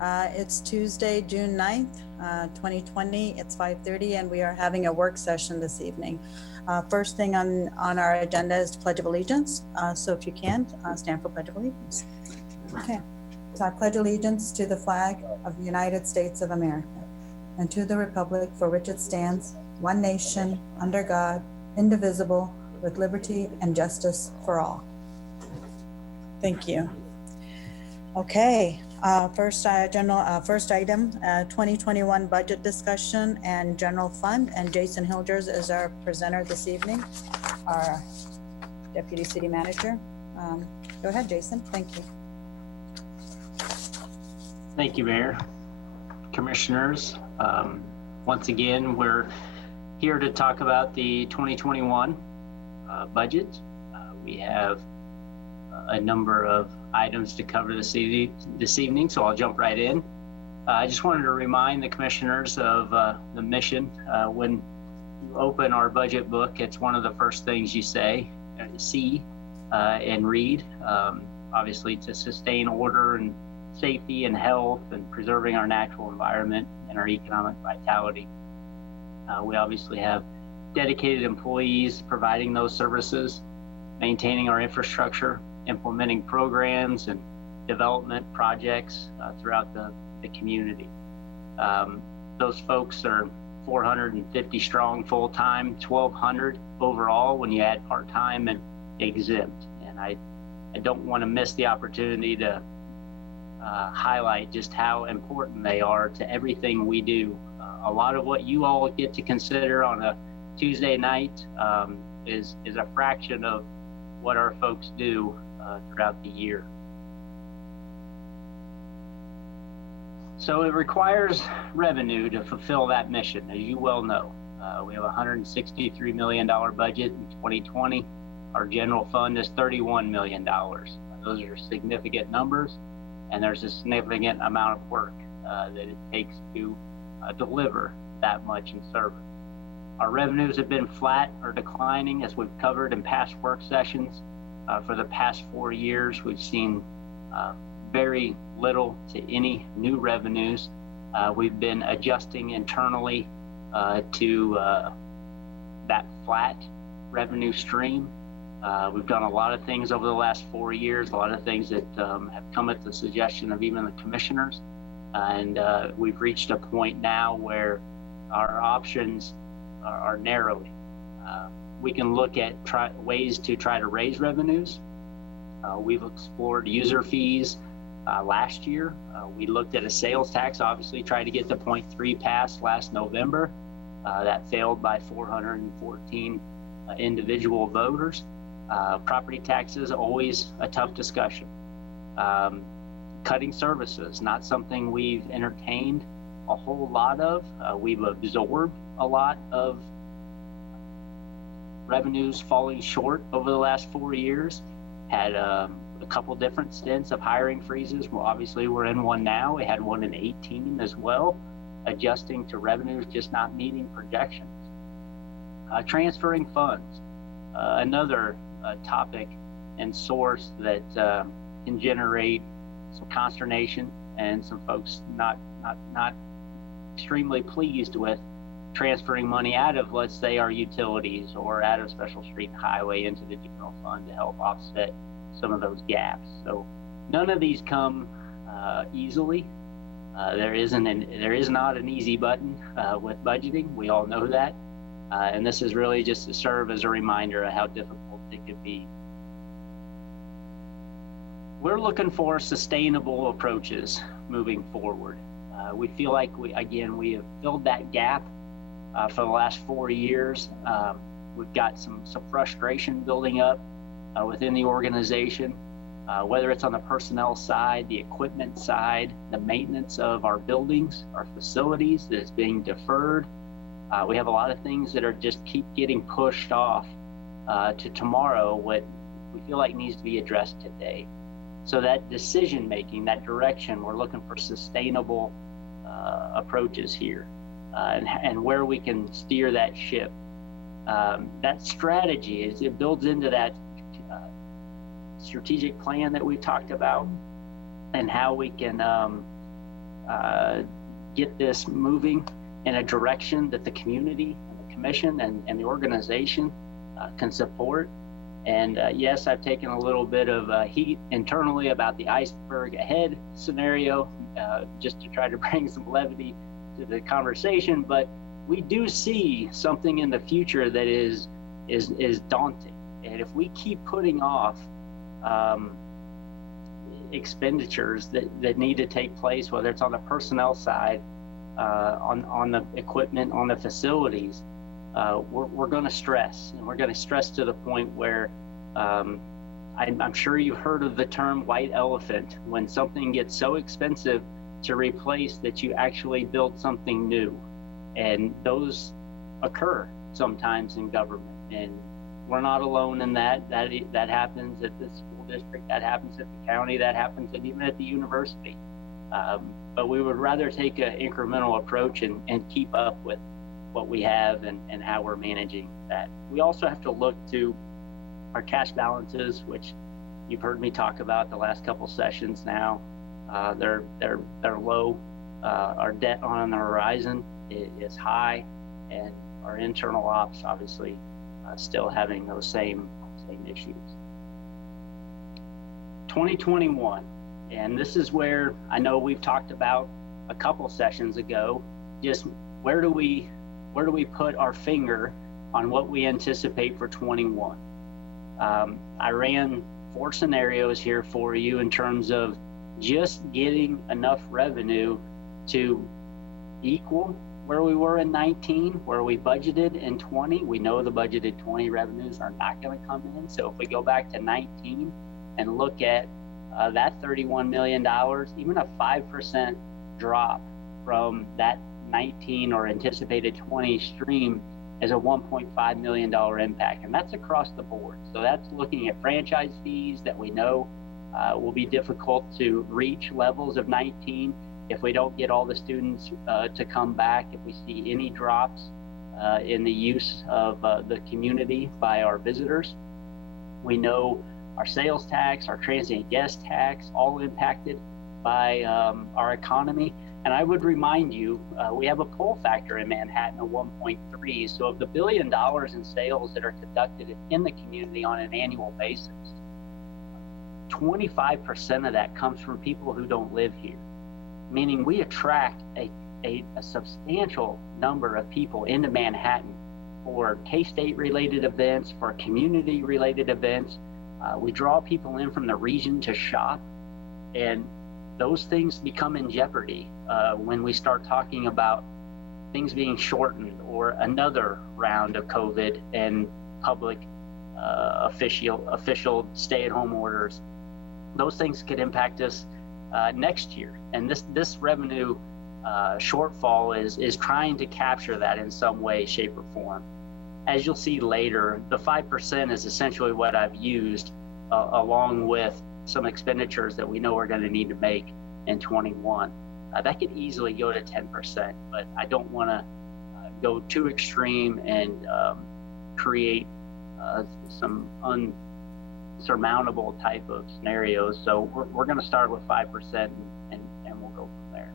It's Tuesday, June 9th, 2020. It's 5:30 and we are having a work session this evening. First thing on our agenda is Pledge of Allegiance. So if you can, stand for Pledge of Allegiance. Okay. So I pledge allegiance to the flag of the United States of America and to the republic for which it stands, one nation, under God, indivisible, with liberty and justice for all. Thank you. Okay, first item, 2021 budget discussion and general fund, and Jason Hilders is our presenter this evening, our Deputy City Manager. Go ahead, Jason. Thank you. Thank you, Mayor. Commissioners, once again, we're here to talk about the 2021 budget. We have a number of items to cover this evening, so I'll jump right in. I just wanted to remind the commissioners of the mission. When you open our budget book, it's one of the first things you see and read, obviously to sustain order and safety and health and preserving our natural environment and our economic vitality. We obviously have dedicated employees providing those services, maintaining our infrastructure, implementing programs and development projects throughout the community. Those folks are 450 strong full-time, 1,200 overall when you add part-time and exempt. And I don't want to miss the opportunity to highlight just how important they are to everything we do. A lot of what you all get to consider on a Tuesday night is a fraction of what our folks do throughout the year. So it requires revenue to fulfill that mission, as you well know. We have a $163 million budget in 2020. Our general fund is $31 million. Those are significant numbers, and there's a significant amount of work that it takes to deliver that much in service. Our revenues have been flat or declining, as we've covered in past work sessions. For the past 4 years, we've seen very little to any new revenues. We've been adjusting internally to that flat revenue stream. We've done a lot of things over the last 4 years, a lot of things that have come at the suggestion of even the commissioners. And we've reached a point now where our options are narrowing. We can look at ways to try to raise revenues. We've explored user fees last year. We looked at a sales tax, obviously tried to get the 0.3 passed last November. That failed by 414 individual voters. Property taxes, always a tough discussion. Cutting services, not something we've entertained a whole lot of. We've absorbed a lot of revenues falling short over the last 4 years. Had a couple different stints of hiring freezes. Well, obviously we're in one now. We had one in 18 as well, adjusting to revenues just not meeting projections. Transferring funds, another topic and source that can generate some consternation and some folks not extremely pleased with transferring money out of, let's say, our utilities or out of special street and highway into the general fund to help offset some of those gaps. So none of these come easily. There is not an easy button with budgeting. We all know that. And this is really just to serve as a reminder of how difficult it could be. We're looking for sustainable approaches moving forward. We feel like we have filled that gap for the last 4 years. We've got some frustration building up within the organization, whether it's on the personnel side, the equipment side, the maintenance of our buildings, our facilities that is being deferred. We have a lot of things that are just keep getting pushed off to tomorrow, what we feel like needs to be addressed today. So that decision making, that direction, we're looking for sustainable approaches here and where we can steer that ship. That strategy it builds into that strategic plan that we talked about, and how we can get this moving in a direction that the community and the commission and the organization can support. And yes, I've taken a little bit of heat internally about the iceberg ahead scenario, just to try to bring some levity to the conversation. But we do see something in the future that is daunting. And if we keep putting off expenditures that need to take place, whether it's on the personnel side, on the equipment, on the facilities, we're going to stress, and we're going to stress to the point where I'm sure you've heard of the term white elephant, when something gets so expensive to replace that you actually build something new. And those occur sometimes in government, and we're not alone in that. That happens at the school district, that happens at the county, that happens even at the university. But we would rather take an incremental approach and keep up with what we have and how we're managing that. We also have to look to our cash balances, which you've heard me talk about the last couple sessions now. They're low. Our debt on the horizon is high, and our internal ops obviously still having those same issues. 2021, and this is where I know we've talked about a couple sessions ago, just where do we put our finger on what we anticipate for 21. I ran 4 scenarios here for you in terms of just getting enough revenue to equal where we were in 19, where we budgeted in 20. We know the budgeted 20 revenues are not going to come in. So if we go back to 19 and look at that $31 million, even a 5% drop from that 19 or anticipated 20 stream is a $1.5 million impact. And that's across the board. So that's looking at franchise fees that we know will be difficult to reach levels of 19 if we don't get all the students to come back, if we see any drops in the use of the community by our visitors. We know our sales tax, our transient guest tax, all impacted by our economy. And I would remind you, we have a pull factor in Manhattan of 1.3. So of the $1 billion in sales that are conducted in the community on an annual basis, 25% of that comes from people who don't live here, meaning we attract a substantial number of people into Manhattan for K-State related events, for community related events. We draw people in from the region to shop, and those things become in jeopardy when we start talking about things being shortened or another round of COVID and public official stay-at-home orders. Those things could impact us next year. And this revenue shortfall is trying to capture that in some way, shape, or form. As you'll see later, the 5% is essentially what I've used along with some expenditures that we know we're going to need to make in 21. That could easily go to 10%, but I don't want to go too extreme and create some unsurmountable type of scenarios. So we're going to start with 5% and we'll go from there.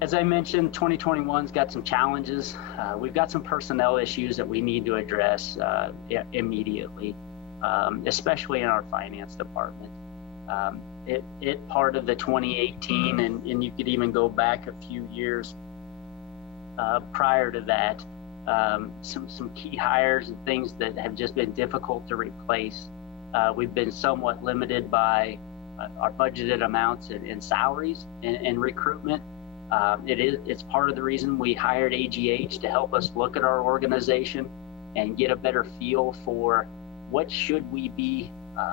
As I mentioned, 2021's got some challenges. We've got some personnel issues that we need to address immediately, especially in our finance department. It part of the 2018, and you could even go back a few years prior to that, some key hires and things that have just been difficult to replace. We've been somewhat limited by our budgeted amounts in salaries and recruitment. It's part of the reason we hired AGH to help us look at our organization and get a better feel for what should we be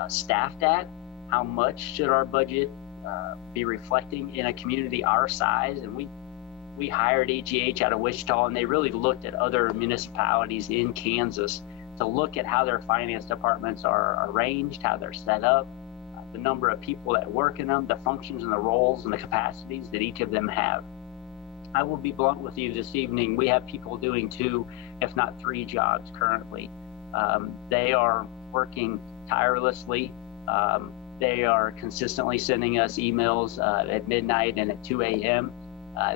staffed at, how much should our budget be reflecting in a community our size. And we hired AGH out of Wichita, and they really looked at other municipalities in Kansas to look at how their finance departments are arranged, how they're set up, the number of people that work in them, the functions and the roles and the capacities that each of them have. I will be blunt with you this evening. We have people doing 2, if not 3 jobs currently. They are working tirelessly. They are consistently sending us emails at midnight and at 2 a.m.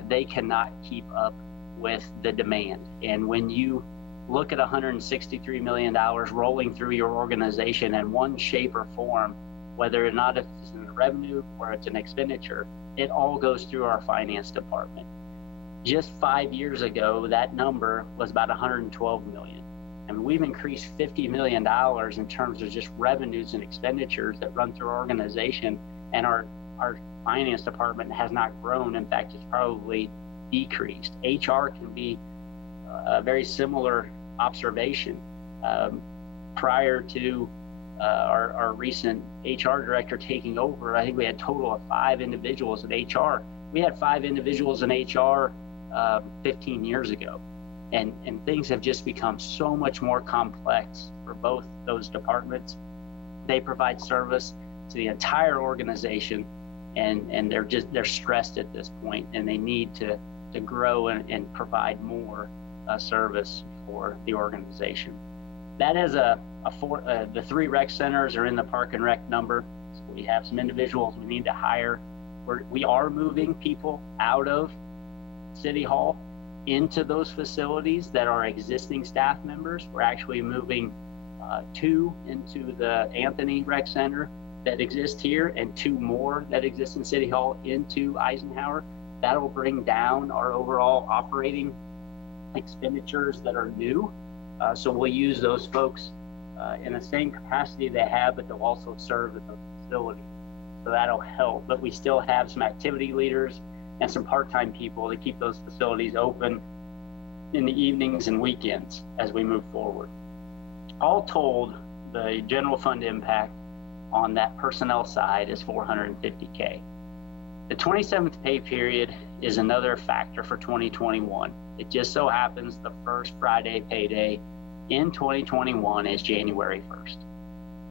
They cannot keep up with the demand. And when you look at $163 million rolling through your organization in one shape or form, whether or not it's in revenue or it's an expenditure, it all goes through our finance department. Just 5 years ago, that number was about 112 million. And we've increased $50 million in terms of just revenues and expenditures that run through our organization. And our finance department has not grown. In fact, it's probably decreased. HR can be a very similar observation. Prior to our recent HR director taking over, I think we had a total of 5 individuals in HR. We had 5 individuals in HR 15 years ago. And things have just become so much more complex for both those departments. They provide service to the entire organization, and they're stressed at this point, and they need to grow and provide more service for the organization. That is the 3 rec centers are in the park and rec number. So we have some individuals we need to hire. We are moving people out of City Hall into those facilities that are existing staff members. We're actually moving 2 into the Anthony Rec Center that exists here, and 2 more that exist in City Hall into Eisenhower. That'll bring down our overall operating expenditures that are new. So we'll use those folks in the same capacity they have, but they'll also serve at the facility. So that'll help. But we still have some activity leaders and some part-time people to keep those facilities open in the evenings and weekends as we move forward. All told, the general fund impact on that personnel side is $450K. The 27th pay period is another factor for 2021. It just so happens the first Friday payday in 2021 is January 1st.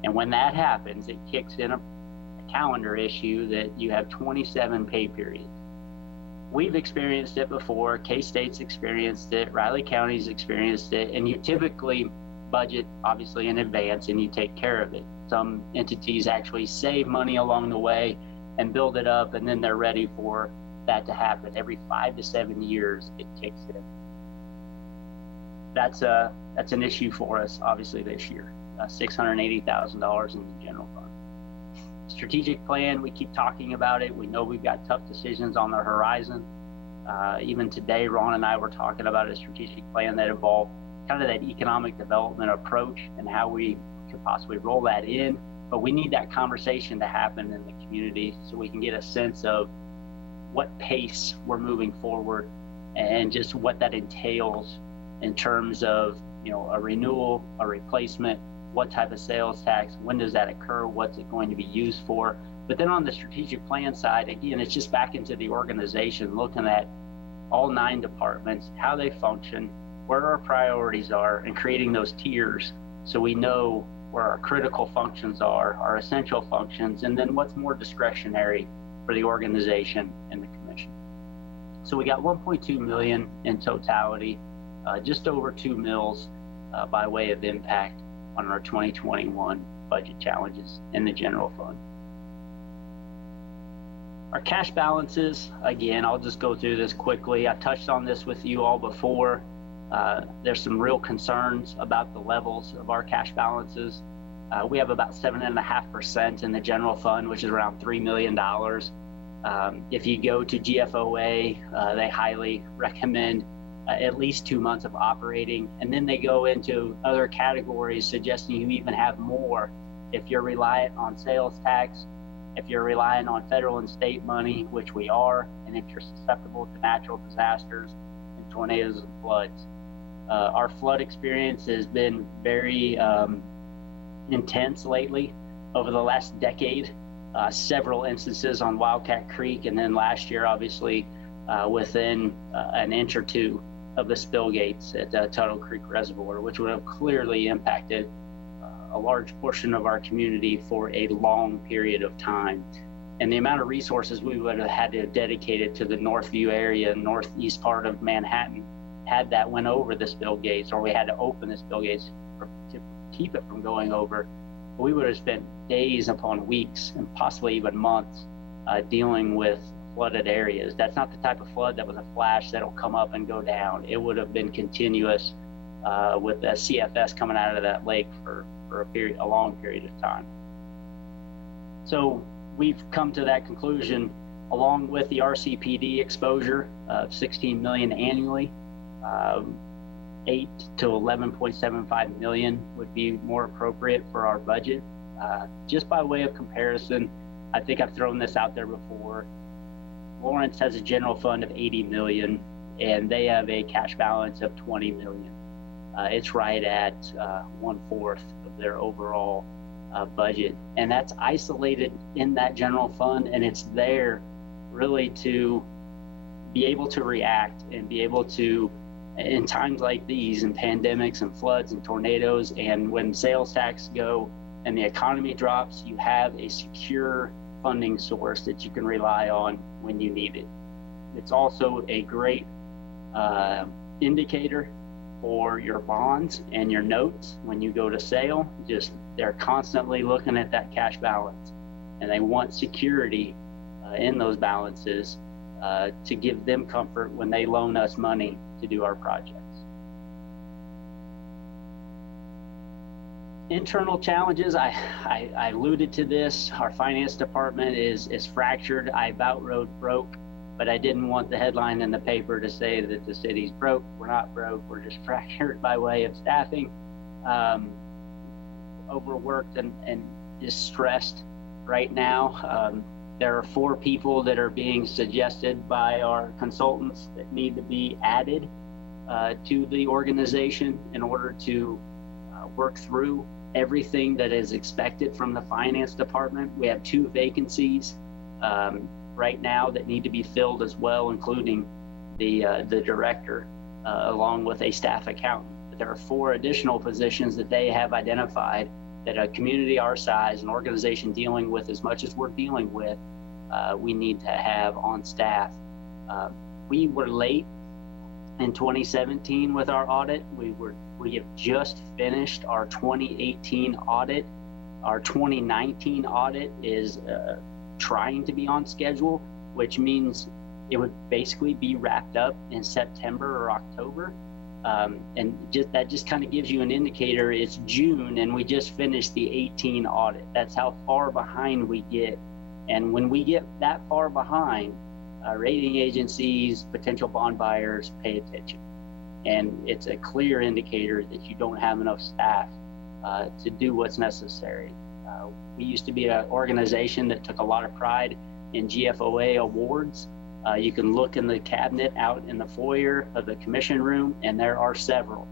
And when that happens, it kicks in a calendar issue that you have 27 pay periods. We've experienced it before. K-State's experienced it. Riley County's experienced it. And you typically budget, obviously, in advance, and you take care of it. Some entities actually save money along the way and build it up, and then they're ready for that to happen. Every 5 to 7 years, it kicks in. That's an issue for us, obviously, this year. $680,000 in the general fund. Strategic plan, we keep talking about it. We know we've got tough decisions on the horizon. Even today, Ron and I were talking about a strategic plan that involved kind of that economic development approach and how we could possibly roll that in. But we need that conversation to happen in the community so we can get a sense of what pace we're moving forward and just what that entails in terms of, a renewal, a replacement, what type of sales tax, when does that occur, what's it going to be used for. But then on the strategic plan side, again, it's just back into the organization, looking at all 9 departments, how they function, where our priorities are, and creating those tiers so we know where our critical functions are, our essential functions, and then what's more discretionary for the organization and the commission. So we got 1.2 million in totality, just over 2 mils by way of impact on our 2021 budget challenges in the general fund. Our cash balances, again, I'll just go through this quickly. I touched on this with you all before. There's some real concerns about the levels of our cash balances. We have about 7.5% in the general fund, which is around $3 million. If you go to GFOA, they highly recommend at least 2 months of operating, and then they go into other categories suggesting you even have more if you're reliant on sales tax, if you're relying on federal and state money, which we are, and if you're susceptible to natural disasters and tornadoes and floods. Our flood experience has been very intense lately over the last decade. Several instances on Wildcat Creek, and then last year, obviously, within an inch or two of the spill gates at Tuttle Creek Reservoir, which would have clearly impacted a large portion of our community for a long period of time. And the amount of resources we would have had to have dedicated to the Northview area, northeast part of Manhattan, had that went over the spill gates, or we had to open the spill gates to keep it from going over, we would have spent days upon weeks and possibly even months dealing with flooded areas. That's not the type of flood that was a flash that'll come up and go down. It would have been continuous with a CFS coming out of that lake for a long period of time. So we've come to that conclusion, along with the RCPD exposure of 16 million annually. 8 to 11.75 million would be more appropriate for our budget. Just by way of comparison, I think I've thrown this out there before. Lawrence has a general fund of 80 million and they have a cash balance of 20 million. It's right at 1/4 of their overall budget. And that's isolated in that general fund, and it's there really to be able to react and be able to, in times like these, in pandemics and floods and tornadoes, and when sales tax go and the economy drops, you have a secure funding source that you can rely on when you need it. It's also a great indicator for your bonds and your notes when you go to sale. Just they're constantly looking at that cash balance, and they want security in those balances to give them comfort when they loan us money to do our projects. Internal challenges, I alluded to this. Our finance department is fractured. I about wrote broke, but I didn't want the headline in the paper to say that the city's broke. We're not broke, we're just fractured by way of staffing. Overworked and just stressed right now. There are 4 people that are being suggested by our consultants that need to be added to the organization in order to work through everything that is expected from the finance department. We have 2 vacancies right now that need to be filled as well, including the director, along with a staff accountant. There are 4 additional positions that they have identified that a community our size, an organization dealing with as much as we're dealing with, we need to have on staff. We were late in 2017 with our audit. We have just finished our 2018 audit. Our 2019 audit is trying to be on schedule, which means it would basically be wrapped up in September or October. And that just kind of gives you an indicator. It's June and we just finished the 18 audit. That's how far behind we get. And when we get that far behind, rating agencies, potential bond buyers pay attention. And it's a clear indicator that you don't have enough staff to do what's necessary. We used to be an organization that took a lot of pride in GFOA awards. You can look in the cabinet out in the foyer of the commission room, and there are several.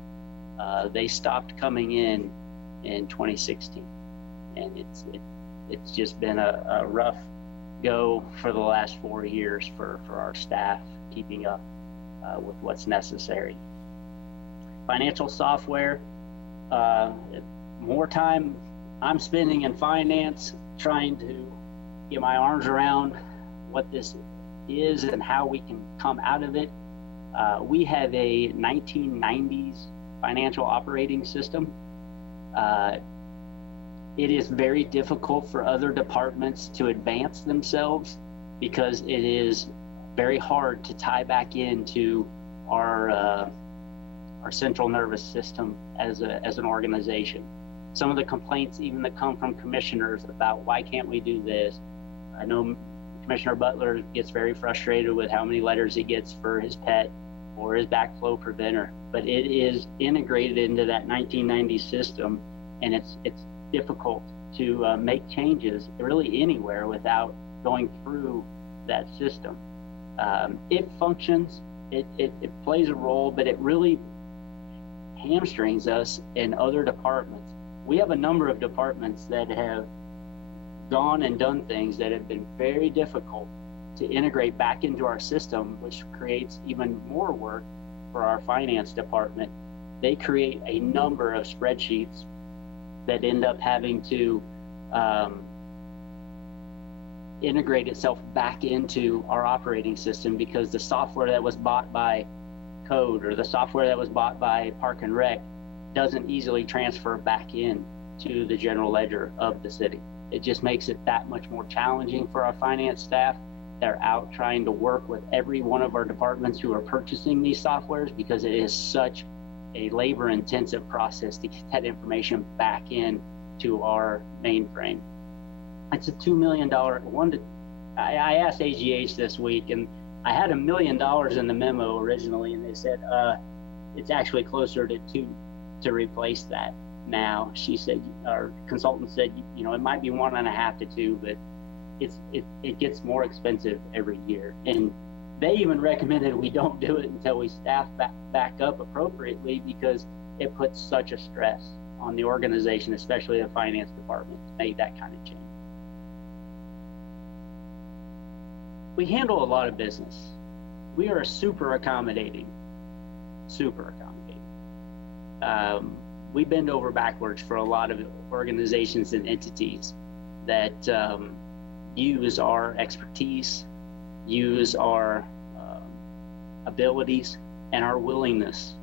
They stopped coming in 2016. And it's just been a rough go for the last 4 years for our staff keeping up with what's necessary. Financial software, more time I'm spending in finance trying to get my arms around what this is and how we can come out of it. We have a 1990s financial operating system. It is very difficult for other departments to advance themselves because it is very hard to tie back into our central nervous system as an organization. Some of the complaints even that come from commissioners about why can't we do this. I know Commissioner Butler gets very frustrated with how many letters he gets for his pet or his backflow preventer, but it is integrated into that 1990 system, and it's difficult to make changes really anywhere without going through that system. It functions, it plays a role, but it really hamstrings us in other departments. We have a number of departments that have gone and done things that have been very difficult to integrate back into our system, which creates even more work for our finance department. They create a number of spreadsheets that end up having to integrate itself back into our operating system because the software that was bought by Code or the software that was bought by Park and Rec doesn't easily transfer back in to the general ledger of the city. It just makes it that much more challenging for our finance staff. They're out trying to work with every one of our departments who are purchasing these softwares, because it is such a labor intensive process to get that information back in to our mainframe. It's a $2 million one. I asked AGH this week, and I had $1 million in the memo originally, and they said it's actually closer to 2 to replace that. Now, she said, our consultant said, you know, it might be 1.5 to 2, but it gets more expensive every year. And they even recommended we don't do it until we staff back up appropriately, because it puts such a stress on the organization, especially the finance department, to make that kind of change. We handle a lot of business. We are super accommodating. We bend over backwards for a lot of organizations and entities that use our expertise, use our abilities, and our willingness.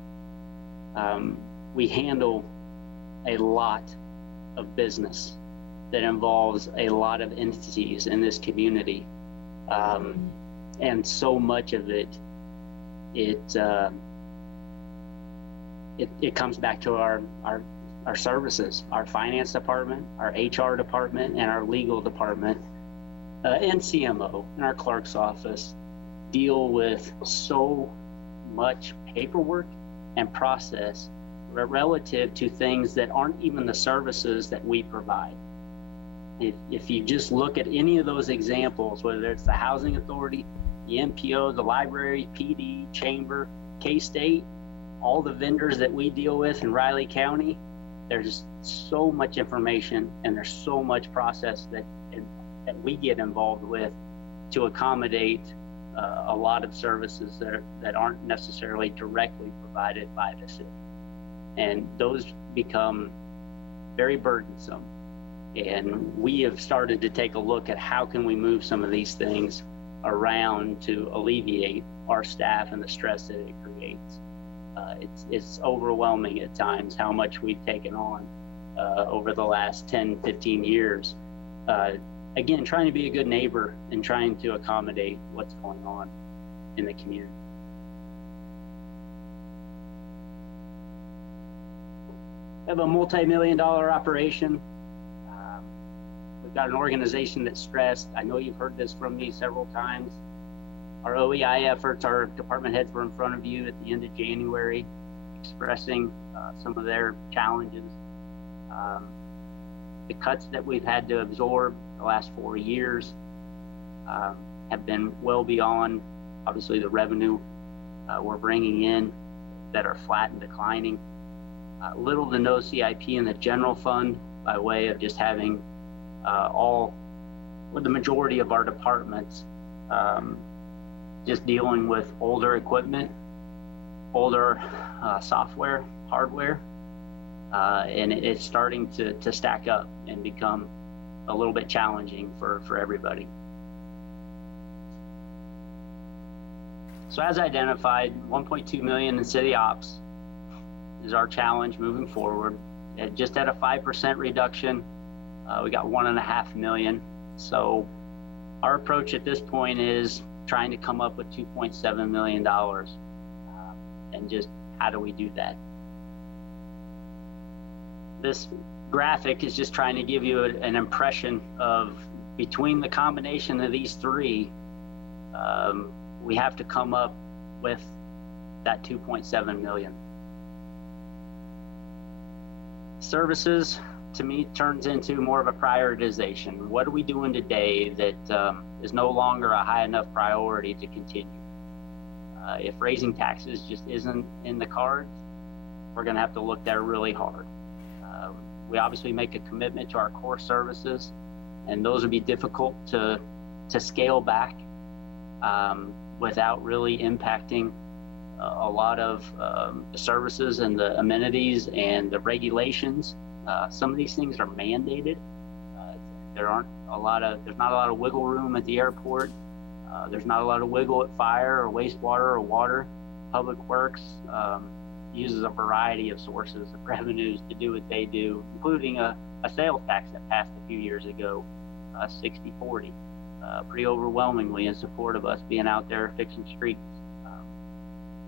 We handle a lot of business that involves a lot of entities in this community. And so much of it comes back to our services, our finance department, our HR department, and our legal department, and CMO and our clerk's office deal with so much paperwork and process relative to things that aren't even the services that we provide. If you just look at any of those examples, whether it's the housing authority, the MPO, the library, PD, chamber, K-State, all the vendors that we deal with in Riley County, there's so much information and there's so much process that we get involved with to accommodate a lot of services that aren't necessarily directly provided by the city. And those become very burdensome. And we have started to take a look at how can we move some of these things around to alleviate our staff and the stress that it creates. It's overwhelming at times how much we've taken on over the last 10, 15 years. Again, trying to be a good neighbor and trying to accommodate what's going on in the community. We have a multi-million-dollar operation. We've got an organization that's stressed. I know you've heard this from me several times. Our OEI efforts, our department heads were in front of you at the end of January, expressing some of their challenges. The cuts that we've had to absorb the last 4 years have been well beyond, obviously, the revenue we're bringing in that are flat and declining. Little to no CIP in the general fund by way of just having the majority of our departments just dealing with older equipment, older software, hardware, and it's starting to stack up and become a little bit challenging for everybody. So as identified, 1.2 million in city ops is our challenge moving forward. Just at a 5% reduction, we got 1.5 million. So our approach at this point is trying to come up with $2.7 million. And just how do we do that? This graphic is just trying to give you an impression of between the combination of these three, we have to come up with that 2.7 million. Services, to me, turns into more of a prioritization. What are we doing today that is no longer a high enough priority to continue? If raising taxes just isn't in the cards, we're going to have to look there really hard. We obviously make a commitment to our core services, and those would be difficult to scale back without really impacting a lot of the services and the amenities and the regulations. Some of these things are mandated. There's not a lot of wiggle room at the airport. There's not a lot of wiggle at fire or wastewater or water. Public Works uses a variety of sources of revenues to do what they do, including a a sales tax that passed a few years ago, 60-40, pretty overwhelmingly in support of us being out there fixing streets.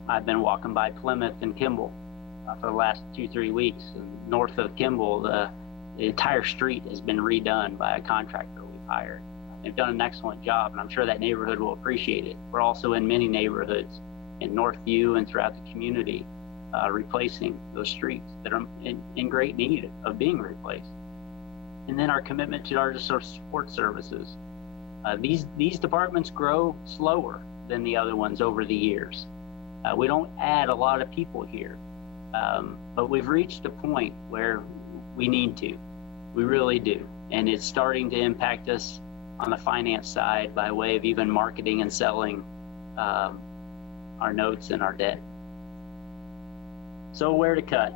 I've been walking by Plymouth and Kimball for the last 2-3 weeks. And north of Kimball, the entire street has been redone by a contractor we've hired. They've done an excellent job, and I'm sure that neighborhood will appreciate it. We're also in many neighborhoods in Northview and throughout the community, replacing those streets that are in great need of being replaced. And then our commitment to our support services. These departments grow slower than the other ones over the years. We don't add a lot of people here, but we've reached a point where we need to. We really do. And it's starting to impact us on the finance side by way of even marketing and selling our notes and our debt. So where to cut?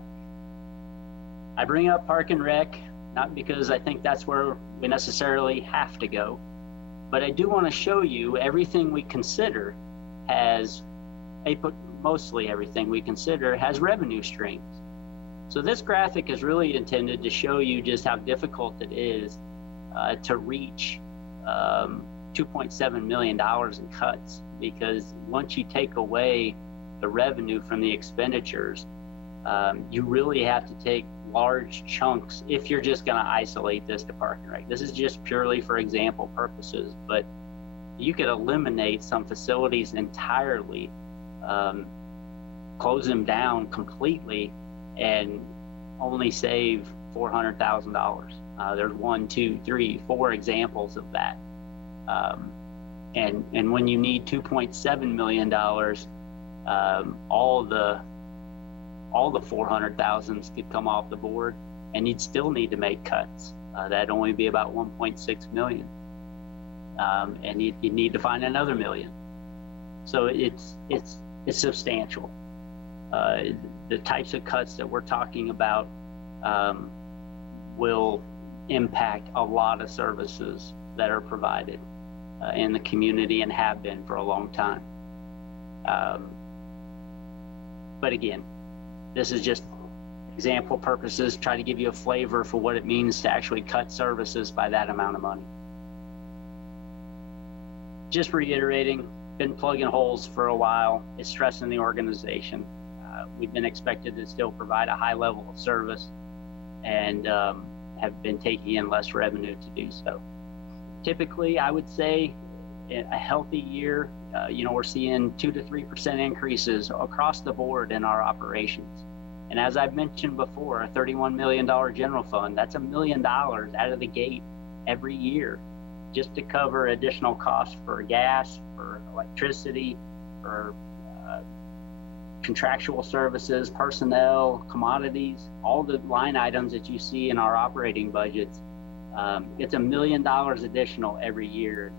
I bring up Park and Rec, not because I think that's where we necessarily have to go, but I do want to show you everything we consider has mostly everything we consider has revenue streams. So this graphic is really intended to show you just how difficult it is to reach $2.7 million in cuts, because once you take away the revenue from the expenditures, you really have to take large chunks if you're just going to isolate this to Park and Rec. This is just purely for example purposes, but you could eliminate some facilities entirely, close them down completely, and only save $400,000. There's 1, 2, 3, 4 examples of that. And when you need $2.7 million, all the 400,000s could come off the board, and you'd still need to make cuts. That'd only be about 1.6 million. And you'd need to find another million. So it's substantial. The types of cuts that we're talking about will impact a lot of services that are provided in the community and have been for a long time. But again, this is just example purposes, try to give you a flavor for what it means to actually cut services by that amount of money. Just reiterating, been plugging holes for a while. It's stressing the organization. We've been expected to still provide a high level of service and have been taking in less revenue to do so. Typically, I would say a healthy year, we're seeing 2 to 3% increases across the board in our operations. And as I've mentioned before, a $31 million general fund, that's $1 million out of the gate every year, just to cover additional costs for gas, for electricity, for contractual services, personnel, commodities, all the line items that you see in our operating budgets. It's $1 million additional every year.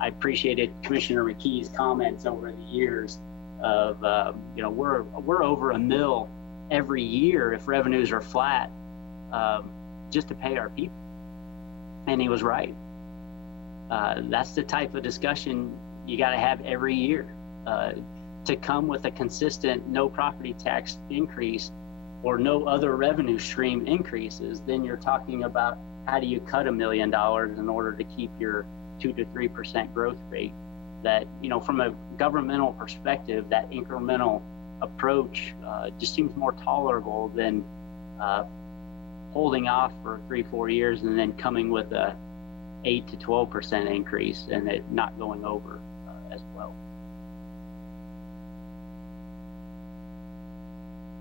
I appreciated Commissioner McKee's comments over the years of, we're over $1 million every year if revenues are flat, just to pay our people. And he was right. That's the type of discussion you got to have every year. To come with a consistent no property tax increase or no other revenue stream increases, then you're talking about how do you cut $1 million in order to keep your 2 to 3% growth rate. That, from a governmental perspective, that incremental approach just seems more tolerable than holding off for 3-4 years and then coming with a 8 to 12% increase and it not going over as well.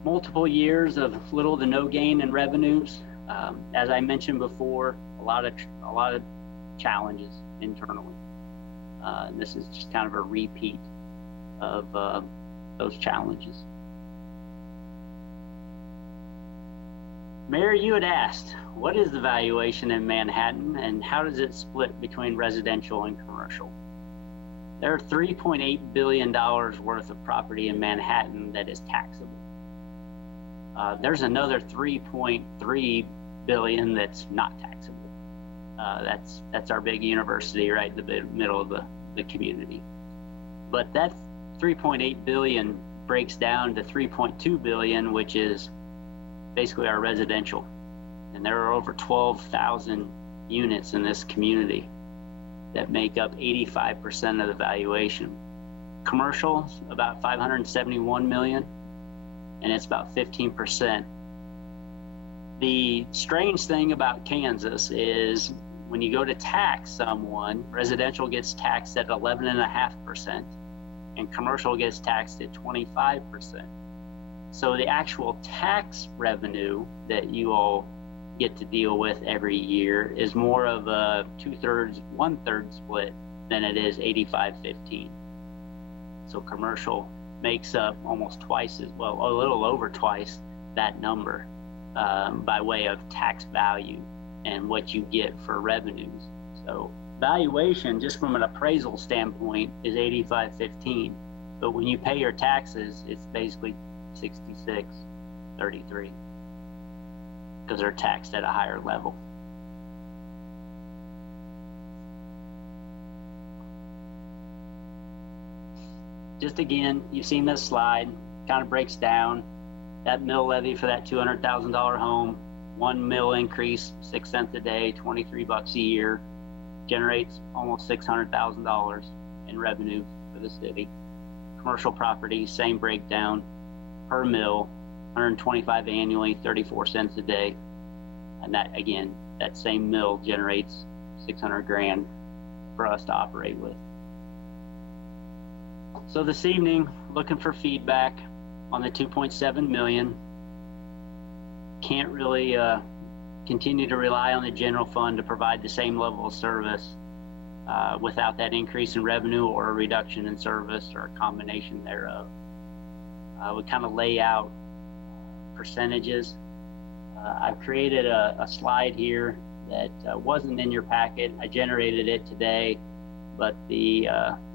Multiple years of little to no gain in revenues. As I mentioned before, a lot of challenges internally. And this is just kind of a repeat of those challenges. Mayor, you had asked, what is the valuation in Manhattan and how does it split between residential and commercial? There are $3.8 billion worth of property in Manhattan that is taxable. There's another $3.3 billion that's not taxable. That's our big university right in the middle of the community. But that 3.8 billion breaks down to 3.2 billion, which is basically our residential And there are over 12,000 units in this community that make up 85% of the valuation. Commercial, about 571 million, and it's about 15%. The strange thing about Kansas is when you go to tax someone, residential gets taxed at 11.5%, and commercial gets taxed at 25%. So the actual tax revenue that you all get to deal with every year is more of a 2/3, 1/3 split than it is 85-15. So commercial makes up almost twice as well, a little over twice that number by way of tax value and what you get for revenues. So valuation, just from an appraisal standpoint, is 85-15. But when you pay your taxes, it's basically 66-33. Because they're taxed at a higher level. Just again, you've seen this slide, kind of breaks down that mill levy for that $200,000 home, 1 mill increase, 6 cents a day, $23 a year, generates almost $600,000 in revenue for the city. Commercial property, same breakdown per mill, 125 annually, 34 cents a day. And that, again, that same mill generates 600 grand for us to operate with. So this evening, looking for feedback on the 2.7 million. Can't really continue to rely on the general fund to provide the same level of service without that increase in revenue or a reduction in service or a combination thereof. We kind of lay out percentages. I've created a slide here that wasn't in your packet. I generated it today, but the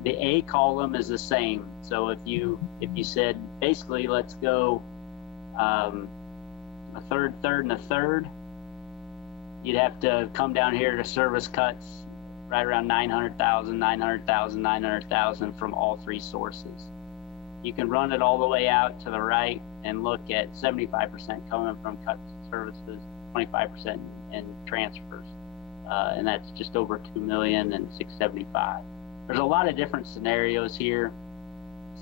A column is the same. So if you said basically let's go a third, and a third, you'd have to come down here to service cuts right around 900,000, 900,000, 900,000 from all three sources. You can run it all the way out to the right and look at 75% coming from cuts services, 25% in transfers. And that's just over 2 million and 675. There's a lot of different scenarios here,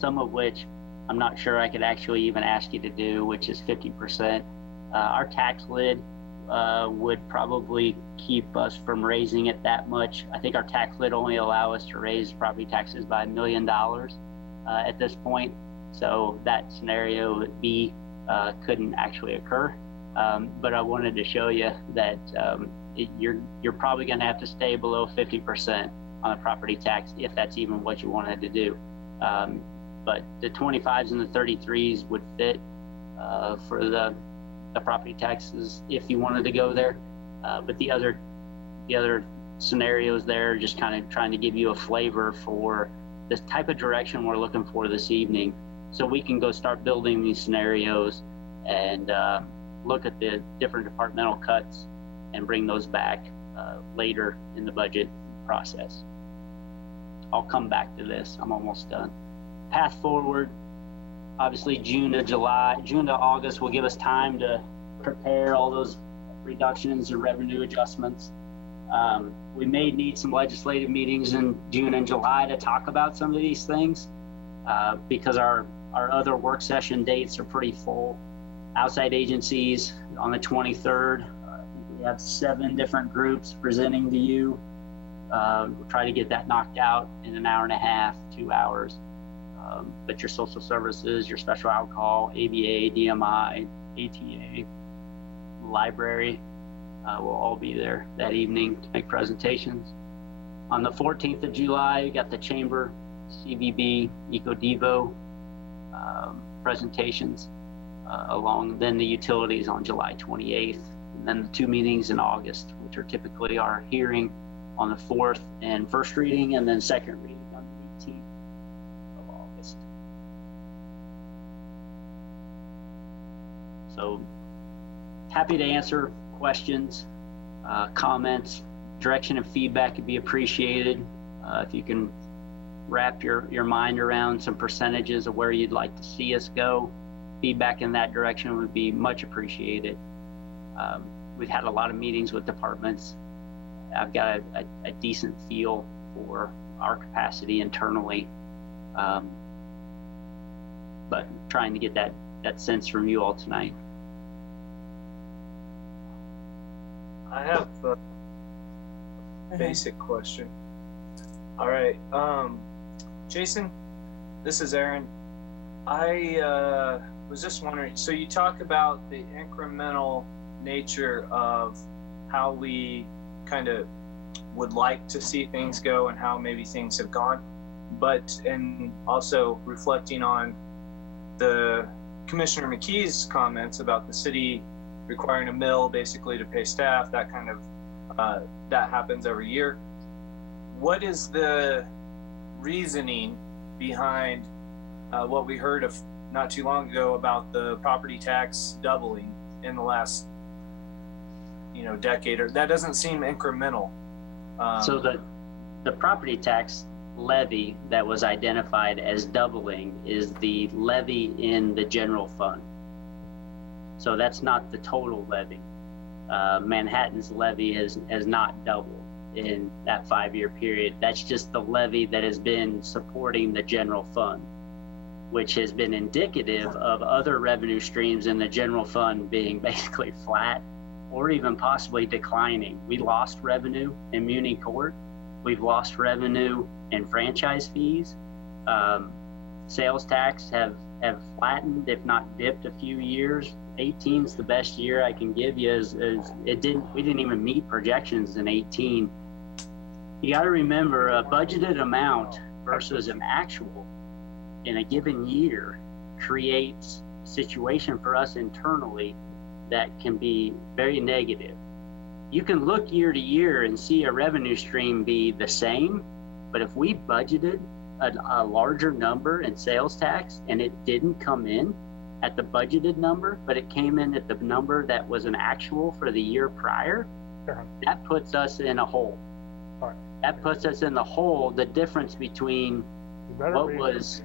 some of which I'm not sure I could actually even ask you to do, which is 50%. Our tax lid would probably keep us from raising it that much. I think our tax lid only allow us to raise property taxes by $1 million at this point. So that scenario B couldn't actually occur. But I wanted to show you that you're probably going to have to stay below 50% on the property tax if that's even what you wanted to do. But the 25s and the 33s would fit for the property taxes if you wanted to go there. But the other scenarios there, just kind of trying to give you a flavor for this type of direction we're looking for this evening, so we can go start building these scenarios and look at the different departmental cuts and bring those back later in the budget process. I'll come back to this. I'm almost done. Path forward, obviously June to August will give us time to prepare all those reductions and revenue adjustments. We may need some legislative meetings in June and July to talk about some of these things because our other work session dates are pretty full. Outside agencies on the 23rd, we have 7 different groups presenting to you. We'll try to get that knocked out in an hour and a half, 2 hours. But your social services, your special alcohol, ABA, DMI, ATA, library will all be there that evening to make presentations. On the 14th of July, we got the Chamber, CVB, EcoDevo presentations, along then the utilities on July 28th, and then the 2 meetings in August, which are typically our hearing on the 4th and first reading, and then second reading on the 18th of August. So happy to answer questions, comments, direction and feedback would be appreciated. If you can wrap your mind around some percentages of where you'd like to see us go, feedback in that direction would be much appreciated. we've had a lot of meetings with departments. I've got a decent feel for our capacity internally, but trying to get that sense from you all tonight. I have a basic question. All right, Jason, this is Aaron. I was just wondering, so you talk about the incremental nature of how we kind of would like to see things go and how maybe things have gone, and also reflecting on the Commissioner McKee's comments about the city requiring a mill basically to pay staff, that kind of, that happens every year. What is the reasoning behind what we heard of not too long ago about the property tax doubling in the last, decade? Or that doesn't seem incremental. So the property tax levy that was identified as doubling is the levy in the general fund. So that's not the total levy. Manhattan's levy has not doubled in that 5-year period. That's just the levy that has been supporting the general fund, which has been indicative of other revenue streams in the general fund being basically flat or even possibly declining. We lost revenue in Muni Court. We've lost revenue in franchise fees. Sales tax have flattened, if not dipped, a few years. 18 is the best year I can give you. We didn't even meet projections in 18. You got to remember, a budgeted amount versus an actual in a given year creates a situation for us internally that can be very negative. You can look year to year and see a revenue stream be the same, but if we budgeted a larger number in sales tax and it didn't come in at the budgeted number, but it came in at the number that was an actual for the year prior, that puts us in a hole. That puts us in the hole, the difference between what was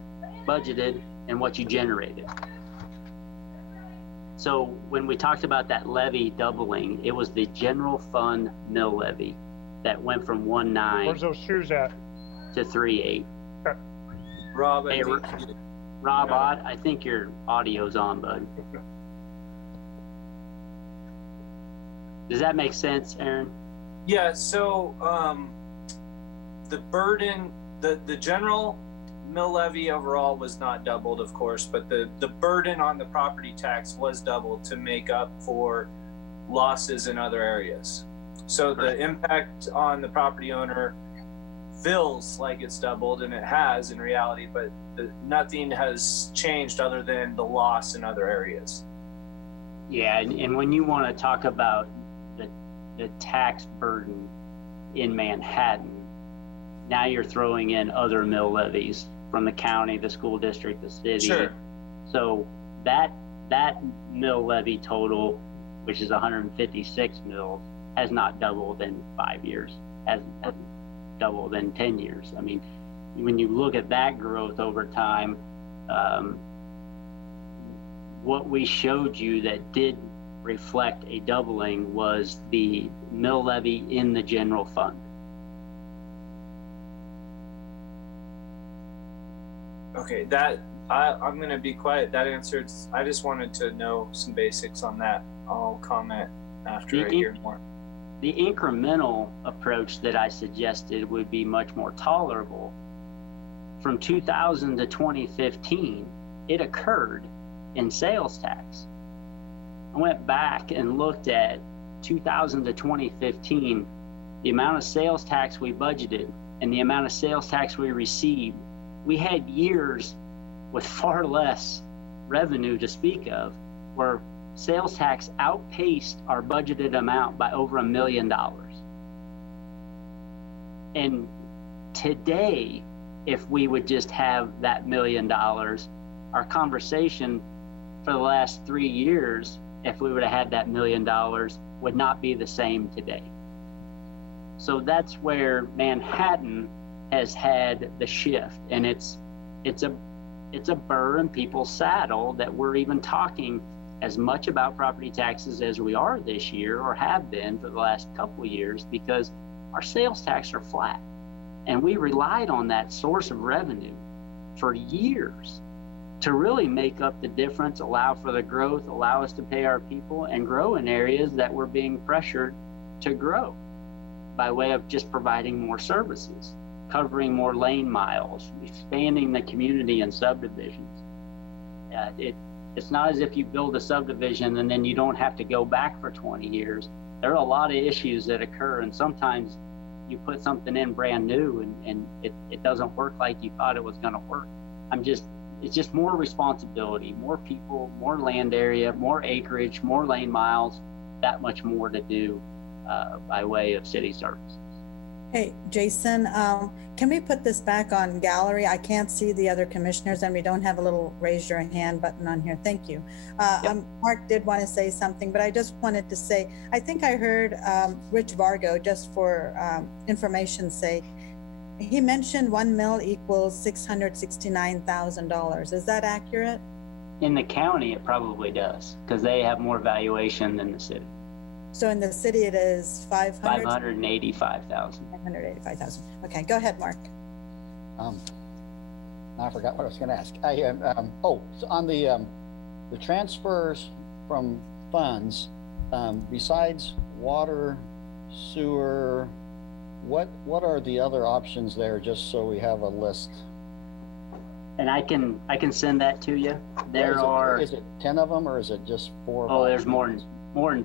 budgeted and what you generated. So when we talked about that levy doubling, it was the general fund mill levy that went from 1.9. Where's those shoes at? To 3.8. Okay. Rob, Hey, Rob, I think your audio's on, bud. Does that make sense, Aaron? Yeah, so the burden, the general mill levy overall was not doubled, of course, but the burden on the property tax was doubled to make up for losses in other areas. So the impact on the property owner feels like it's doubled, and it has in reality, but nothing has changed other than the loss in other areas. Yeah, and when you want to talk about the tax burden in Manhattan, now you're throwing in other mill levies from the county, the school district, the city. Sure. So that mill levy total, which is 156 mills, has not doubled in 5 years, hasn't doubled in 10 years. I mean, when you look at that growth over time, what we showed you that did reflect a doubling was the mill levy in the general fund. Okay, I'm going to be quiet. That answered. I just wanted to know some basics on that. I'll comment after I hear more. The incremental approach that I suggested would be much more tolerable. From 2000 to 2015, it occurred in sales tax. I went back and looked at 2000 to 2015, the amount of sales tax we budgeted and the amount of sales tax we received. We had years with far less revenue to speak of, where sales tax outpaced our budgeted amount by over $1 million. And today, if we would just have that $1 million, our conversation for the last 3 years, if we would have had that $1 million, would not be the same today. So that's where Manhattan has had the shift, and it's a burr in people's saddle that we're even talking as much about property taxes as we are this year or have been for the last couple of years because our sales tax are flat. And we relied on that source of revenue for years to really make up the difference, allow for the growth, allow us to pay our people and grow in areas that were being pressured to grow by way of just providing more services, covering more lane miles, expanding the community and subdivisions. It's not as if you build a subdivision and then you don't have to go back for 20 years. There are a lot of issues that occur, and sometimes you put something in brand new and it doesn't work like you thought it was going to work. It's just more responsibility, more people, more land area, more acreage, more lane miles, that much more to do by way of city services. Hey, Jason, can we put this back on gallery? I can't see the other commissioners and we don't have a little raise your hand button on here. Thank you. Yep. Mark did want to say something, but I just wanted to say, I think I heard Rich Vargo, just for information's sake, he mentioned 1 mil equals $669,000. Is that accurate? In the county, it probably does because they have more valuation than the city. So in the city, it is 585,000. 585,000. Okay, go ahead, Mark. I forgot what I was going to ask. So on the transfers from funds, besides water, sewer, what are the other options there? Just so we have a list. And I can send that to you. Is it 10 of them or is it just 4? Oh, there's more than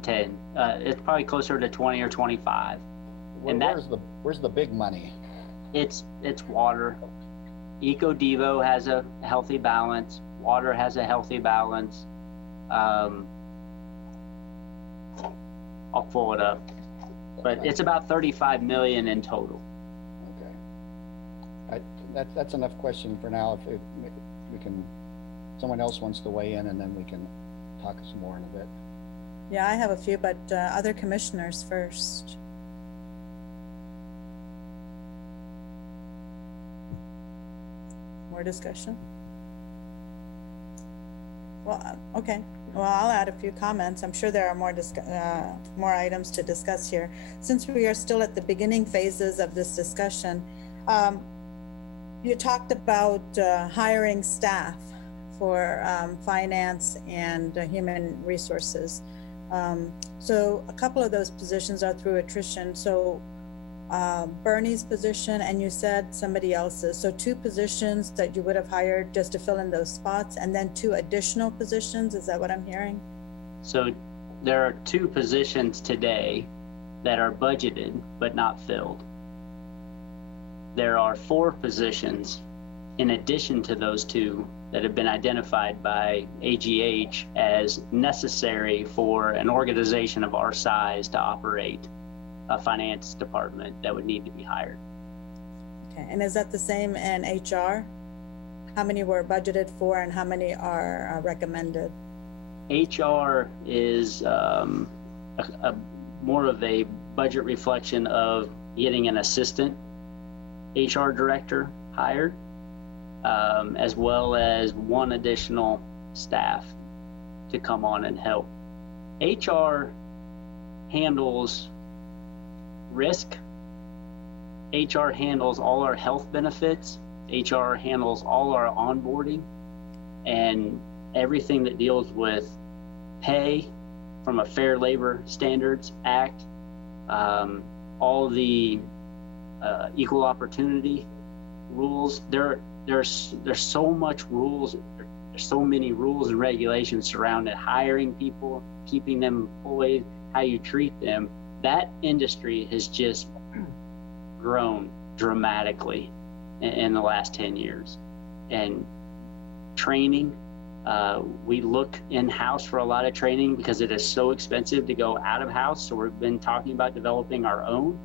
10. It's probably closer to 20 or 25. Where's the big money? It's water. EcoDevo has a healthy balance. Water has a healthy balance. I'll pull it up, but it's about 35 million in total. Okay. That's enough question for now. If we can, someone else wants to weigh in, and then we can talk some more in a bit. Yeah, I have a few, but other commissioners first. More discussion? Well, okay. Well, I'll add a few comments. I'm sure there are more items to discuss here. Since we are still at the beginning phases of this discussion, you talked about hiring staff for finance and human resources. So a couple of those positions are through attrition. So Bernie's position, and you said somebody else's. So 2 positions that you would have hired just to fill in those spots, and then 2 additional positions. Is that what I'm hearing? So there are 2 positions today that are budgeted but not filled. There are 4 positions in addition to those 2 that have been identified by AGH as necessary for an organization of our size to operate a finance department that would need to be hired. Okay, and is that the same in HR? How many were budgeted for and how many are recommended? HR is more of a budget reflection of getting an assistant HR director hired, as well as 1 additional staff to come on and help. HR handles risk. HR handles all our health benefits. HR handles all our onboarding and everything that deals with pay from a Fair Labor Standards Act, all the equal opportunity rules. There's so much rules. There's so many rules and regulations surrounding hiring people, keeping them employed, how you treat them. That industry has just grown dramatically in the last 10 years. And training, we look in-house for a lot of training because it is so expensive to go out of house. So we've been talking about developing our own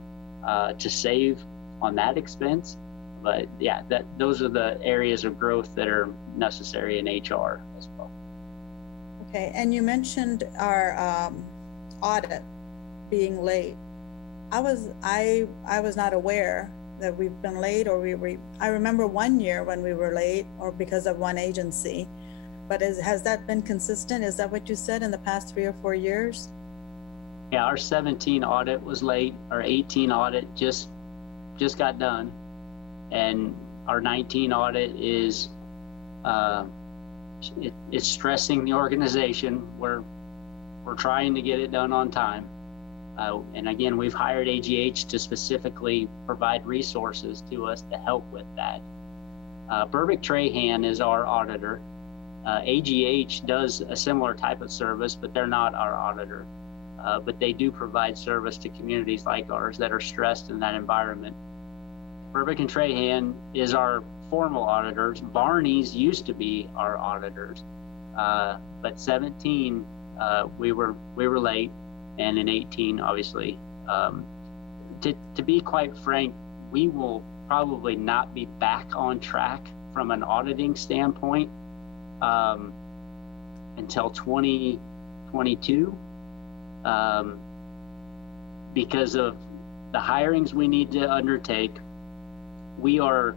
to save on that expense. But yeah, those are the areas of growth that are necessary in HR as well. Okay, and you mentioned our audit being late. I was not aware that we've been late, or I remember one year when we were late, or because of one agency. But has that been consistent? Is that what you said in the past 3 or 4 years? Yeah, our 17 audit was late. Our 18 audit just got done, and our 19 audit is it's stressing the organization. We're trying to get it done on time, and again, we've hired AGH to specifically provide resources to us to help with that. Burbick Trahan is our auditor. AGH does a similar type of service, but they're not our auditor. But they do provide service to communities like ours that are stressed in that environment. Burbick and Trahan is our formal auditors. Barney's used to be our auditors, but 17 we were late, and in 18 obviously. To be quite frank, we will probably not be back on track from an auditing standpoint until 2022. Because of the hirings we need to undertake. We are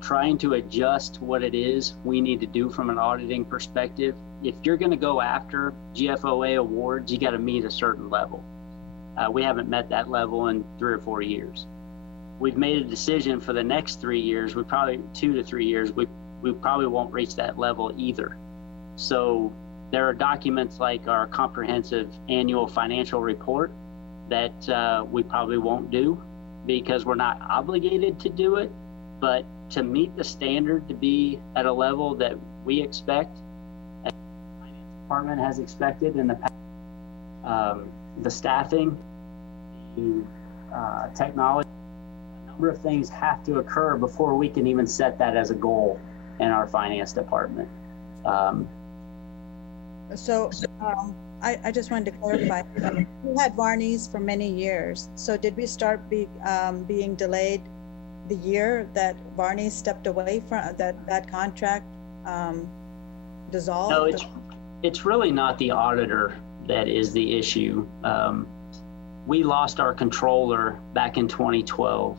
trying to adjust what it is we need to do from an auditing perspective. If you're going to go after GFOA awards, you got to meet a certain level. We haven't met that level in 3 or 4 years. We've made a decision for the next 3 years, 2 to 3 years, we probably won't reach that level either. So there are documents like our comprehensive annual financial report that we probably won't do because we're not obligated to do it, but to meet the standard to be at a level that we expect, and the finance department has expected in the past, the staffing, the technology, a number of things have to occur before we can even set that as a goal in our finance department. So I just wanted to clarify, we had Barney's for many years. So did we start being delayed the year that Barney stepped away from that contract dissolved? No, it's really not the auditor that is the issue. We lost our controller back in 2012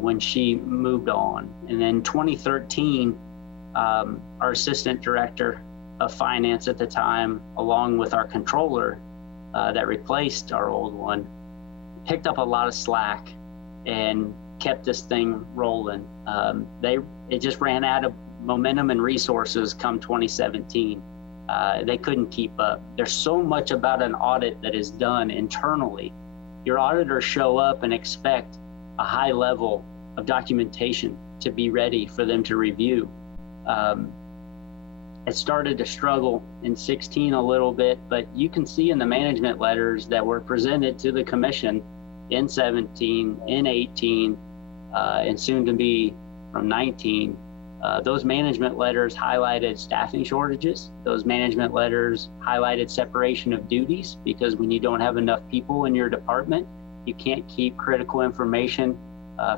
when she moved on. And then 2013, our assistant director of finance at the time, along with our controller that replaced our old one, picked up a lot of slack and kept this thing rolling. It just ran out of momentum and resources come 2017. They couldn't keep up. There's so much about an audit that is done internally. Your auditors show up and expect a high level of documentation to be ready for them to review. It started to struggle in 16 a little bit, but you can see in the management letters that were presented to the commission in 17, in 18, and soon to be from 19, those management letters highlighted staffing shortages. Those management letters highlighted separation of duties, because when you don't have enough people in your department, you can't keep critical information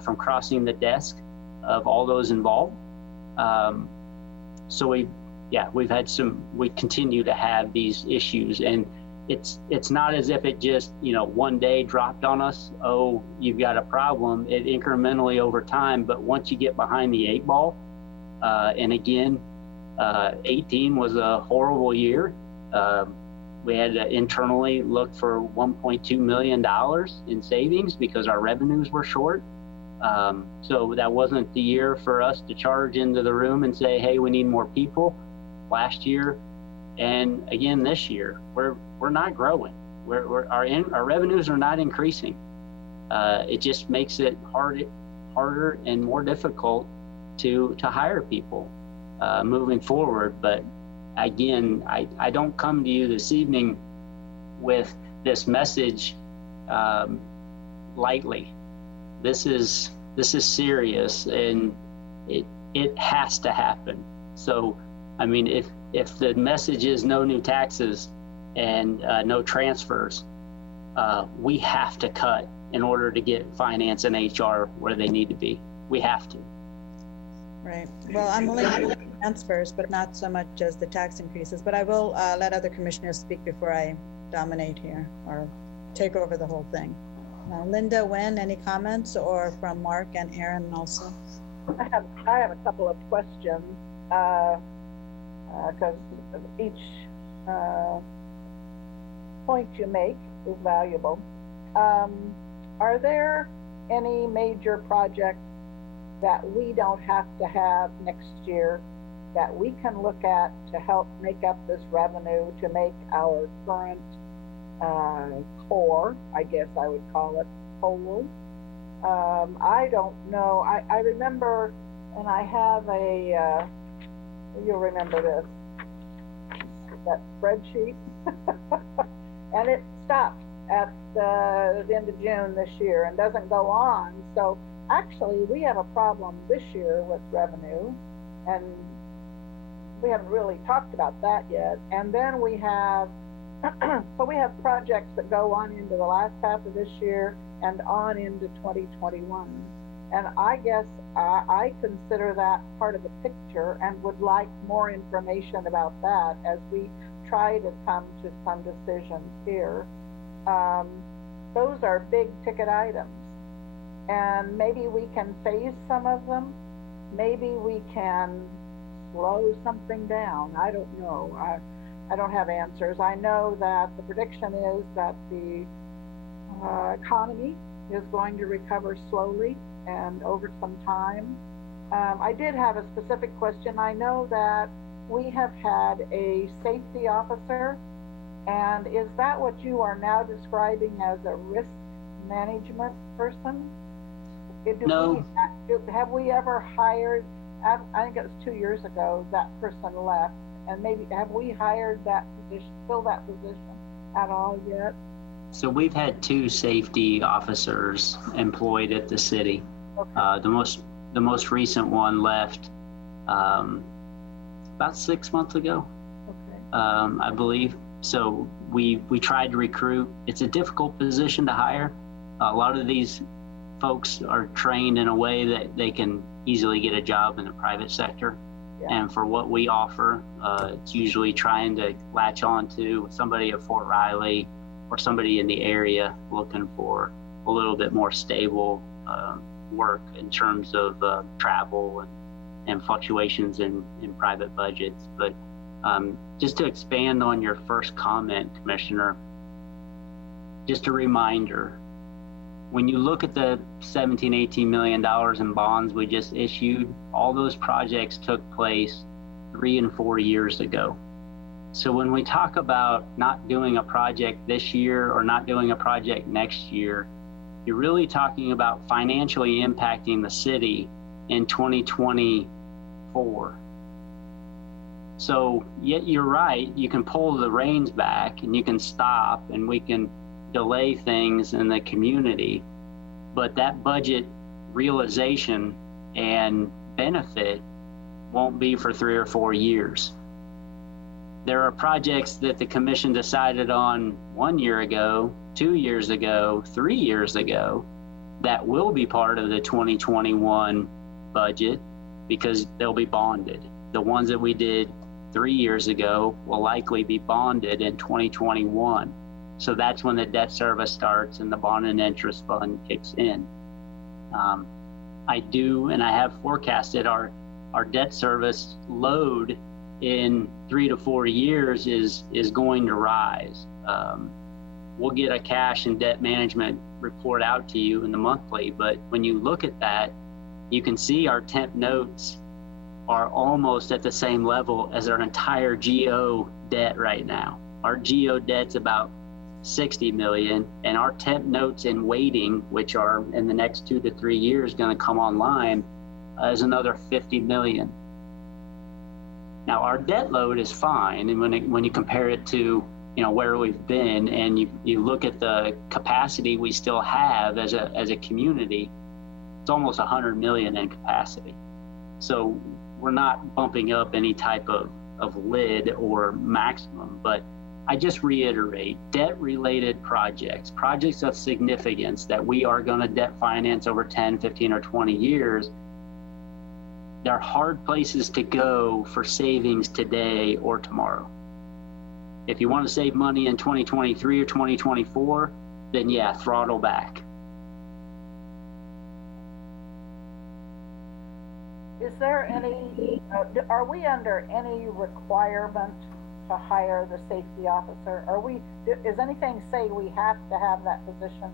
from crossing the desk of all those involved. So we continue to have these issues, and it's not as if it just, one day dropped on us, oh, you've got a problem. It incrementally over time, but once you get behind the 8 ball, and again, 18 was a horrible year. We had to internally look for $1.2 million in savings because our revenues were short. So that wasn't the year for us to charge into the room and say, hey, we need more people. Last year and again this year, we're not growing. Our revenues are not increasing. It just makes it harder and more difficult to hire people moving forward. But again, I don't come to you this evening with this message lightly. This is serious, and it has to happen. So, I mean, if the message is no new taxes and no transfers, we have to cut in order to get finance and HR where they need to be. We have to. Right. Well, I'm only for transfers, but not so much as the tax increases. But I will let other commissioners speak before I dominate here or take over the whole thing. Linda, Wen, any comments, or from Mark and Aaron also? I have a couple of questions. because each point you make is valuable. Are there any major projects that we don't have to have next year that we can look at to help make up this revenue to make our current core, I guess I would call it, whole? I don't know. I remember, and I have a, you'll remember this, that spreadsheet. And it stops at the end of June this year and doesn't go on. So actually we have a problem this year with revenue, and we haven't really talked about that yet. And then we have, so we have projects that go on into the last half of this year and on into 2021. And I guess I consider that part of the picture and would like more information about that as we try to come to some decisions here. Those are big ticket items, and maybe we can phase some of them. Maybe we can slow something down. I don't know. I don't have answers. I know that the prediction is that the economy is going to recover slowly and over some time. I did have a specific question. I know that we have had a safety officer, and is that what you are now describing as a risk management person? No. Have we ever hired, I think it was 2 years ago, that person left, and maybe have we hired that position, fill that position at all yet? So we've had 2 safety officers employed at the city. Okay. The most recent one left about 6 months ago, Okay. I believe. So we tried to recruit. It's a difficult position to hire. A lot of these folks are trained in a way that they can easily get a job in the private sector. Yeah. And for what we offer, it's usually trying to latch on to somebody at Fort Riley or somebody in the area looking for a little bit more stable work in terms of travel and fluctuations in private budgets. But just to expand on your first comment, Commissioner, just a reminder, when you look at the $17-18 million in bonds we just issued, all those projects took place 3 and 4 years ago. So when we talk about not doing a project this year or not doing a project next year, you're really talking about financially impacting the city in 2024. So yet you're right, you can pull the reins back and you can stop and we can delay things in the community, but that budget realization and benefit won't be for 3 or 4 years. There are projects that the commission decided on 1 year ago, 2 years ago, 3 years ago, that will be part of the 2021 budget because they'll be bonded. The ones that we did 3 years ago will likely be bonded in 2021. So that's when the debt service starts and the bond and interest fund kicks in. I do, and I have forecasted our debt service load in 3 to 4 years is going to rise. We'll get a cash and debt management report out to you in the monthly, but when you look at that, you can see our temp notes are almost at the same level as our entire GO debt right now. Our GO debt's about 60 million, and our temp notes in waiting, which are in the next 2 to 3 years going to come online, is another 50 million. Now our debt load is fine, and when you compare it to where we've been, and you look at the capacity we still have as a community, it's almost 100 million in capacity. So we're not bumping up any type of lid or maximum, but I just reiterate, debt-related projects of significance that we are going to debt finance over 10, 15, or 20 years, they're hard places to go for savings today or tomorrow. If you want to save money in 2023 or 2024, then yeah, throttle back. Is there any, are we under any requirement to hire the safety officer? Is anything say we have to have that position?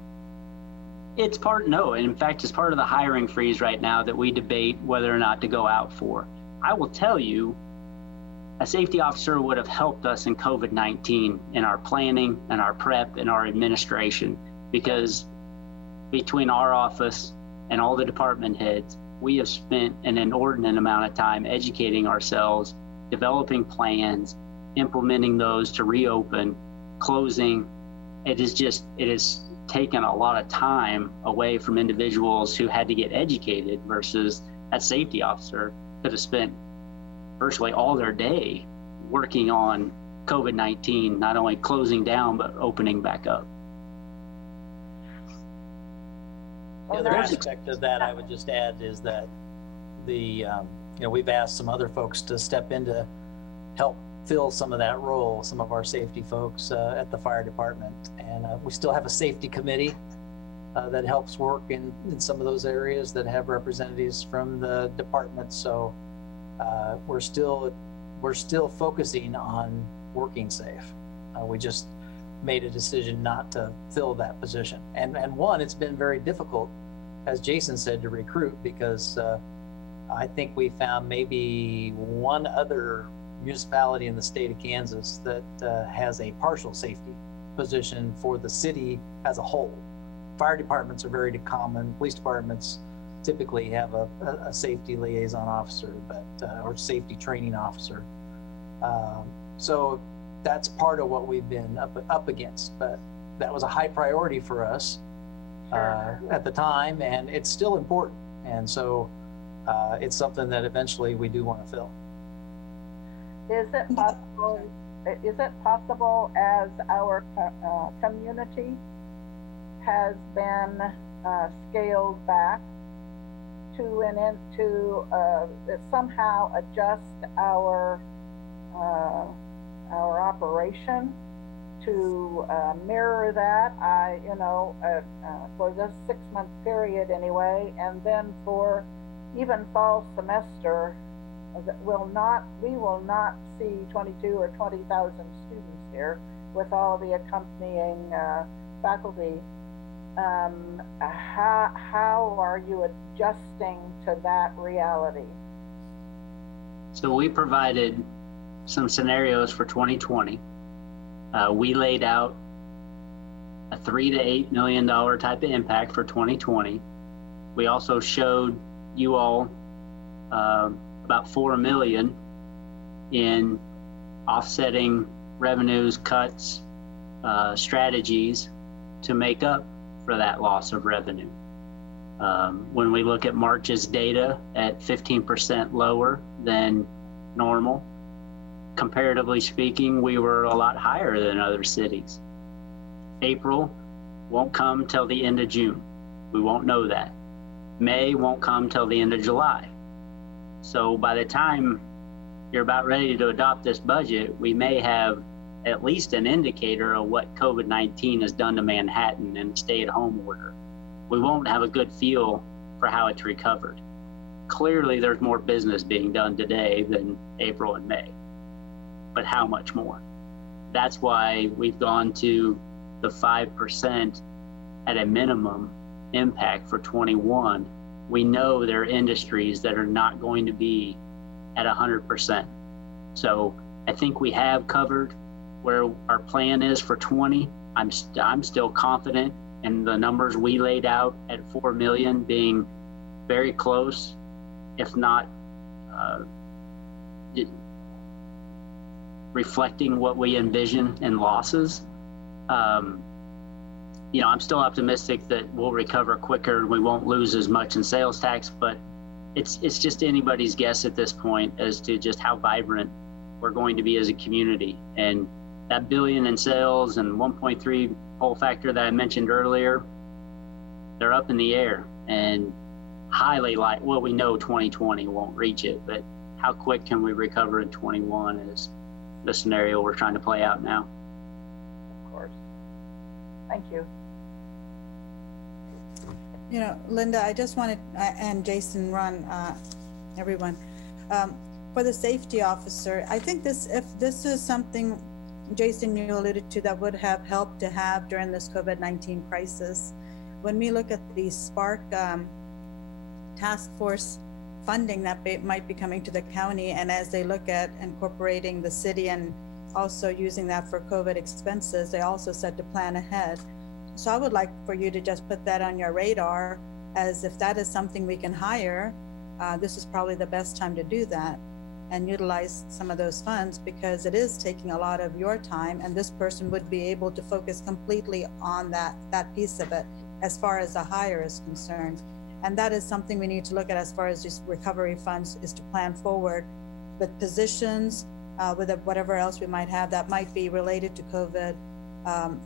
No, in fact, it's part of the hiring freeze right now that we debate whether or not to go out for. I will tell you, a safety officer would have helped us in COVID-19 in our planning and our prep and our administration, because between our office and all the department heads, we have spent an inordinate amount of time educating ourselves, developing plans, implementing those to reopen, closing. It is taken a lot of time away from individuals who had to get educated versus that safety officer could have spent virtually all their day working on COVID-19, not only closing down, but opening back up. The other aspect of that I would just add is that we've asked some other folks to step in to help fill some of that role, some of our safety folks at the fire department. And we still have a safety committee that helps work in some of those areas that have representatives from the department. So we're still focusing on working safe. We just made a decision not to fill that position. And one, it's been very difficult, as Jason said, to recruit, because I think we found maybe one other municipality in the state of Kansas that has a partial safety position for the city as a whole. Fire departments are very common. Police departments typically have a safety liaison officer, or safety training officer. So that's part of what we've been up against, but that was a high priority for us at the time, and it's still important. And so it's something that eventually we do want to fill. Is it possible as our community has been scaled back to somehow adjust our operation to mirror that, for this 6-month period anyway, and then for even fall semester, we will not see 22 or 20,000 students here with all the accompanying faculty. How are you adjusting to that reality? So we provided some scenarios for 2020. We laid out a $3 to $8 million type of impact for 2020. We also showed you all about $4 million in offsetting revenues, cuts, strategies to make up for that loss of revenue. When we look at March's data at 15% lower than normal, comparatively speaking, we were a lot higher than other cities. April won't come till the end of June. We won't know that. May won't come till the end of July. So by the time you're about ready to adopt this budget, we may have at least an indicator of what COVID-19 has done to Manhattan and the stay-at-home order. We won't have a good feel for how it's recovered. Clearly, there's more business being done today than April and May, but how much more? That's why we've gone to the 5% at a minimum impact for 21. We know there are industries that are not going to be at 100%. So I think we have covered where our plan is for 20. I'm still confident in the numbers we laid out at 4 million being very close, if not reflecting what we envision in losses. I'm still optimistic that we'll recover quicker and we won't lose as much in sales tax, but it's just anybody's guess at this point as to just how vibrant we're going to be as a community. And that $1 billion in sales and 1.3 pull factor that I mentioned earlier, they're up in the air and highly we know 2020 won't reach it, but how quick can we recover in 21 is the scenario we're trying to play out now. Of course. Thank you. Linda, I just wanted, and Jason, Ron, everyone. For the safety officer, I think if this is something, Jason, you alluded to, that would have helped to have during this COVID-19 crisis. When we look at the Spark task force funding that might be coming to the county, and as they look at incorporating the city and also using that for COVID expenses, they also said to plan ahead. So I would like for you to just put that on your radar, as if that is something we can hire, this is probably the best time to do that and utilize some of those funds, because it is taking a lot of your time, and this person would be able to focus completely on that piece of it as far as the hire is concerned. And that is something we need to look at as far as just recovery funds, is to plan forward with positions, with whatever else we might have that might be related to COVID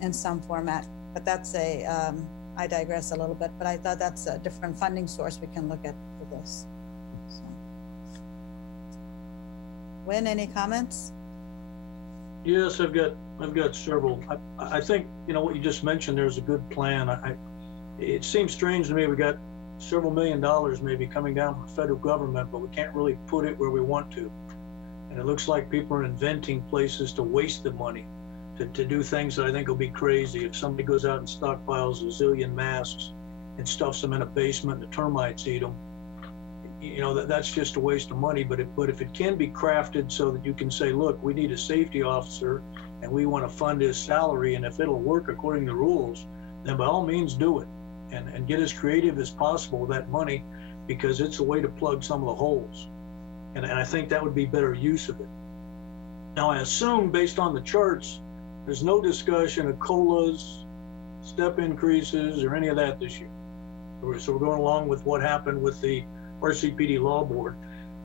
in some format. But that's I digress a little bit, but I thought that's a different funding source we can look at for this. So. Wynn, any comments? Yes, I've got several. I think, what you just mentioned, there's a good plan. It seems strange to me, we got several $1 million maybe coming down from the federal government, but we can't really put it where we want to. And it looks like people are inventing places to waste the money, to do things that I think will be crazy. If somebody goes out and stockpiles a zillion masks and stuffs them in a basement and the termites eat them, that's just a waste of money. But if it can be crafted so that you can say, look, we need a safety officer and we want to fund his salary, and if it'll work according to rules, then by all means do it, and get as creative as possible with that money, because it's a way to plug some of the holes. And I think that would be better use of it. Now, I assume, based on the charts, there's no discussion of COLAs, step increases, or any of that this year. So we're going along with what happened with the RCPD Law Board.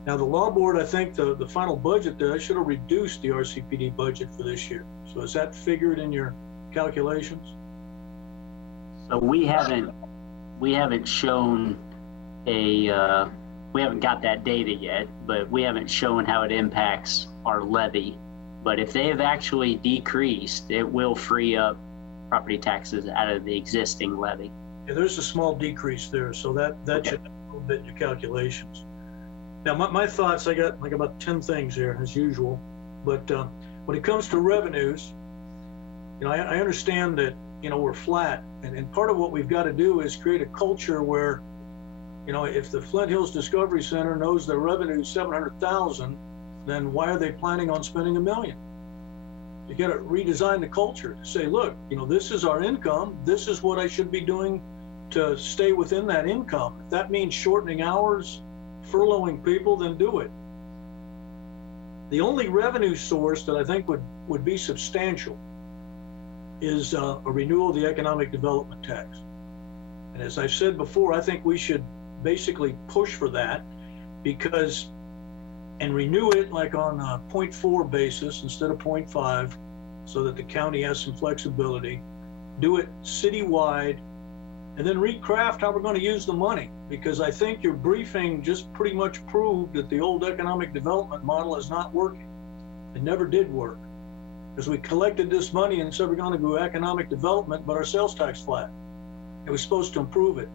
Now, the Law Board, I think the final budget there, I should have reduced the RCPD budget for this year. So is that figured in your calculations? So we haven't shown we haven't got that data yet, but we haven't shown how it impacts our levy. But if they have actually decreased, it will free up property taxes out of the existing levy. Yeah, there's a small decrease there, so that okay. Should help a little bit in your calculations. Now, my thoughts, I got like about 10 things here as usual, but when it comes to revenues, I understand that, we're flat, and part of what we've got to do is create a culture where, if the Flint Hills Discovery Center knows their revenue is 700,000, then why are they planning on spending $1 million? You got to redesign the culture to say, look, this is our income. This is what I should be doing to stay within that income. If that means shortening hours, furloughing people, then do it. The only revenue source that I think would be substantial is a renewal of the economic development tax. And as I've said before, I think we should basically push for that, and renew it like on a 0.4 basis instead of 0.5, so that the county has some flexibility. Do it citywide, and then recraft how we're going to use the money, because I think your briefing just pretty much proved that the old economic development model is not working. It never did work, because we collected this money and said we're going to do economic development, but our sales tax flat. It was supposed to improve it.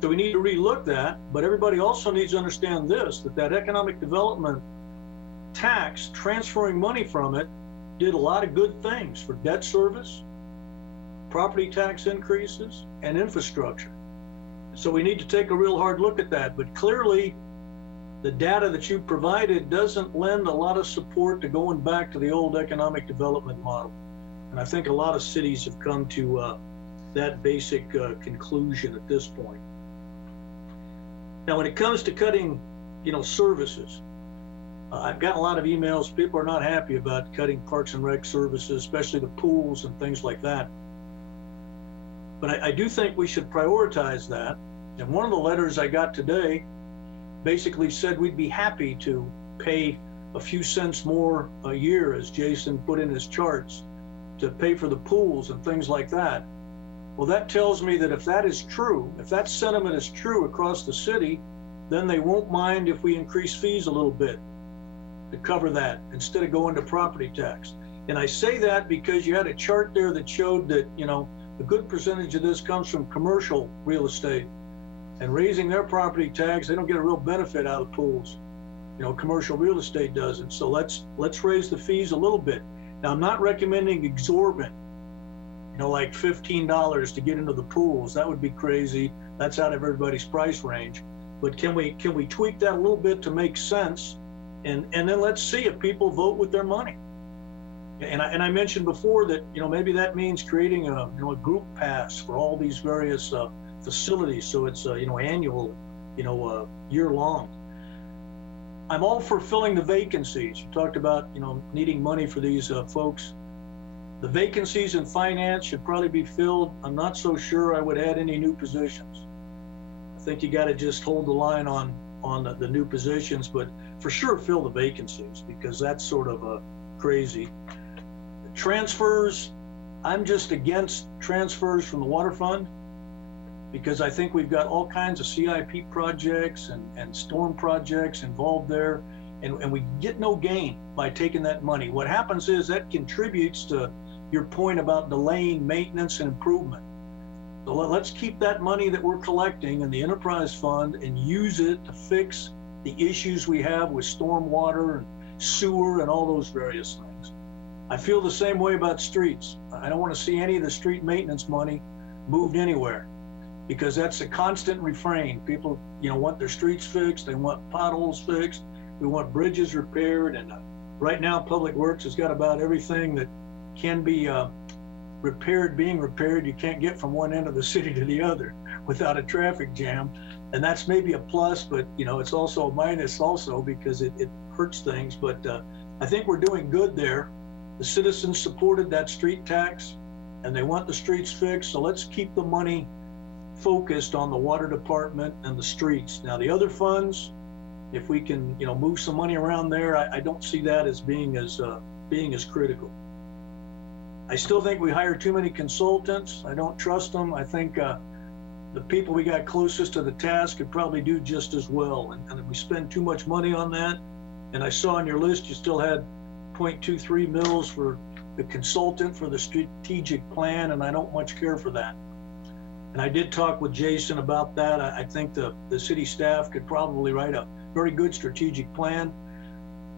So we need to relook that, but everybody also needs to understand this, that economic development tax, transferring money from it, did a lot of good things for debt service, property tax increases, and infrastructure. So we need to take a real hard look at that, but clearly the data that you provided doesn't lend a lot of support to going back to the old economic development model. And I think a lot of cities have come to that basic conclusion at this point. Now, when it comes to cutting, services, I've gotten a lot of emails. People are not happy about cutting Parks and Rec services, especially the pools and things like that. But I do think we should prioritize that. And one of the letters I got today basically said we'd be happy to pay a few cents more a year, as Jason put in his charts, to pay for the pools and things like that. Well, that tells me that if that is true, if that sentiment is true across the city, then they won't mind if we increase fees a little bit to cover that instead of going to property tax. And I say that because you had a chart there that showed that, a good percentage of this comes from commercial real estate. and raising their property tax, they don't get a real benefit out of pools. You know, commercial real estate doesn't. So let's raise the fees a little bit. Now, I'm not recommending exorbitant, you know, like $15 to get into the pools. That would be crazy. That's out of everybody's price range. But can we tweak that a little bit to make sense? And then let's see if people vote with their money. And I mentioned before that, you know, maybe that means creating a group pass for all these various facilities. So it's annual, year long. I'm all for filling the vacancies. You talked about, needing money for these folks. The vacancies in finance should probably be filled. I'm not so sure I would add any new positions. I think you got to just hold the line on the new positions, but for sure fill the vacancies, because that's sort of crazy. Transfers, I'm just against transfers from the water fund, because I think we've got all kinds of CIP projects and storm projects involved there, and we get no gain by taking that money. What happens is that contributes to your point about delaying maintenance and improvement. So let's keep that money that we're collecting in the enterprise fund and use it to fix the issues we have with stormwater and sewer and all those various things. I feel the same way about streets. I don't want to see any of the street maintenance money moved anywhere, because that's a constant refrain. People, want their streets fixed. They want potholes fixed. We want bridges repaired. And right now, Public Works has got about everything that can be repaired being repaired. You can't get from one end of the city to the other without a traffic jam. And that's maybe a plus, but it's also a minus also, because it hurts things. But I think we're doing good there. The citizens supported that street tax and they want the streets fixed. So let's keep the money focused on the water department and the streets. Now, the other funds, if we can, move some money around there, I don't see that as being as critical. I still think we hire too many consultants. I don't trust them. I think the people we got closest to the task could probably do just as well. And we spend too much money on that. And I saw on your list, you still had 0.23 mils for the consultant for the strategic plan, and I don't much care for that. And I did talk with Jason about that. I think the city staff could probably write a very good strategic plan.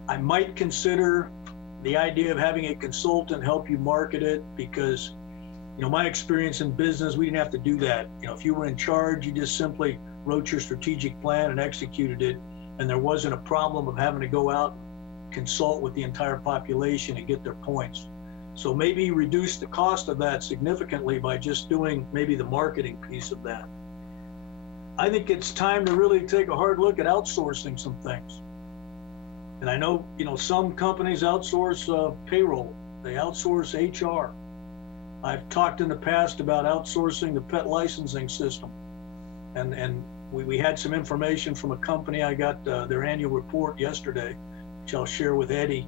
I might consider the idea of having a consultant help you market it, because, my experience in business, we didn't have to do that. If you were in charge, you just simply wrote your strategic plan and executed it, and there wasn't a problem of having to go out and consult with the entire population and get their points. So maybe reduce the cost of that significantly by just doing maybe the marketing piece of that. I think it's time to really take a hard look at outsourcing some things. And I know, some companies outsource payroll, they outsource HR. I've talked in the past about outsourcing the pet licensing system. And we had some information from a company. I got their annual report yesterday, which I'll share with Eddie.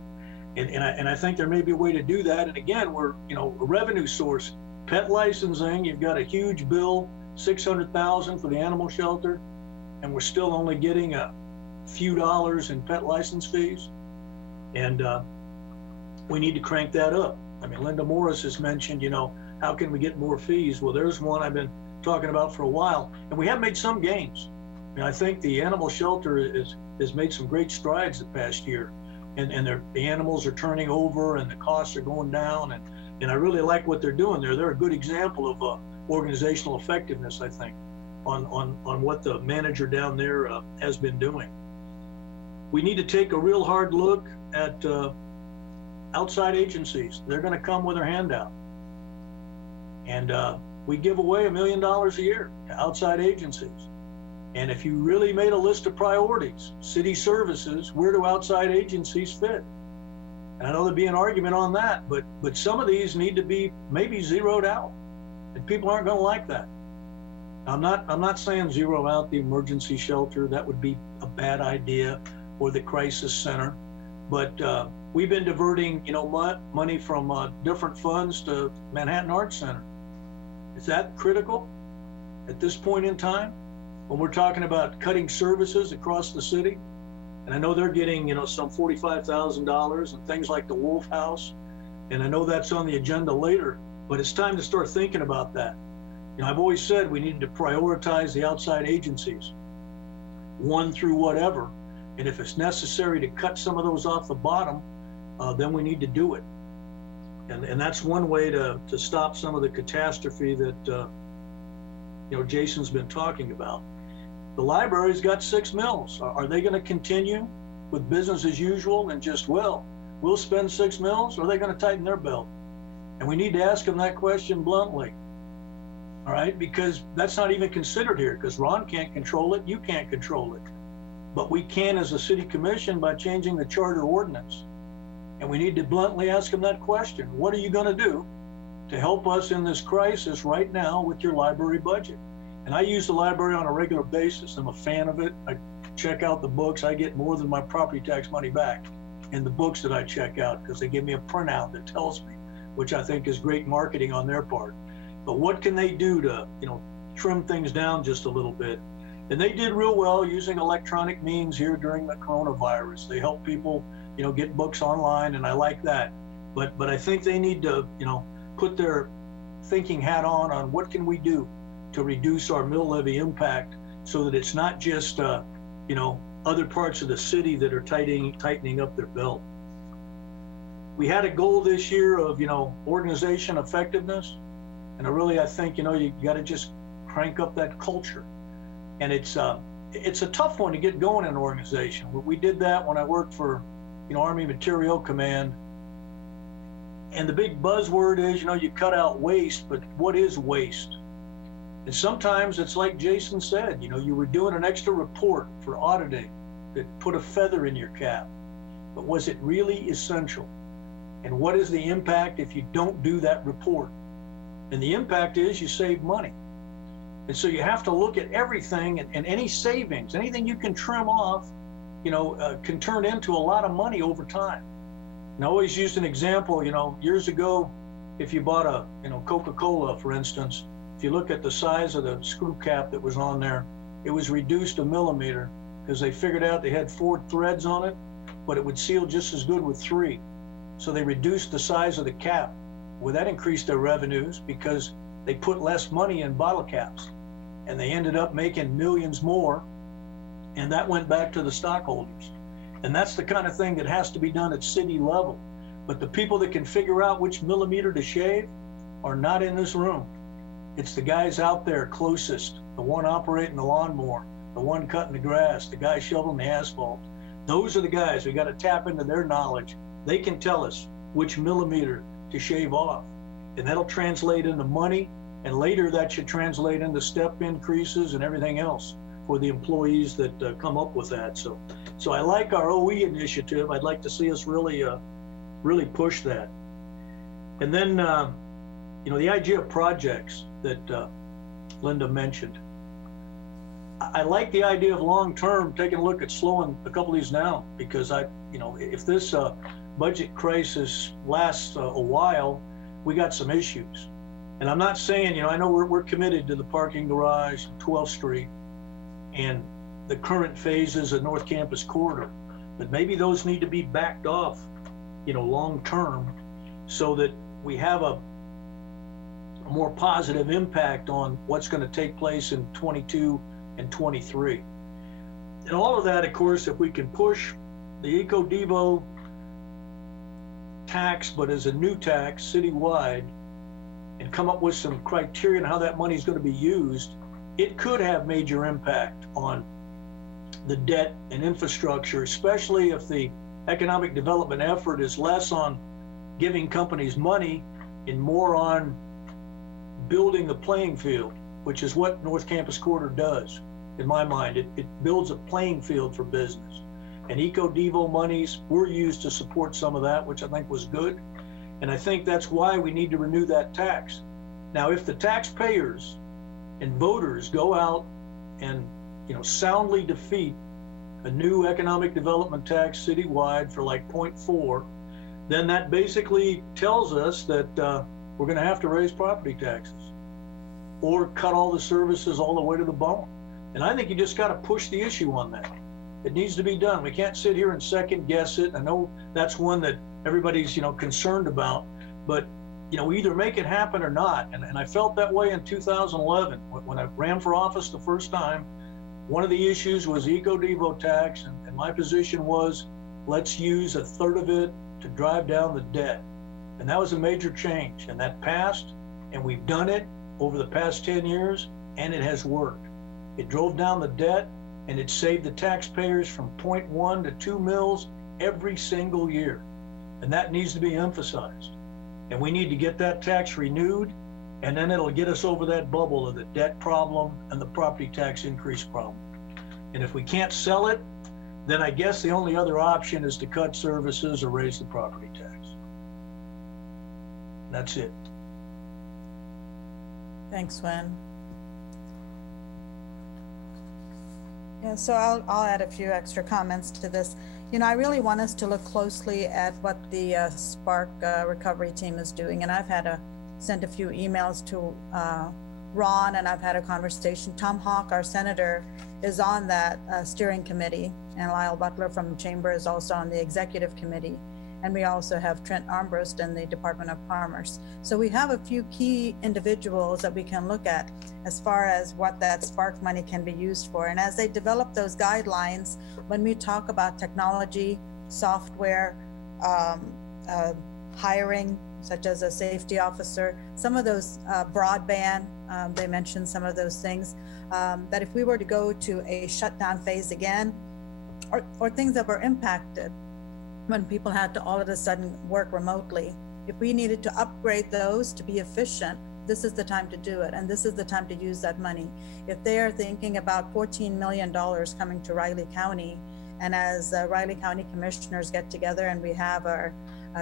And I think there may be a way to do that. And again, we're, a revenue source. Pet licensing, you've got a huge bill, $600,000 for the animal shelter, and we're still only getting a few dollars in pet license fees. And we need to crank that up. I mean, Linda Morris has mentioned, how can we get more fees? Well, there's one I've been talking about for a while, and we have made some gains. I mean, I think the animal shelter has made some great strides the past year. And the animals are turning over and the costs are going down. And I really like what they're doing there. They're a good example of organizational effectiveness, I think, on what the manager down there has been doing. We need to take a real hard look at outside agencies. They're going to come with their hand out. And we give away $1 million a year to outside agencies. And if you really made a list of priorities, city services, where do outside agencies fit? And I know there'd be an argument on that, but some of these need to be maybe zeroed out, and people aren't going to like that. I'm not saying zero out the emergency shelter. That would be a bad idea, or the crisis center. But we've been diverting, money from different funds to Manhattan Arts Center. Is that critical at this point in time? When we're talking about cutting services across the city, and I know they're getting, some $45,000 and things like the Wolf House, and I know that's on the agenda later, but it's time to start thinking about that. You know, I've always said we needed to prioritize the outside agencies, one through whatever. And if it's necessary to cut some of those off the bottom, then we need to do it. And that's one way to stop some of the catastrophe that, you know, Jason's been talking about. The library's got 6 mills. Are they going to continue with business as usual and just, well, we'll spend 6 mills, or are they going to tighten their belt? And we need to ask them that question bluntly. All right, because that's not even considered here, because Ron can't control it, you can't control it. But we can as a city commission by changing the charter ordinance. And we need to bluntly ask them that question. What are you going to do to help us in this crisis right now with your library budget? And I use the library on a regular basis. I'm a fan of it. I check out the books. I get more than my property tax money back in the books that I check out, because they give me a printout that tells me, which I think is great marketing on their part. But what can they do to, you know, trim things down just a little bit? And they did real well using electronic means here during the coronavirus. They help people, you know, get books online, and I like that. But I think they need to, you know, put their thinking hat on what can we do to reduce our mill levy impact, so that it's not just, you know, other parts of the city that are tightening up their belt. We had a goal this year of, you know, organization effectiveness. And I think, you know, you got to just crank up that culture. And it's a tough one to get going in an organization. We did that when I worked for, you know, Army Materiel Command. And the big buzzword is, you know, you cut out waste, but what is waste? And sometimes it's like Jason said, you know, you were doing an extra report for auditing that put a feather in your cap. But was it really essential? And what is the impact if you don't do that report? And the impact is you save money. And so you have to look at everything, and any savings, anything you can trim off, you know, can turn into a lot of money over time. And I always used an example, you know, years ago, if you bought a, you know, Coca-Cola, for instance, if you look at the size of the screw cap that was on there, it was reduced a millimeter, because they figured out they had 4 threads on it, but it would seal just as good with 3. So they reduced the size of the cap. Well, that increased their revenues because they put less money in bottle caps, and they ended up making millions more, and that went back to the stockholders. And that's the kind of thing that has to be done at city level. But the people that can figure out which millimeter to shave are not in this room. It's the guys out there closest, the one operating the lawnmower, the one cutting the grass, the guy shoveling the asphalt. Those are the guys. We got to tap into their knowledge. They can tell us which millimeter to shave off, and that'll translate into money, and later that should translate into step increases and everything else for the employees that come up with that. So I like our OE initiative. I'd like to see us really push that. And then you know, the idea of projects that Linda mentioned, I like the idea of long-term taking a look at slowing a couple of these down, because you know, if this budget crisis lasts a while, we got some issues. And I'm not saying, you know, I know we're committed to the parking garage, 12th Street, and the current phases of North Campus Corridor, but maybe those need to be backed off, you know, long-term, so that we have a more positive impact on what's going to take place in 22 and 23. And all of that, of course, if we can push the Eco-Devo tax, but as a new tax citywide, and come up with some criteria on how that money is going to be used, it could have major impact on the debt and infrastructure, especially if the economic development effort is less on giving companies money and more on building the playing field, which is what North Campus Corridor does. In my mind, it builds a playing field for business. And Eco-Devo monies were used to support some of that, which I think was good. And I think that's why we need to renew that tax. Now, if the taxpayers and voters go out and, you know, soundly defeat a new economic development tax citywide for like 0.4, then that basically tells us that we're going to have to raise property taxes or cut all the services all the way to the bone. And I think you just got to push the issue on that. It needs to be done. We can't sit here and second guess it. I know that's one that everybody's, you know, concerned about, but we either make it happen or not. And I felt that way in 2011 when I ran for office the first time. One of the issues was eco-devo tax, and my position was, let's use a third of it to drive down the debt. And that was a major change, and that passed, and we've done it over the past 10 years, and it has worked. It drove down the debt, and it saved the taxpayers from 0.1 to 2 mils every single year. And that needs to be emphasized. And we need to get that tax renewed, and then it'll get us over that bubble of the debt problem and the property tax increase problem. And if we can't sell it, then I guess the only other option is to cut services or raise the property tax. That's it. Thanks, Wynn. Yeah, so I'll add a few extra comments to this. I really want us to look closely at what the Spark recovery team is doing. And I've sent a few emails to Ron, and I've had a conversation. Tom Hawk, our senator, is on that steering committee, and Lyle Butler from Chamber is also on the executive committee. And we also have Trent Armbrust in the Department of Commerce. So we have a few key individuals that we can look at as far as what that Spark money can be used for. And as they develop those guidelines, when we talk about technology, software, hiring, such as a safety officer, some of those broadband, they mentioned some of those things, that if we were to go to a shutdown phase again, or things that were impacted, when people had to all of a sudden work remotely, if we needed to upgrade those to be efficient, this is the time to do it. And this is the time to use that money. If they are thinking about $14 million coming to Riley County, and as Riley County commissioners get together and we have our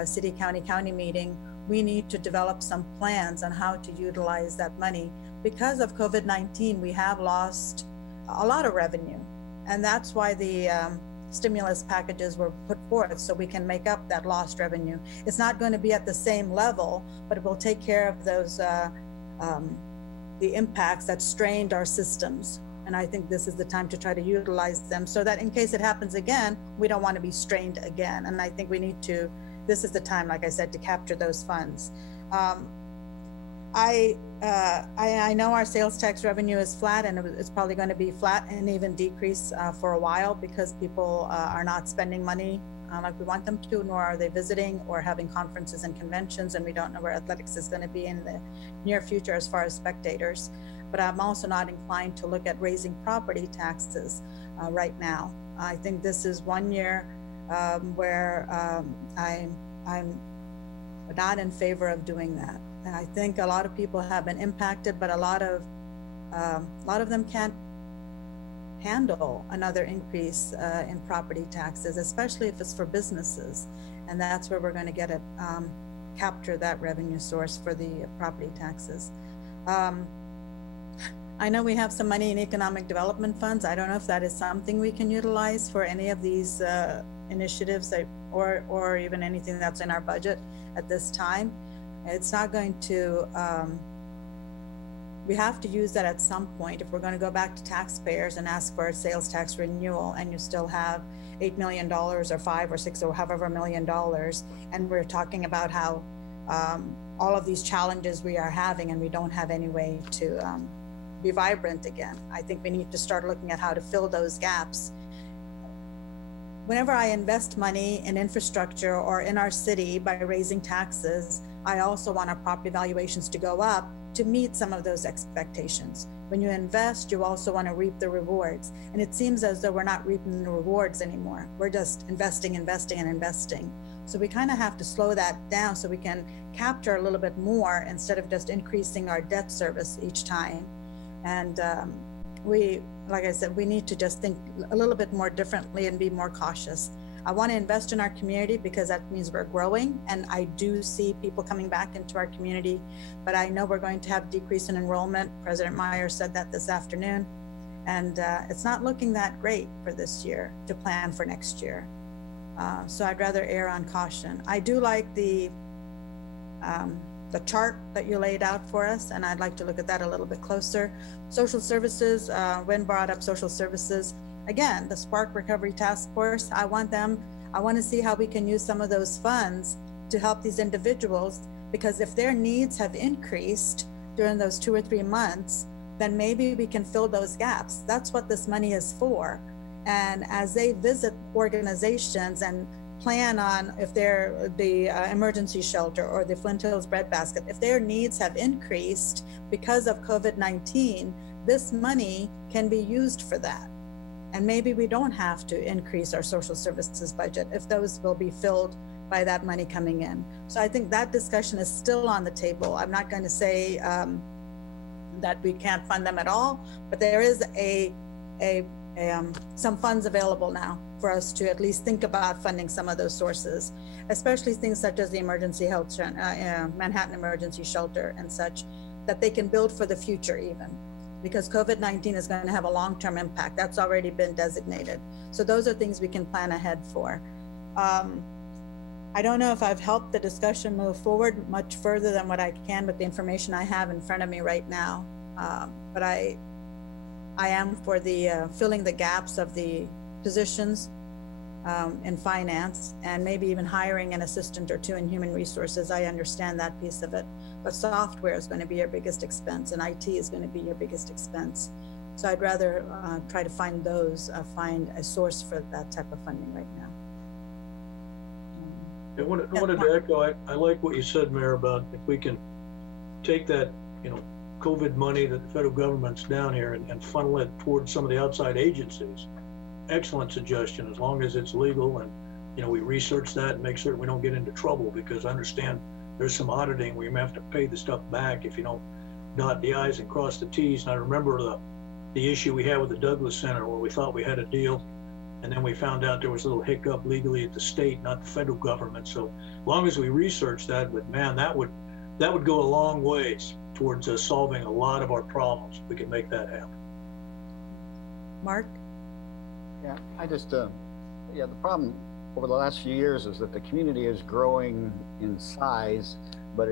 city county meeting, we need to develop some plans on how to utilize that money. Because of COVID-19, we have lost a lot of revenue. And that's why the stimulus packages were put forth, so we can make up that lost revenue. It's not going to be at the same level, but it will take care of those the impacts that strained our systems. And I think this is the time to try to utilize them so that in case it happens again, we don't want to be strained again. And I think we need to, this is the time, like I said, to capture those funds. I know our sales tax revenue is flat, and it's probably going to be flat and even decrease for a while because people are not spending money like we want them to, nor are they visiting or having conferences and conventions, and we don't know where athletics is going to be in the near future as far as spectators. But I'm also not inclined to look at raising property taxes right now. I think this is 1 year where I'm not in favor of doing that. And I think a lot of people have been impacted, but a lot of them can't handle another increase in property taxes, especially if it's for businesses. And that's where we're going to get it, capture that revenue source for the property taxes. I know we have some money in economic development funds. I don't know if that is something we can utilize for any of these initiatives or even anything that's in our budget at this time. It's not going to, we have to use that at some point. If we're going to go back to taxpayers and ask for a sales tax renewal, and you still have $8 million or 5 or 6 or however $1 million, and we're talking about how all of these challenges we are having and we don't have any way to be vibrant again. I think we need to start looking at how to fill those gaps. Whenever I invest money in infrastructure or in our city by raising taxes, I also want our property valuations to go up to meet some of those expectations. When you invest, you also want to reap the rewards. And it seems as though we're not reaping the rewards anymore. We're just investing. So we kind of have to slow that down so we can capture a little bit more instead of just increasing our debt service each time. And like I said, we need to just think a little bit more differently and be more cautious. I want to invest in our community because that means we're growing, and I do see people coming back into our community, but I know we're going to have decrease in enrollment. President Meyer said that this afternoon, and it's not looking that great for this year to plan for next year. So I'd rather err on caution. I do like the chart that you laid out for us, and I'd like to look at that a little bit closer. Social services, Wynn brought up social services. Again, the Spark Recovery Task Force, I want to see how we can use some of those funds to help these individuals, because if their needs have increased during those 2 or 3 months, then maybe we can fill those gaps. That's what this money is for. And as they visit organizations and plan on if they're the emergency shelter or the Flint Hills breadbasket, if their needs have increased because of COVID-19, this money can be used for that. And maybe we don't have to increase our social services budget if those will be filled by that money coming in. So I think that discussion is still on the table. I'm not going to say that we can't fund them at all, but there is some funds available now for us to at least think about funding some of those sources, especially things such as the emergency health, Manhattan Emergency Shelter and such, that they can build for the future even, because COVID-19 is going to have a long-term impact. That's already been designated. So those are things we can plan ahead for. I don't know if I've helped the discussion move forward much further than what I can with the information I have in front of me right now. But I am for the filling the gaps of the positions in finance, and maybe even hiring an assistant or two in human resources. I understand that piece of it, but software is going to be your biggest expense, and IT is going to be your biggest expense. So I'd rather try to find a source for that type of funding right now. I wanted to echo, I like what you said, Mayor, about if we can take that, COVID money that the federal government's down here and funnel it towards some of the outside agencies. Excellent suggestion, as long as it's legal and, we research that and make certain we don't get into trouble, because I understand there's some auditing where you may have to pay the stuff back if you don't dot the I's and cross the T's. And I remember the issue we had with the Douglas Center where we thought we had a deal, and then we found out there was a little hiccup legally at the state, not the federal government. So as long as we research that, but man, that would go a long ways towards solving a lot of our problems. If we can make that happen. Mark? Yeah, I just, the problem over the last few years is that the community is growing in size, but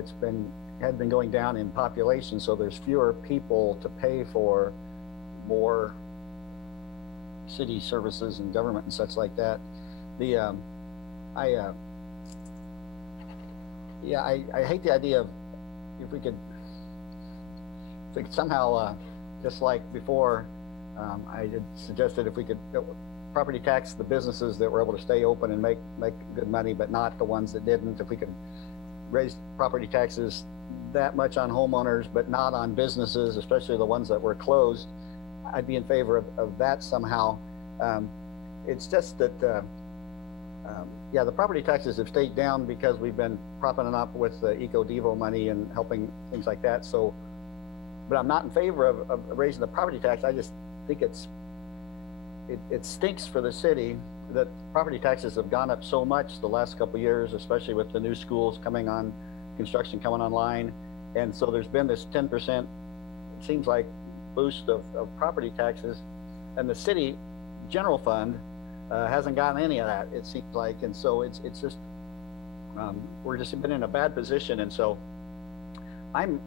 had been going down in population. So there's fewer people to pay for more city services and government and such like that. I hate the idea of if we could somehow, just like before, I had suggested if we could property tax the businesses that were able to stay open and make good money, but not the ones that didn't. If we could raise property taxes that much on homeowners, but not on businesses, especially the ones that were closed, I'd be in favor of that somehow. It's just that, the property taxes have stayed down because we've been propping it up with the Eco-Devo money and helping things like that. So, but I'm not in favor of raising the property tax. I just think it stinks for the city that property taxes have gone up so much the last couple of years, especially with the new schools construction coming online. And so there's been this 10%, it seems like, boost of property taxes, and the city general fund hasn't gotten any of that, it seems like. And so it's just we're just been in a bad position. And so I've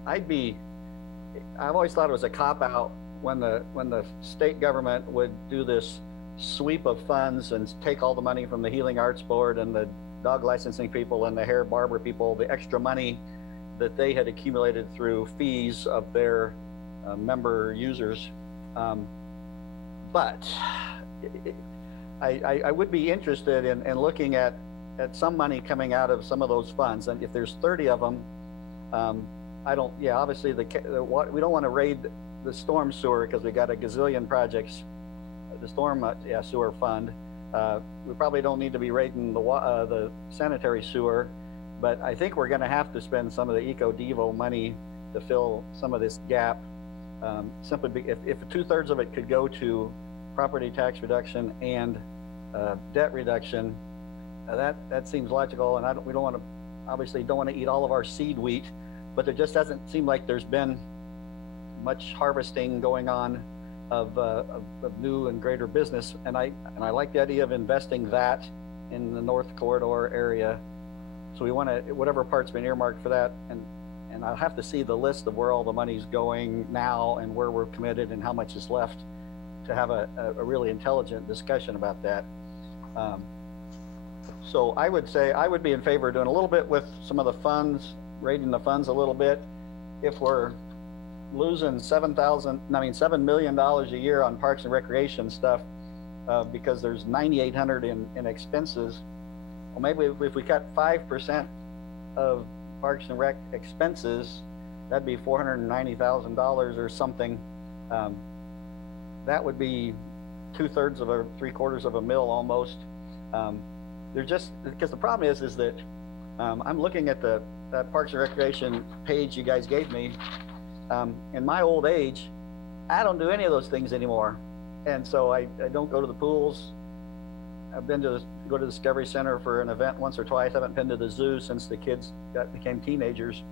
always thought it was a cop-out when the state government would do this sweep of funds and take all the money from the Healing Arts Board and the dog licensing people and the hair barber people, the extra money that they had accumulated through fees of their member users. But I would be interested in looking at some money coming out of some of those funds. And if there's 30 of them, obviously we don't want to raid the storm sewer because we got a gazillion projects, the storm sewer fund. We probably don't need to be raiding the sanitary sewer, but I think we're going to have to spend some of the Eco-Devo money to fill some of this gap. Simply if 2/3 of it could go to property tax reduction and debt reduction, that seems logical. And we don't want to eat all of our seed wheat, but there just doesn't seem like there's been much harvesting going on of new and greater business. And I like the idea of investing that in the North Corridor area. So we want to, whatever part's been earmarked for that, and I'll have to see the list of where all the money's going now and where we're committed and how much is left to have a really intelligent discussion about that. So I would say I would be in favor of doing a little bit with some of the funds raiding the funds a little bit. If we're losing $7 million a year on parks and recreation stuff, because there's 9,800 in expenses, well, maybe if we cut 5% of parks and rec expenses, that'd be $490,000 or something. That would be 2/3 of 3/4 of a mil almost. They're just, because the problem is that I'm looking at that Parks and Recreation page you guys gave me. In my old age, I don't do any of those things anymore. And so I don't go to the pools. I've been to go to the Discovery Center for an event once or twice. I haven't been to the zoo since the kids became teenagers.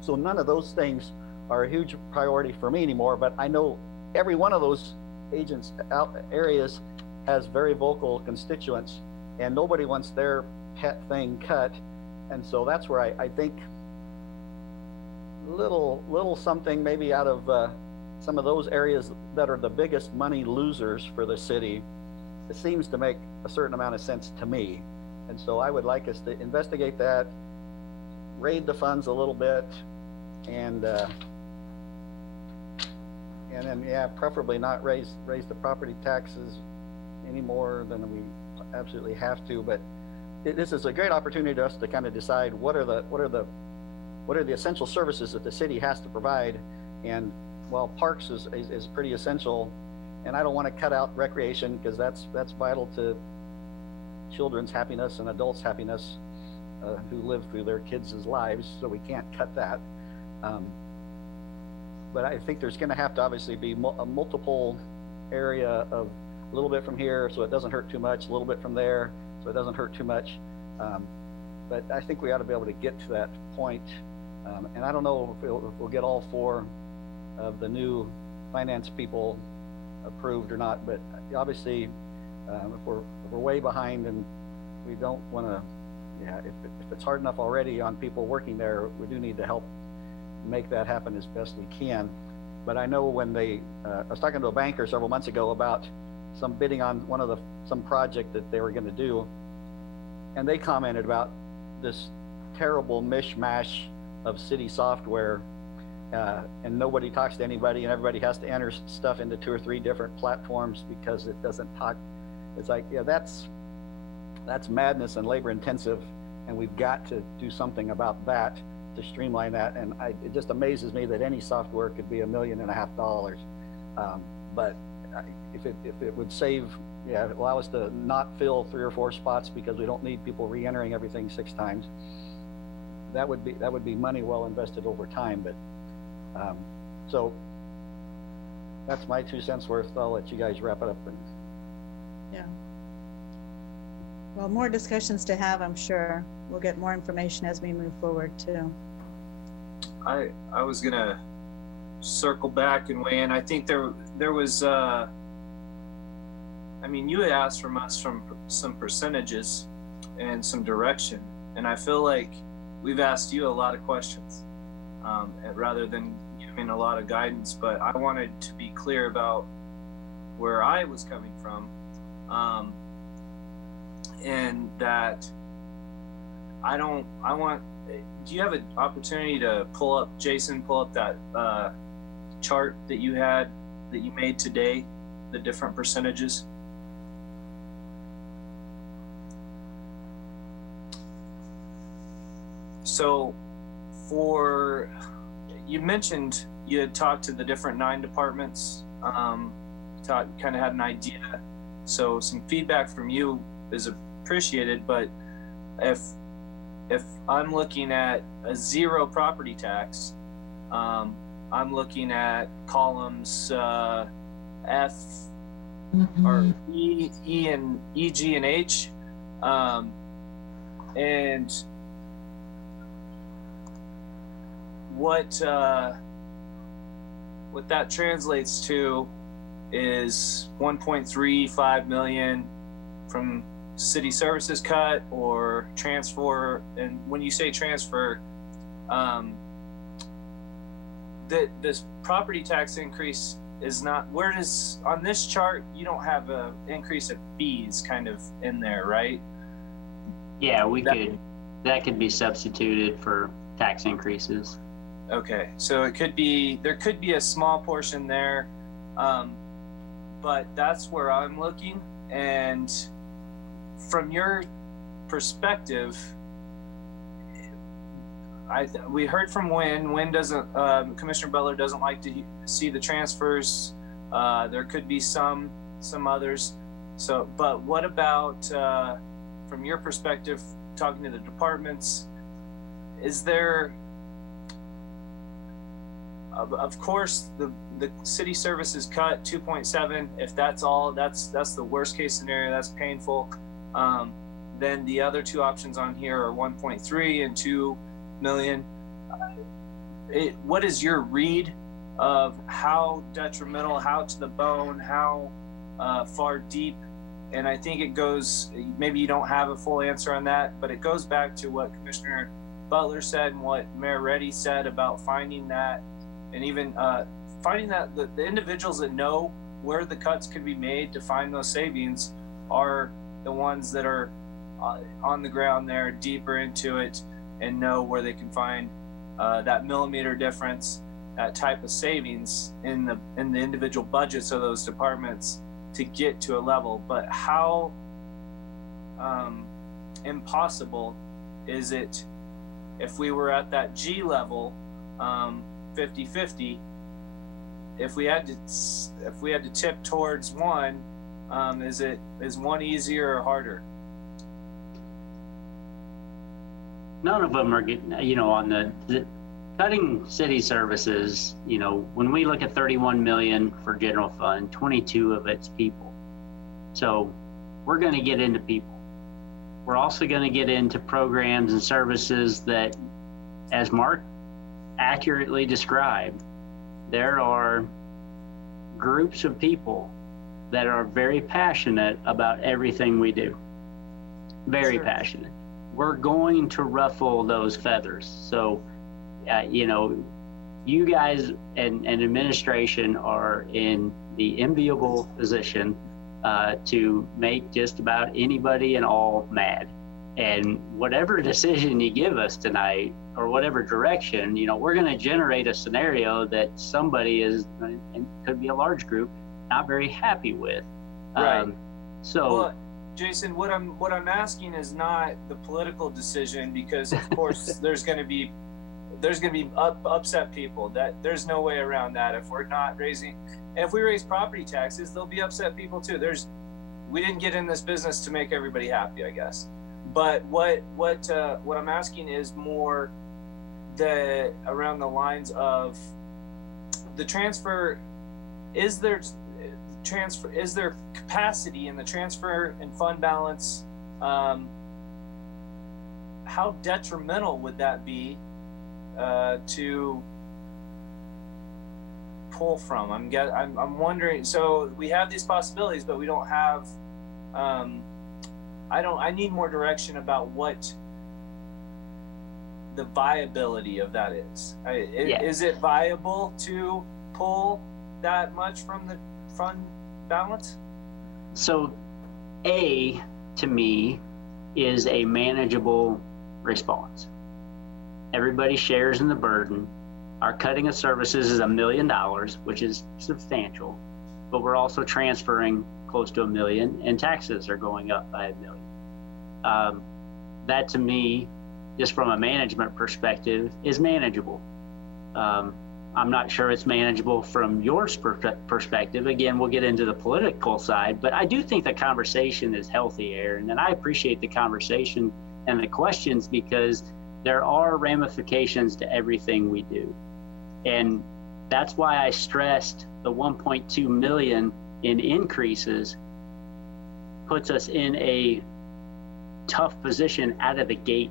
So none of those things are a huge priority for me anymore, but I know every one of those areas has very vocal constituents, and nobody wants their pet thing cut. And so that's where I think little something maybe out of some of those areas that are the biggest money losers for the city, it seems to make a certain amount of sense to me. And so I would like us to investigate that, raid the funds a little bit, and then, yeah, preferably not raise the property taxes any more than we absolutely have to. But this is a great opportunity for us to kind of decide what are the essential services that the city has to provide. And while parks is pretty essential, and I don't want to cut out recreation because that's vital to children's happiness and adults' happiness who live through their kids' lives, so we can't cut that. But I think there's going to have to obviously be a multiple area of a little bit from here so it doesn't hurt too much, a little bit from there so it doesn't hurt too much. But I think we ought to be able to get to that point. And I don't know if we'll get all 4 of the new finance people approved or not, but obviously if we're way behind and we don't want to, if it's hard enough already on people working there, we do need to help make that happen as best we can. But I know when I was talking to a banker several months ago about some bidding on some project that they were going to do, and they commented about this terrible mishmash of city software, and nobody talks to anybody, and everybody has to enter stuff into 2 or 3 different platforms because it doesn't talk. It's like, yeah, that's madness and labor intensive, and we've got to do something about that to streamline that. And it just amazes me that any software could be $1.5 million. But if it would allow us to not fill 3 or 4 spots because we don't need people re-entering everything 6 times, that would be money well invested over time. But so that's my 2 cents worth. I'll let you guys wrap it up. Yeah. Well, more discussions to have, I'm sure. We'll get more information as we move forward too. I was gonna circle back and weigh in. I think there was you had asked from us some percentages and some direction, and I feel like we've asked you a lot of questions rather than giving a lot of guidance. But I wanted to be clear about where I was coming from, and that do you have an opportunity to pull up that chart that you made today, the different percentages? So you mentioned you had talked to the different 9 departments, kind of had an idea. So some feedback from you is appreciated, but if I'm looking at a 0 property tax, I'm looking at columns F or E and E, G, and H, and what that translates to is 1.35 million from city services cut or transfer. And when you say transfer, this property tax increase is not, on this chart, you don't have a increase of fees kind of in there, right? Yeah, that could be substituted for tax increases. Okay, so there could be a small portion there, but that's where I'm looking. And from your perspective, we heard from Wynn doesn't, Commissioner Butler doesn't like to see the transfers. There could be some others. So, but what about, from your perspective, talking to the departments, is there, of course, the city services cut 2.7. If that's all, that's the worst case scenario. That's painful. Then the other two options on here are 1.3 and 2 million. What is your read of how detrimental, how to the bone, how far deep? And I think it goes, maybe you don't have a full answer on that, but it goes back to what Commissioner Butler said and what Mayor Reddy said about finding that, and even finding that the individuals that know where the cuts could be made to find those savings are the ones that are on the ground there, deeper into it, and know where they can find that millimeter difference, that type of savings in the individual budgets of those departments to get to a level. But how impossible is it if we were at that G level, 50-50, if we had to tip towards one, is one easier or harder? None of them are getting, on the cutting city services, when we look at 31 million for general fund, 22 of it's people. So we're going to get into people. We're also going to get into programs and services that, as Mark accurately described, there are groups of people that are very passionate about everything we do. Very passionate. We're going to ruffle those feathers. So, you guys and administration are in the enviable position to make just about anybody and all mad. And whatever decision you give us tonight, or whatever direction, we're going to generate a scenario that somebody is, and could be a large group, not very happy with. Right. Well, Jason, what I'm asking is not the political decision, because of course there's going to be upset people. That there's no way around that. If we're not raising, and if we raise property taxes, there'll be upset people too. We didn't get in this business to make everybody happy, I guess. But what I'm asking is more around the lines of the transfer. Is there capacity in the transfer and fund balance? How detrimental would that be to pull from? I'm wondering. So we have these possibilities, but we don't have. I need more direction about what the viability of that is. Is it viable to pull that much from the fund balance? So A, to me, is a manageable response. Everybody shares in the burden. Our cutting of services is $1 million, which is substantial, but we're also transferring close to $1 million, and taxes are going up by $1 million. That to me, just from a management perspective, is manageable. I'm not sure it's manageable from your perspective. Again, we'll get into the political side, but I do think the conversation is healthy, Aaron, and I appreciate the conversation and the questions, because there are ramifications to everything we do. And that's why I stressed the 1.2 million in increases puts us in a tough position out of the gate.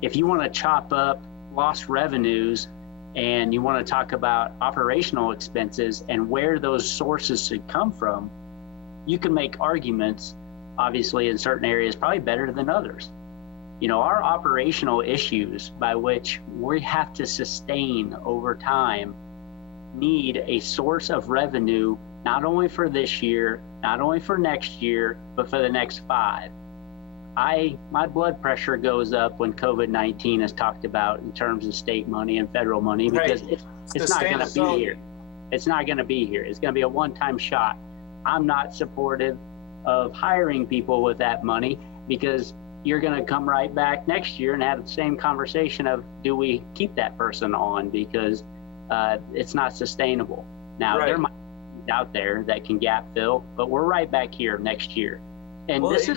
If you want to chop up lost revenues and you want to talk about operational expenses and where those sources should come from, you can make arguments, obviously, in certain areas, probably better than others. Our operational issues by which we have to sustain over time need a source of revenue, not only for this year, not only for next year, but for the next 5. my blood pressure goes up when COVID-19 is talked about in terms of state money and federal money, because it's not going to be here. It's not going to be here. It's going to be a one-time shot. I'm not supportive of hiring people with that money, because you're going to come right back next year and have the same conversation of, do we keep that person on, because it's not sustainable. Now, there might be out there that can gap fill, but we're right back here next year. And this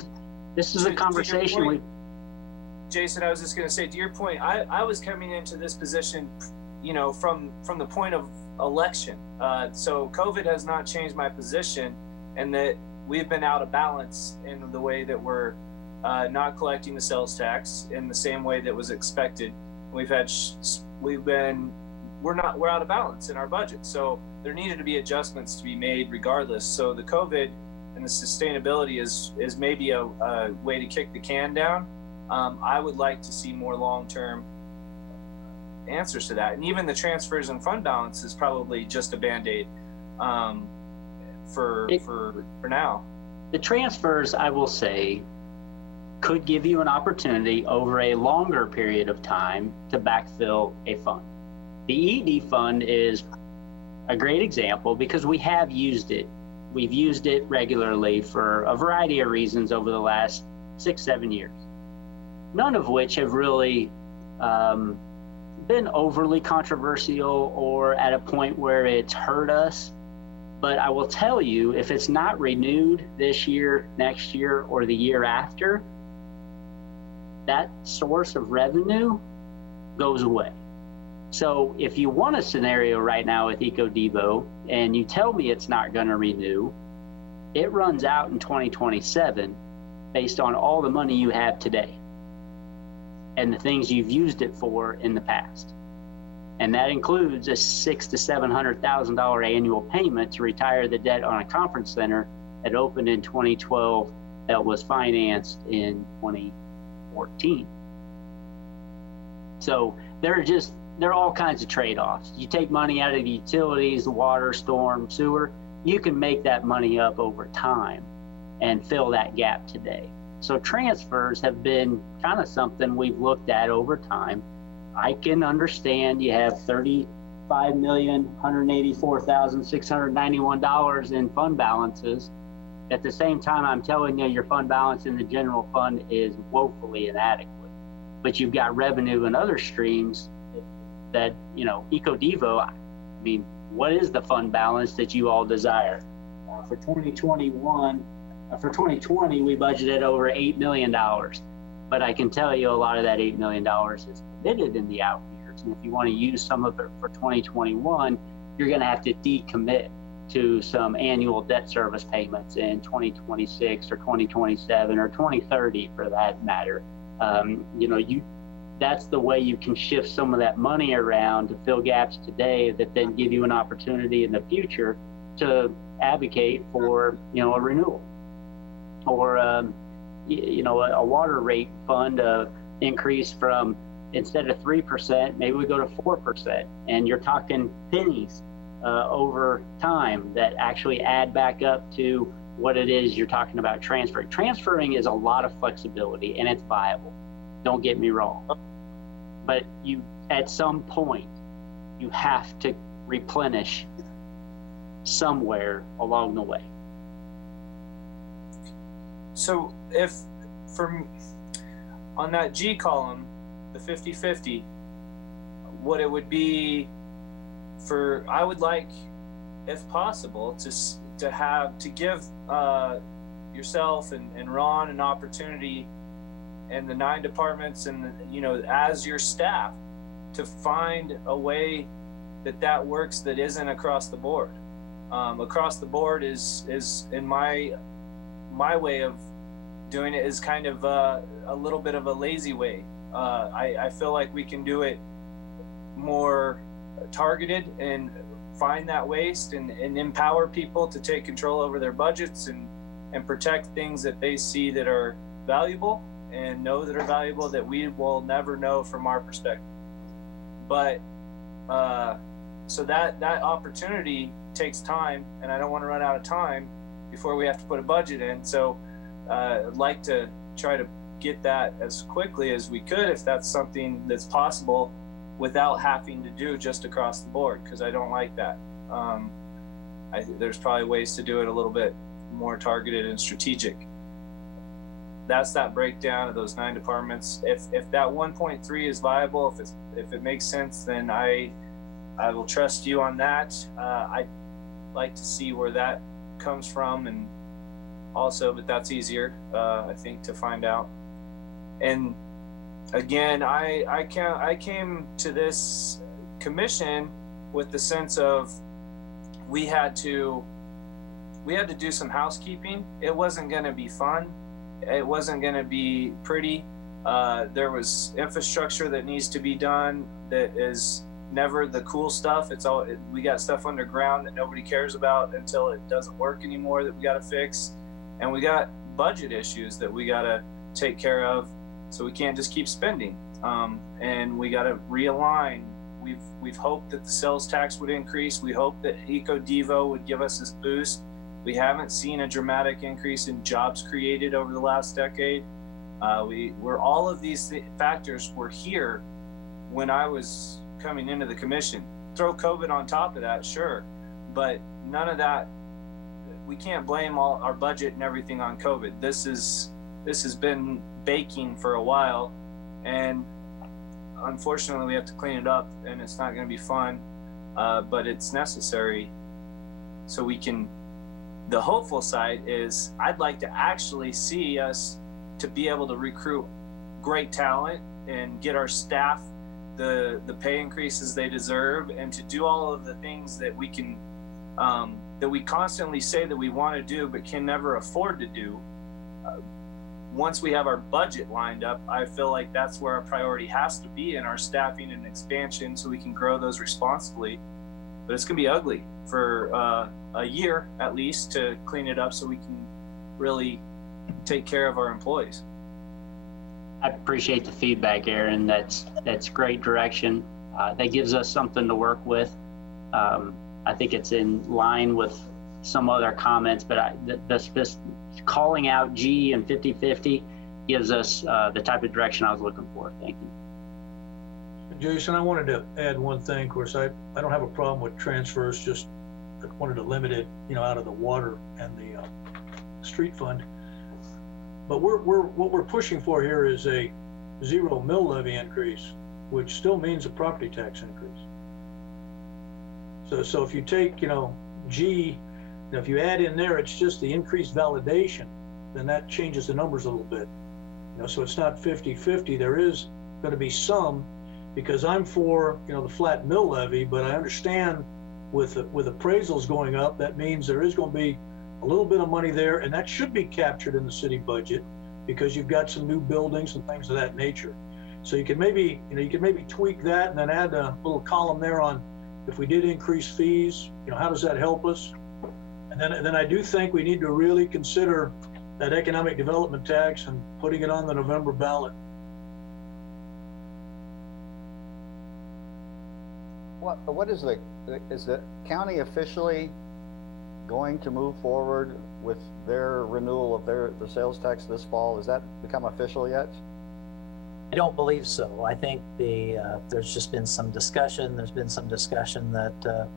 is a conversation Jason, I was just going to say, to your point, I was coming into this position, you know, from the point of election. So COVID has not changed my position, and that we've been out of balance in the way that we're not collecting the sales tax in the same way that was expected. We're out of balance in our budget. So there needed to be adjustments to be made regardless. So the COVID and the sustainability is maybe a way to kick the can down. I would like to see more long-term answers to that. And even the transfers and fund balance is probably just a Band-Aid for now. The transfers, I will say, could give you an opportunity over a longer period of time to backfill a fund. The ED fund is a great example because we have used it. We've used it regularly for a variety of reasons over the last 6-7 years, none of which have really been overly controversial or at a point where it's hurt us. But I will tell you, if it's not renewed this year, next year, or the year after, that source of revenue goes away. So if you want a scenario right now with EcoDevo and you tell me it's not going to renew, it runs out in 2027 based on all the money you have today and the things you've used it for in the past. And that includes a $600,000 to $700,000 annual payment to retire the debt on a conference center that opened in 2012 that was financed in 2014. So there are all kinds of trade-offs. You take money out of the utilities, the water, storm, sewer, you can make that money up over time and fill that gap today. So transfers have been kind of something we've looked at over time. I can understand you have $35,184,691 in fund balances. At the same time, I'm telling you, your fund balance in the general fund is woefully inadequate. But you've got revenue and other streams that, you know, EcoDevo, I mean, what is the fund balance that you all desire? For 2020, we budgeted over $8 million. But I can tell you a lot of that $8 million is committed in the out years. And if you want to use some of it for 2021, you're going to have to decommit to some annual debt service payments in 2026 or 2027 or 2030 for that matter. That's the way you can shift some of that money around to fill gaps today that then give you an opportunity in the future to advocate for, a renewal or, a water rate fund increase from, instead of 3%, maybe we go to 4%. And you're talking pennies over time that actually add back up to what it is you're talking about transferring. Transferring is a lot of flexibility and it's viable. Don't get me wrong. But at some point, you have to replenish somewhere along the way. So if on that G column, the 50-50, what it would be I would like, if possible, to give yourself and Ron an opportunity and the 9 departments and as your staff to find a way that works that isn't across the board. Across the board is in my way of doing it is kind of a little bit of a lazy way. I feel like we can do it more targeted and find that waste and empower people to take control over their budgets and protect things that they see that are valuable and know that are valuable that we will never know from our perspective. But so that opportunity takes time, and I don't want to run out of time before we have to put a budget in. So I'd like to try to get that as quickly as we could if that's something that's possible without having to do just across the board, because I don't like that. I think there's probably ways to do it a little bit more targeted and strategic. That's that breakdown of those 9 departments. If that 1.3 is viable, if it makes sense, then I will trust you on that. I'd like to see where that comes from, and also, but that's easier, I think, to find out. And again, I came to this commission with the sense of we had to do some housekeeping. It wasn't going to be fun. It wasn't going to be pretty. There was infrastructure that needs to be done that is never the cool stuff. We got stuff underground that nobody cares about until it doesn't work anymore that we got to fix. And we got budget issues that we got to take care of. So we can't just keep spending. And we got to realign. We've hoped that the sales tax would increase. We hope that EcoDevo would give us this boost. We haven't seen a dramatic increase in jobs created over the last decade. All of these factors were here when I was coming into the commission. Throw COVID on top of that, sure, but none of that. We can't blame all our budget and everything on COVID. This has been baking for a while, and unfortunately we have to clean it up, and it's not going to be fun, but it's necessary so we can. The hopeful side is I'd like to actually see us to be able to recruit great talent and get our staff the pay increases they deserve, and to do all of the things that we can that we constantly say that we want to do but can never afford to do. Once we have our budget lined up, I feel like that's where our priority has to be in our staffing and expansion, so we can grow those responsibly. But it's going to be ugly for a year at least to clean it up so we can really take care of our employees. I appreciate the feedback, Aaron. That's great direction. That gives us something to work with. I think it's in line with some other comments, but this calling out G and 50/50 gives us the type of direction I was looking for. Thank you. Jason, I wanted to add one thing. Of course, I don't have a problem with transfers, just wanted to limit it, out of the water and the street fund. But what we're pushing for here is a 0 mill levy increase, which still means a property tax increase. So if you take, G, if you add in there, it's just the increased validation, then that changes the numbers a little bit. So it's not 50/50. There is going to be some, because I'm for, the flat mill levy, but I understand with appraisals going up, that means there is going to be a little bit of money there, and that should be captured in the city budget because you've got some new buildings and things of that nature. So you can maybe tweak that and then add a little column there on if we did increase fees, how does that help us? And then I do think we need to really consider that economic development tax and putting it on the November ballot. What is the county officially going to move forward with their renewal of the sales tax this fall? Has that become official yet? I don't believe so. I think there's just been some discussion. There's been some discussion that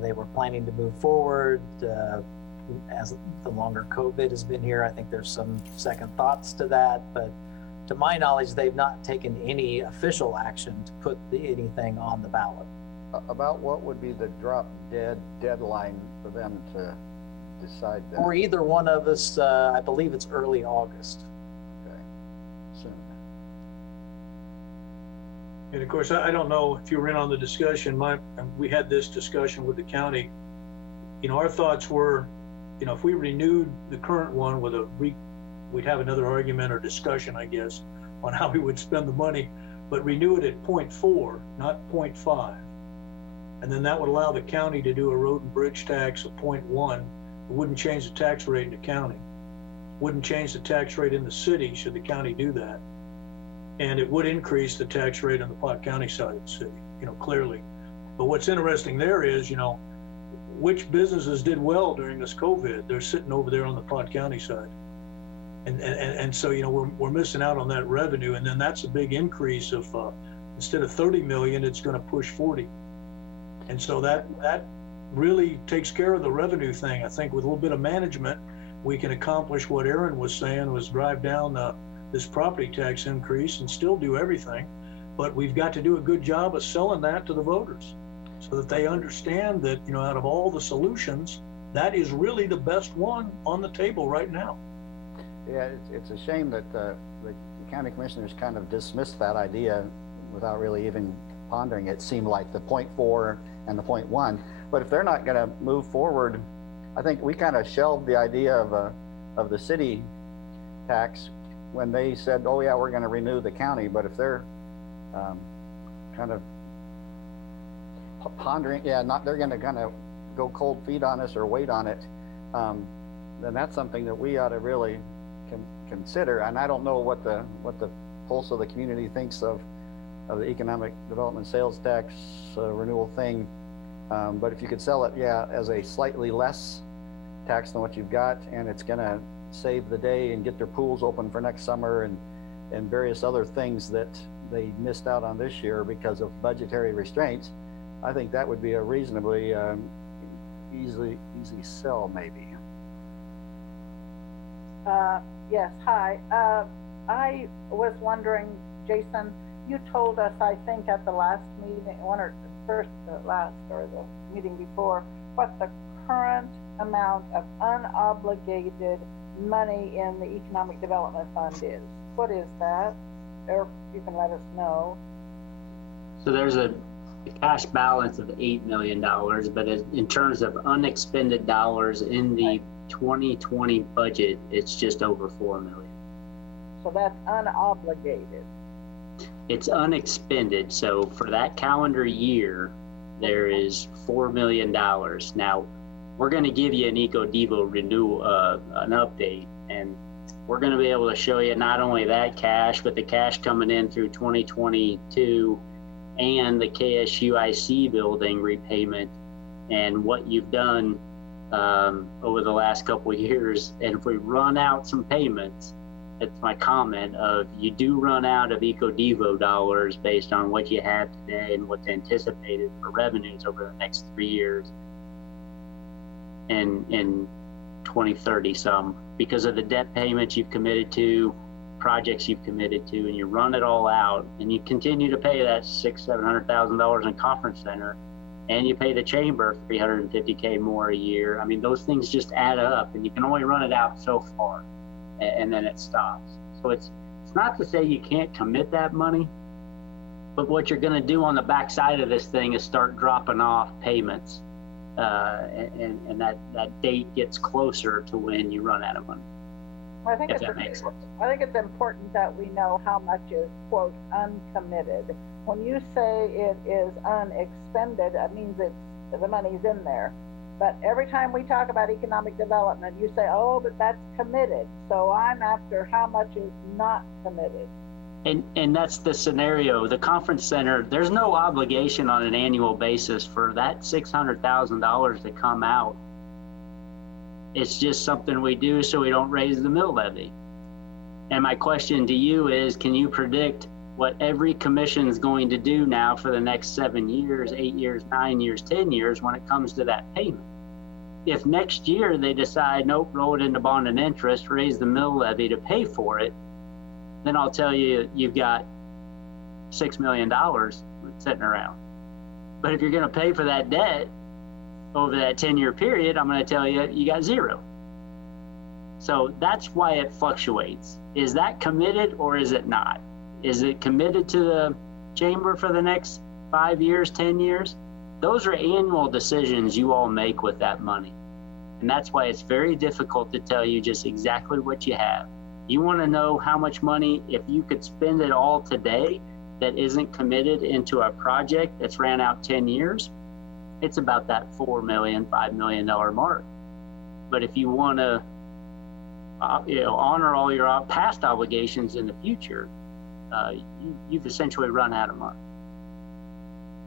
they were planning to move forward. As the longer COVID has been here, I think there's some second thoughts to that. But to my knowledge, they've not taken any official action to put anything on the ballot. About what would be the drop dead deadline for them to decide that? For either one of us, I believe it's early August. Okay, soon. And of course, I don't know if you were in on the discussion. We had this discussion with the county. Our thoughts were, if we renewed the current one with we'd have another argument or discussion, I guess, on how we would spend the money, but renew it at 0.4, not 0.5. And then that would allow the county to do a road and bridge tax of 0.1. It wouldn't change the tax rate in the county. Wouldn't change the tax rate in the city should the county do that. And it would increase the tax rate on the Pot County side of the city, clearly. But what's interesting there is, which businesses did well during this COVID? They're sitting over there on the Pot County side. And so, you know, we're missing out on that revenue, and then that's a big increase of, instead of 30 million, it's gonna push 40. And so that really takes care of the revenue thing. I think with a little bit of management, we can accomplish what Aaron was saying, was drive down this property tax increase and still do everything. But we've got to do a good job of selling that to the voters so that they understand that, you know, out of all the solutions, that is really the best one on the table right now. Yeah, it's a shame that the county commissioners kind of dismissed that idea without really even pondering it. It seemed like the 0.4 and the 0.1, but if they're not going to move forward, I think we kind of shelved the idea of the city tax when they said, oh yeah, we're going to renew the county. But if they're kind of pondering, they're going to kind of go cold feet on us or wait on it, then that's something that we ought to really consider. And I don't know what the pulse of the community thinks of the economic development sales tax renewal thing. But if you could sell it, as a slightly less tax than what you've got, and it's going to save the day and get their pools open for next summer and various other things that they missed out on this year because of budgetary restraints, I think that would be a reasonably easy sell, maybe. Yes, hi. I was wondering, Jason, you told us, I think at the last meeting, the meeting before, what the current amount of unobligated money in the Economic Development Fund is. What is that? Or you can let us know. So there's a cash balance of $8 million, but in terms of unexpended dollars in the 2020 budget, it's just over $4 million. So that's unobligated. It's unexpended. So for that calendar year, there is $4 million. Now, we're going to give you an EcoDevo renewal, an update, and we're going to be able to show you not only that cash, but the cash coming in through 2022 and the KSUIC building repayment and what you've done over the last couple of years. And if we run out some payments, that's my comment of you do run out of EcoDevo dollars based on what you have today and what's anticipated for revenues over the next 3 years and in 2030 some, because of the debt payments you've committed to, projects you've committed to, and you run it all out and you continue to pay that $600,000-$700,000 in conference center, and you pay the chamber $350K more a year. I mean, those things just add up, and you can only run it out so far, and then it stops. So it's not to say you can't commit that money, but what you're going to do on the backside of this thing is start dropping off payments, and that date gets closer to when you run out of money. I think If that makes sense. I think it's important that we know how much is, quote, uncommitted. When you say it is unexpended, that means the money's in there. But every time we talk about economic development, you say, oh, but that's committed. So I'm after how much is not committed. And that's the scenario. The conference center, there's no obligation on an annual basis for that $600,000 to come out. It's just something we do so we don't raise the mill levy. And my question to you is, can you predict what every commission is going to do now for the next 7 years, 8 years, 9 years, 10 years when it comes to that payment? If next year they decide, nope, roll it into bond and interest, raise the mill levy to pay for it, then I'll tell you, you've got $6 million sitting around. But if you're going to pay for that debt over that 10-year period, I'm going to tell you, you got zero. So that's why it fluctuates. Is that committed or is it not? Is it committed to the chamber for the next 5 years, 10 years? Those are annual decisions you all make with that money. And that's why it's very difficult to tell you just exactly what you have. You want to know how much money, if you could spend it all today that isn't committed into a project that's ran out 10 years, it's about that $4 million, $5 million mark. But if you want to honor all your past obligations in the future, you've essentially run out of money.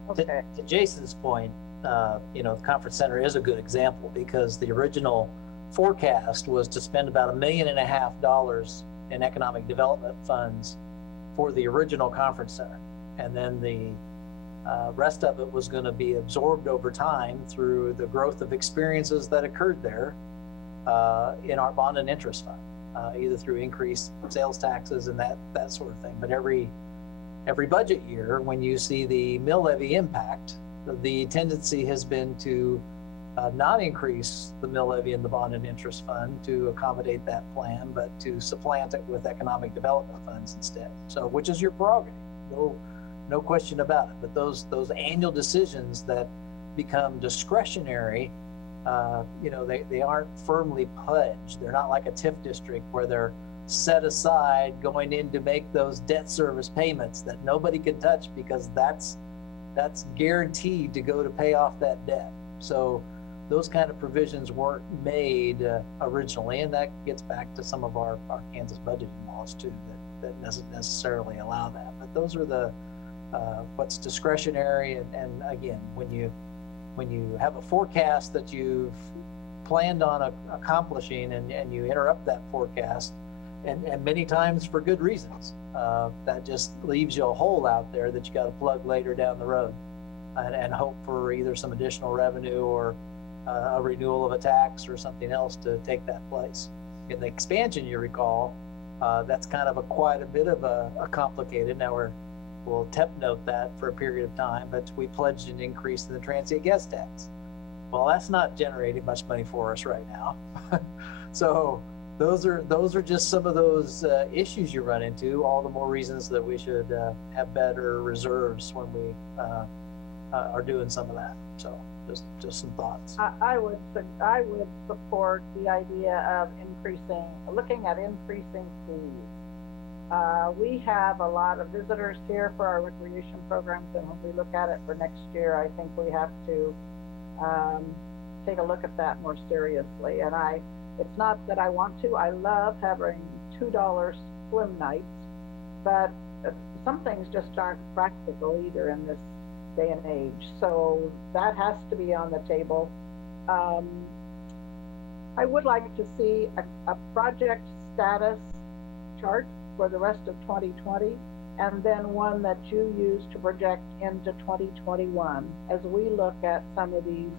Okay. To Jason's point, the conference center is a good example because the original forecast was to spend about $1.5 million in economic development funds for the original conference center. And then the rest of it was going to be absorbed over time through the growth of experiences that occurred there in our bond and interest fund, either through increased sales taxes and that sort of thing. But every budget year, when you see the mill levy impact, the tendency has been to not increase the mill levy in the bond and interest fund to accommodate that plan, but to supplant it with economic development funds instead. So, which is your prerogative, no question about it. But those annual decisions that become discretionary, they aren't firmly pledged. They're not like a TIF district where they're set aside going in to make those debt service payments that nobody can touch because that's guaranteed to go to pay off that debt. So those kind of provisions weren't made originally, and that gets back to some of our Kansas budgeting laws too that doesn't necessarily allow that. But those are the what's discretionary, and again, when you have a forecast that you've planned on accomplishing and you interrupt that forecast, and many times for good reasons, that just leaves you a hole out there that you got to plug later down the road and hope for either some additional revenue or a renewal of a tax or something else to take that place. In the expansion, you recall, that's kind of quite a bit of a complicated. Now we'll TEP note that for a period of time, but we pledged an increase in the transient guest tax. Well, that's not generating much money for us right now. So those are just some of those issues you run into. All the more reasons that we should have better reserves when we are doing some of that. So just some thoughts. I would support the idea of looking at increasing fees. We have a lot of visitors here for our recreation programs, and when we look at it for next year, I think we have to take a look at that more seriously. And it's not that I want to. I love having $2 swim nights, but some things just aren't practical either in this day and age. So that has to be on the table. I would like to see a project status chart for the rest of 2020, and then one that you use to project into 2021. As we look at some of these,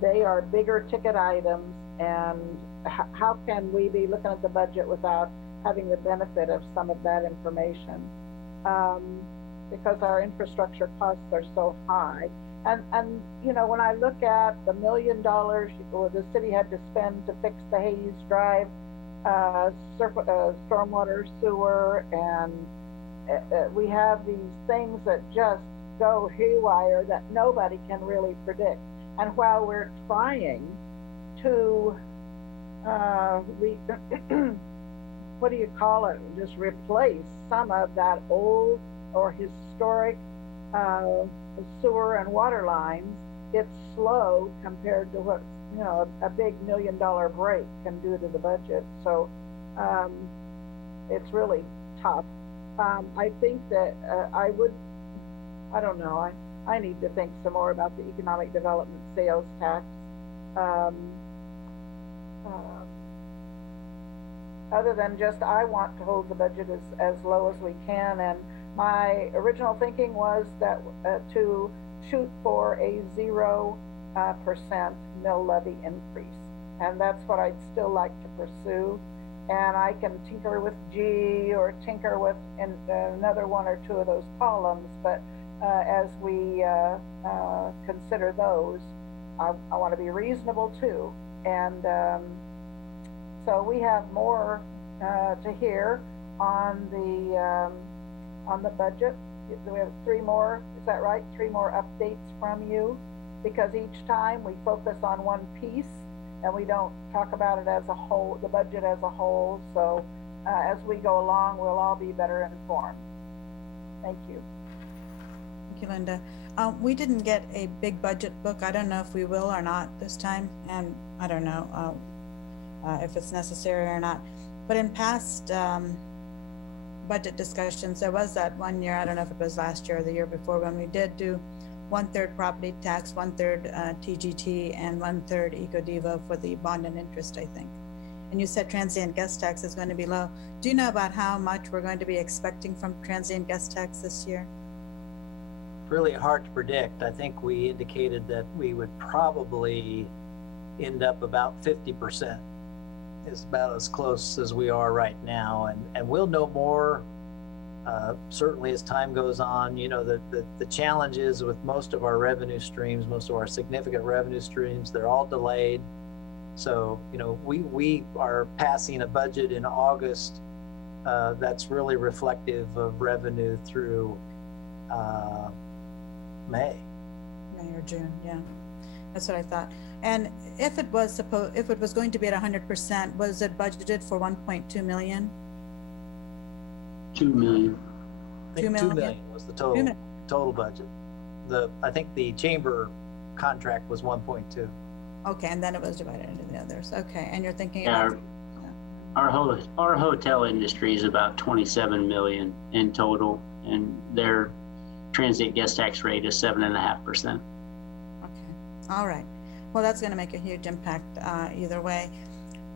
they are bigger ticket items, and how can we be looking at the budget without having the benefit of some of that information? Because our infrastructure costs are so high. And when I look at the $1 million the city had to spend to fix the Hayes Drive stormwater sewer, and we have these things that just go haywire that nobody can really predict. And while we're trying to just replace some of that old or historic sewer and water lines, it's slow compared to what a big $1 million break can do to the budget. So it's really tough. I think that I don't know, I need to think some more about the economic development sales tax. Other than just, I want to hold the budget as low as we can, and my original thinking was that to shoot for a 0% mill levy increase, and that's what I'd still like to pursue. And I can tinker with G or tinker with another one or two of those columns, but as we consider those, I want to be reasonable too. And so we have more to hear on the budget. We have 3 more, is that right? 3 more updates from you, because each time we focus on one piece and we don't talk about it as a whole, the budget as a whole. So as we go along, we'll all be better informed. Thank you. Thank you, Linda. We didn't get a big budget book. I don't know if we will or not this time, and I don't know if it's necessary or not. But in past budget discussions, there was that one year, I don't know if it was last year or the year before, when we did do 1/3 property tax, 1/3 TGT, and 1/3 Ecodiva for the bond and interest, I think. And you said transient guest tax is going to be low. Do you know about how much we're going to be expecting from transient guest tax this year? Really hard to predict. I think we indicated that we would probably end up about 50%. Is about as close as we are right now, and we'll know more certainly as time goes on. You know, the challenge is with most of our revenue streams, most of our significant revenue streams, they're all delayed. So, you know, we are passing a budget in August that's really reflective of revenue through May Or June, yeah. That's what I thought. And if it was going to be at 100%, was it budgeted for 1.2 million? 2 million. I think 2 2 million? million was the $2 total million. budget. I think the chamber contract was 1.2. Okay, and then it was divided into the others. Okay, and you're thinking Yeah, about, our hotel industry is about 27 million in total, and their transient guest tax rate is 7.5%. okay, all right. Well, that's going to make a huge impact either way.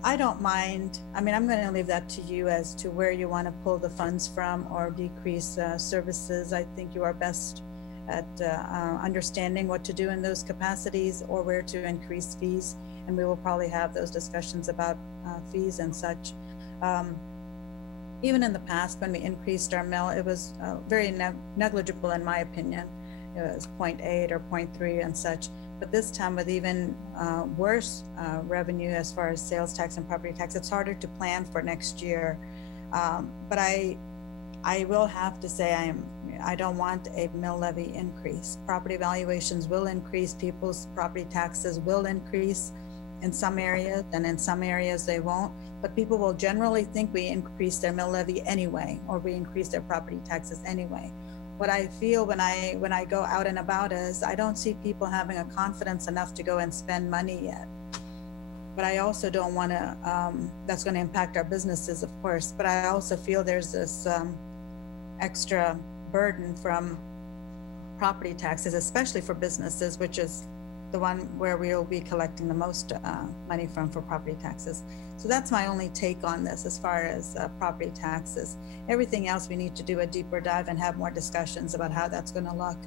I don't mind. I mean, I'm going to leave that to you as to where you want to pull the funds from or decrease services. I think you are best at understanding what to do in those capacities or where to increase fees. And we will probably have those discussions about fees and such. Even in the past, when we increased our mill, it was very negligible in my opinion. It was 0.8 or 0.3 and such. But this time with even worse revenue as far as sales tax and property tax, it's harder to plan for next year. But I will have to say I don't want a mill levy increase. Property valuations will increase, people's property taxes will increase in some areas, and in some areas they won't. But people will generally think we increase their mill levy anyway, or we increase their property taxes anyway. What I feel when I go out and about is I don't see people having a confidence enough to go and spend money yet. But I also don't want to, that's going to impact our businesses, of course, but I also feel there's this extra burden from property taxes, especially for businesses, which is the one where we'll be collecting the most money from for property taxes. So that's my only take on this as far as property taxes. Everything else, we need to do a deeper dive and have more discussions about how that's going to look.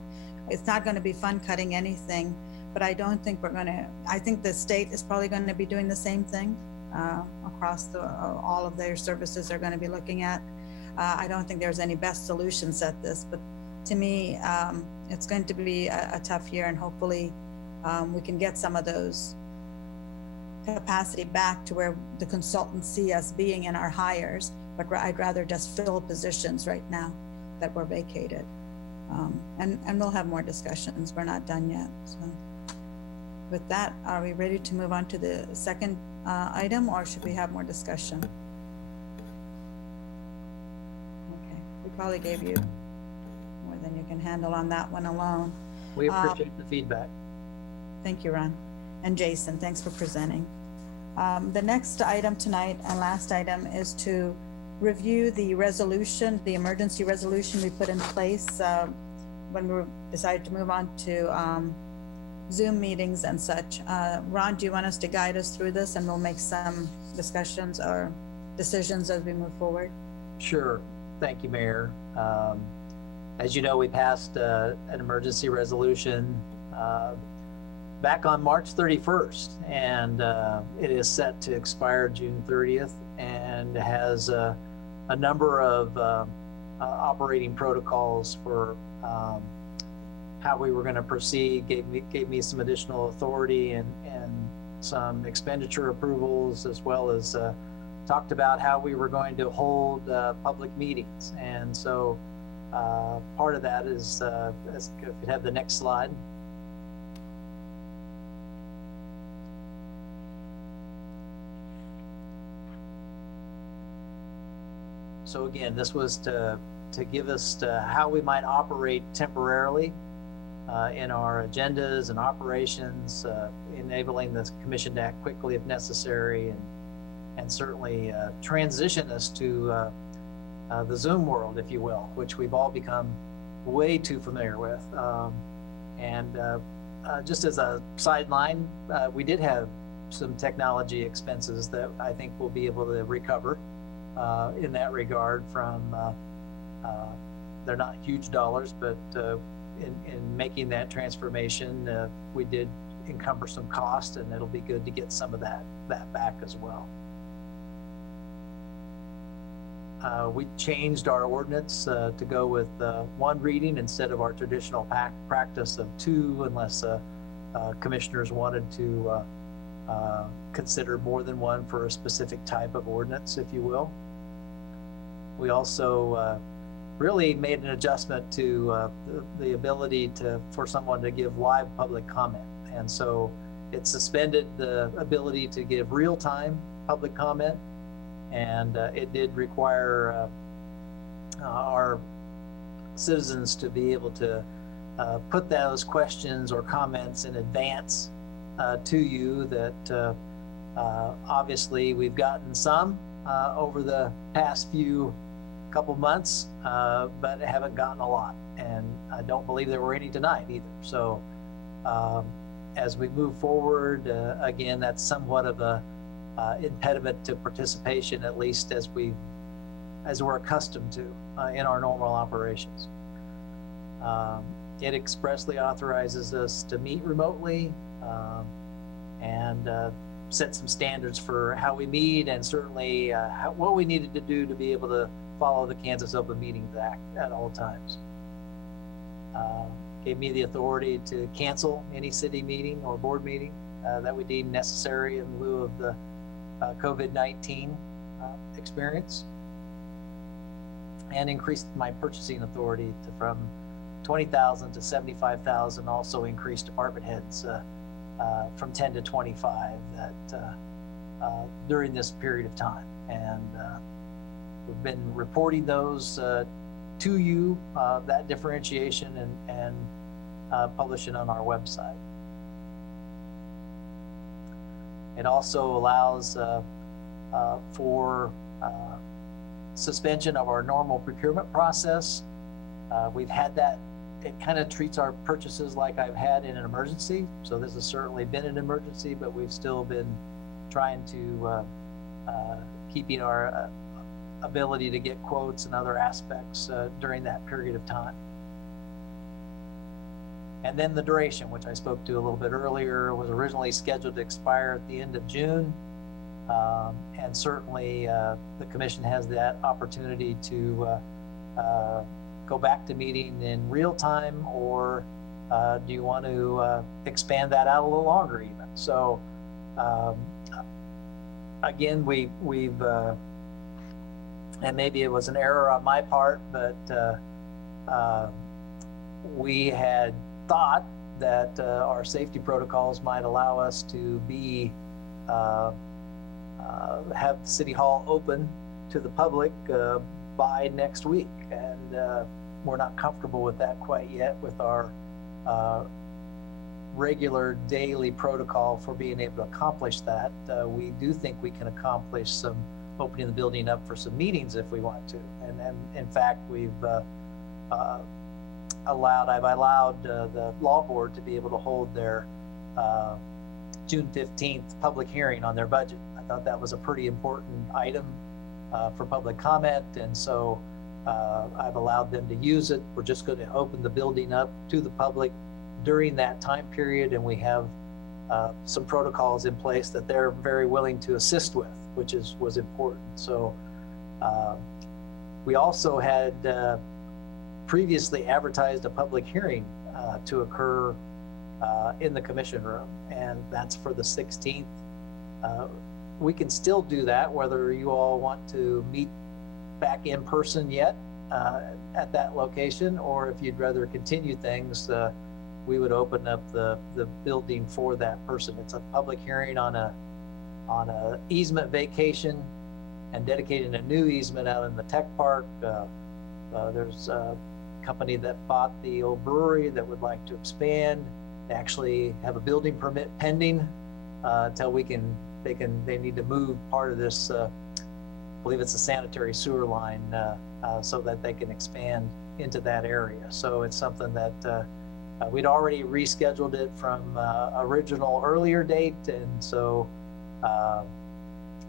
It's not going to be fun cutting anything, but I don't think I think the state is probably going to be doing the same thing across all of their services they're going to be looking at. I don't think there's any best solutions at this, but to me, it's going to be a tough year, and hopefully we can get some of those capacity back to where the consultants see us being in our hires, but I'd rather just fill positions right now that were vacated. And we'll have more discussions. We're not done yet. So with that, are we ready to move on to the second item, or should we have more discussion? Okay, we probably gave you more than you can handle on that one alone. We appreciate the feedback. Thank you, Ron. And Jason, thanks for presenting. The next item tonight and last item is to review the resolution, the emergency resolution we put in place when we decided to move on to Zoom meetings and such. Ron, do you want us to guide us through this, and we'll make some discussions or decisions as we move forward? Sure. Thank you, Mayor. As you know, we passed an emergency resolution back on March 31st, and it is set to expire June 30th, and has a number of operating protocols for how we were going to proceed. Gave me some additional authority and some expenditure approvals, as well as talked about how we were going to hold public meetings. And so part of that is, if you have the next slide. So again, this was to give us how we might operate temporarily in our agendas and operations, enabling the commission to act quickly if necessary, and certainly transition us to the Zoom world, if you will, which we've all become way too familiar with. And just as a sideline, we did have some technology expenses that I think we'll be able to recover in that regard from, they're not huge dollars, but in making that transformation, we did encumber some cost, and it'll be good to get some of that back as well. We changed our ordinance to go with one reading instead of our traditional practice of two, unless commissioners wanted to consider more than one for a specific type of ordinance, if you will. We also really made an adjustment to the ability for someone to give live public comment. And so it suspended the ability to give real-time public comment, and it did require our citizens to be able to put those questions or comments in advance to you. That obviously we've gotten some over the past couple months, but haven't gotten a lot, and I don't believe there were any tonight either. So as we move forward, again, that's somewhat of a impediment to participation, at least as we're accustomed to in our normal operations. It expressly authorizes us to meet remotely and set some standards for how we meet, and certainly what we needed to do to be able to follow the Kansas Open Meetings Act at all times. Gave me the authority to cancel any city meeting or board meeting that we deem necessary in lieu of the COVID-19 experience, and increased my purchasing authority from 20,000 to 75,000. Also increased department heads from 10 to 25 that during this period of time, and we've been reporting those to you, that differentiation, and publishing on our website. It also allows for suspension of our normal procurement process. We've had that. It kind of treats our purchases like I've had in an emergency. So this has certainly been an emergency, but we've still been trying to keeping our ability to get quotes and other aspects during that period of time. And then the duration, which I spoke to a little bit earlier, was originally scheduled to expire at the end of June. And certainly the commission has that opportunity to go back to meeting in real time, or do you want to expand that out a little longer even? So again, we've and maybe it was an error on my part, but we had thought that our safety protocols might allow us to be have City Hall open to the public by next week, and we're not comfortable with that quite yet with our regular daily protocol for being able to accomplish that. We do think we can accomplish some opening the building up for some meetings if we want to, and in fact we've I've allowed the law board to be able to hold their June 15th public hearing on their budget. I thought that was a pretty important item for public comment, and so I've allowed them to use it. We're just going to open the building up to the public during that time period, and we have some protocols in place that they're very willing to assist with, which was important. So we also had previously advertised a public hearing to occur in the commission room, and that's for the 16th. We can still do that, whether you all want to meet back in person yet at that location, or if you'd rather continue things, we would open up the building for that person. It's a public hearing on a easement vacation and dedicating a new easement out in the tech park. There's a company that bought the old brewery that would like to expand. They actually have a building permit pending until they need to move part of this, I believe it's a sanitary sewer line, so that they can expand into that area. So it's something that we'd already rescheduled it from original earlier date, and so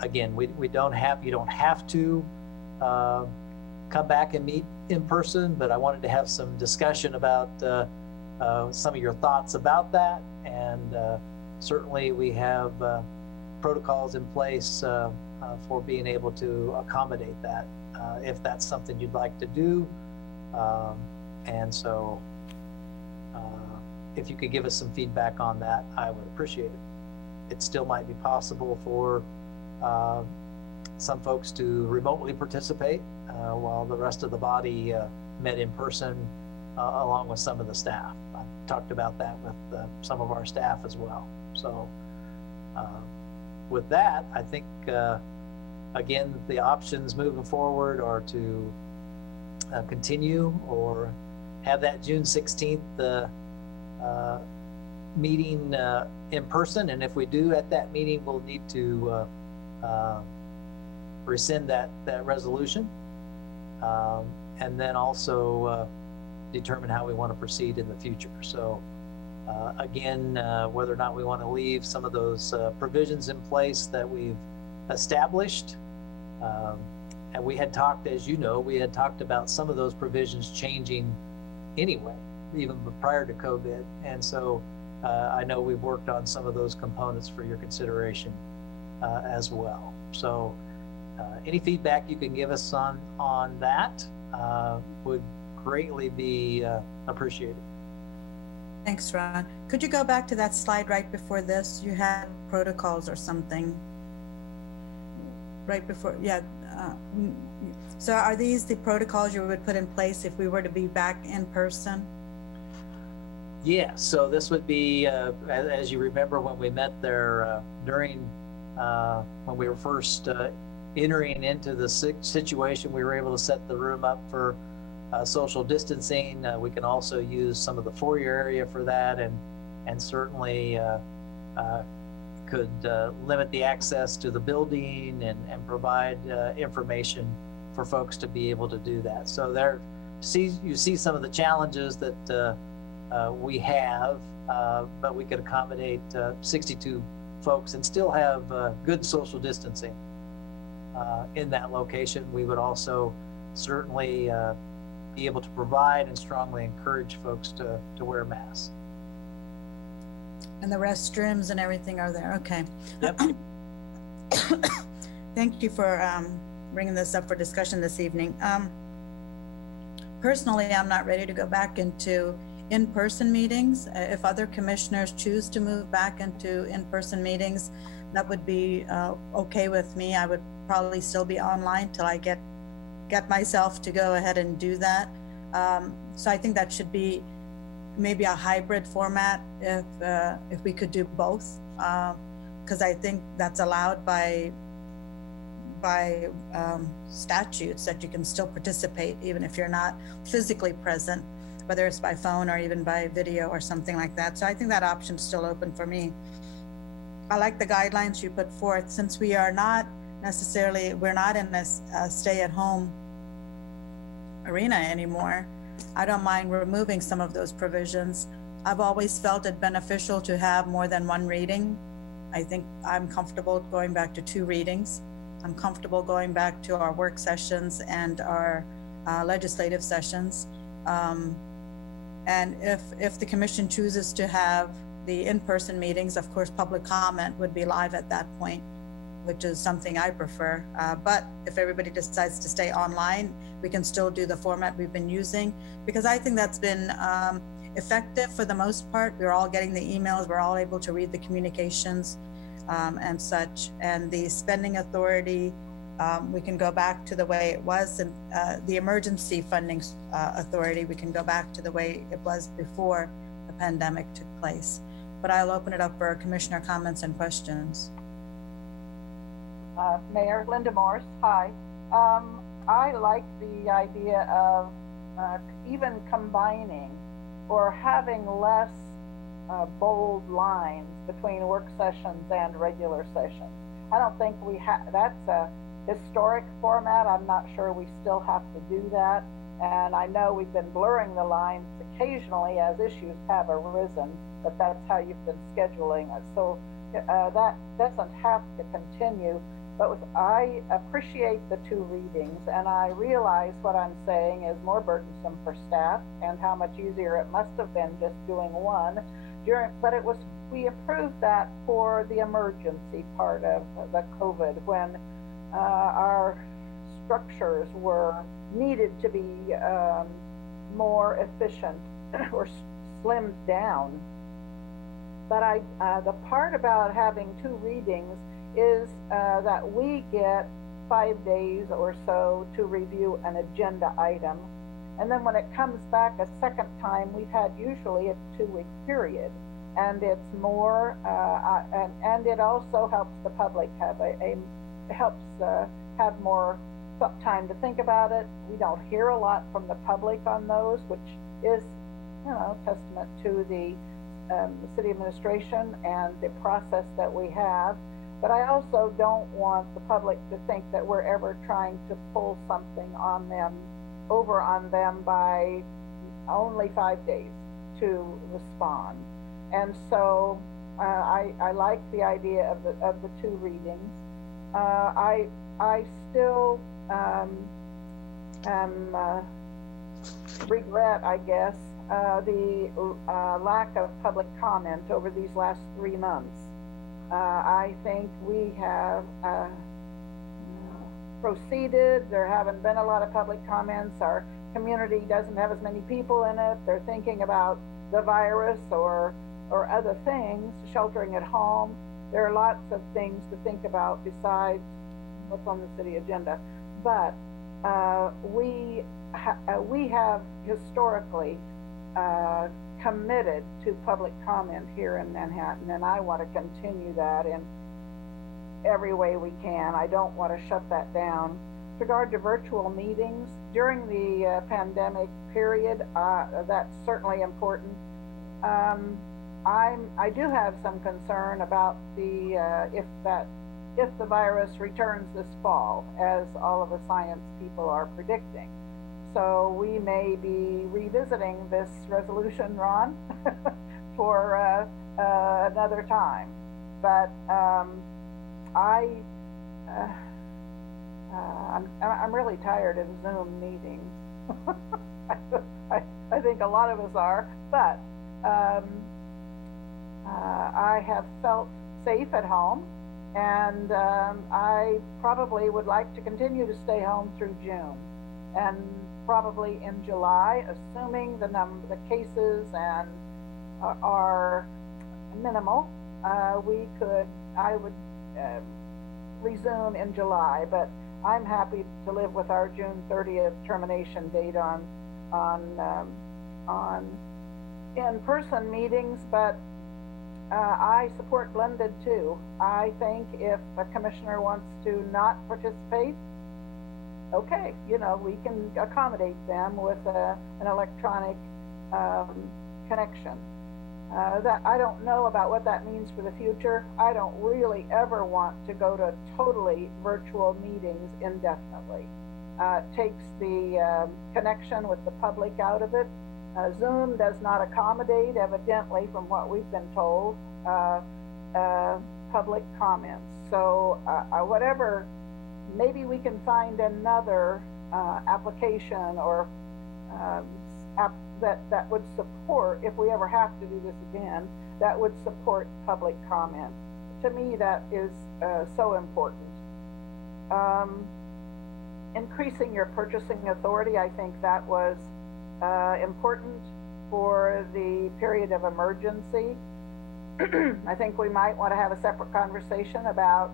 again, you don't have to come back and meet in person, but I wanted to have some discussion about some of your thoughts about that, and certainly we have protocols in place for being able to accommodate that if that's something you'd like to do. And so if you could give us some feedback on that, I would appreciate it. It still might be possible for some folks to remotely participate while the rest of the body met in person along with some of the staff. I talked about that with some of our staff as well. So with that, I think, again, the options moving forward are to continue or have that June 16th meeting in person. And if we do at that meeting, we'll need to rescind that resolution. And then also determine how we want to proceed in the future. So again, whether or not we want to leave some of those provisions in place that we've established. And we had talked, as you know, we had talked about some of those provisions changing anyway, even prior to COVID. And so I know we've worked on some of those components for your consideration as well. So any feedback you can give us on that would greatly be appreciated. Thanks, Ron. Could you go back to that slide right before this? You had protocols or something right before, yeah. So are these the protocols you would put in place if we were to be back in person? Yeah, so this would be, as you remember when we met there during, when we were first entering into the situation, we were able to set the room up for social distancing. We can also use some of the foyer area for that, and certainly could limit the access to the building and provide information for folks to be able to do that. So you see some of the challenges that we have, but we could accommodate 62 folks and still have good social distancing in that location. We would also certainly be able to provide and strongly encourage folks to wear masks. And the restrooms and everything are there, okay. Yep. Thank you for bringing this up for discussion this evening. Personally, I'm not ready to go back into in-person meetings. If other commissioners choose to move back into in-person meetings, that would be okay with me. I would probably still be online till I get myself to go ahead and do that. So I think that should be maybe a hybrid format if we could do both, because I think that's allowed by statutes, that you can still participate even if you're not physically present, whether it's by phone or even by video or something like that. So I think that option's still open for me. I like the guidelines you put forth. Since we are not necessarily, we're not in this stay-at-home arena anymore, I don't mind removing some of those provisions. I've always felt it beneficial to have more than one reading. I think I'm comfortable going back to 2 readings. I'm comfortable going back to our work sessions and our legislative sessions. And if the commission chooses to have the in-person meetings, of course, public comment would be live at that point, which is something I prefer. But if everybody decides to stay online, we can still do the format we've been using, because I think that's been effective for the most part. We're all getting the emails, we're all able to read the communications and such. And the spending authority, we can go back to the way it was, and the emergency funding authority, we can go back to the way it was before the pandemic took place. But I'll open it up for commissioner comments and questions. Mayor Linda Morse, hi. I like the idea of even combining or having less bold lines between work sessions and regular sessions. I don't think we have, that's a historic format. I'm not sure we still have to do that. And I know we've been blurring the lines occasionally as issues have arisen, that that's how you've been scheduling it. So that doesn't have to continue. But I appreciate the 2 readings, and I realize what I'm saying is more burdensome for staff and how much easier it must have been just doing 1 but we approved that for the emergency part of the COVID, when our structures needed to be more efficient or slimmed down. But the part about having 2 readings is that we get 5 days or so to review an agenda item. And then when it comes back a second time, we've had usually a 2-week period. And it's more, and it also helps the public have have more time to think about it. We don't hear a lot from the public on those, which is, testament to the city administration and the process that we have. But I also don't want the public to think that we're ever trying to pull something over on them by only 5 days to respond. And so I like the idea of the 2 readings. I still regret, I guess, the lack of public comment over these last 3 months. I think we have proceeded. There haven't been a lot of public comments. Our community doesn't have as many people in it. They're thinking about the virus or other things, sheltering at home. There are lots of things to think about besides what's on the city agenda. But we have historically committed to public comment here in Manhattan, and I want to continue that in every way we can. I don't want to shut that down. With regard to virtual meetings, during the pandemic period, that's certainly important. I do have some concern about if the virus returns this fall, as all of the science people are predicting. So we may be revisiting this resolution, Ron, for another time. But I'm really tired of Zoom meetings. I think a lot of us are, but I have felt safe at home, and I probably would like to continue to stay home through June, and probably in July, assuming the cases are minimal, I would resume in July. But I'm happy to live with our June 30th termination date on in-person meetings, but I support blended too. I think if a commissioner wants to not participate, okay, we can accommodate them with an electronic connection. That I don't know about what that means for the future. I don't really ever want to go to totally virtual meetings indefinitely. It takes the connection with the public out of it. Zoom does not accommodate, evidently, from what we've been told, public comments. So whatever, maybe we can find another application or app that would support, if we ever have to do this again, that would support public comment. To me, that is so important. Increasing your purchasing authority, I think that was important for the period of emergency. I think we might want to have a separate conversation about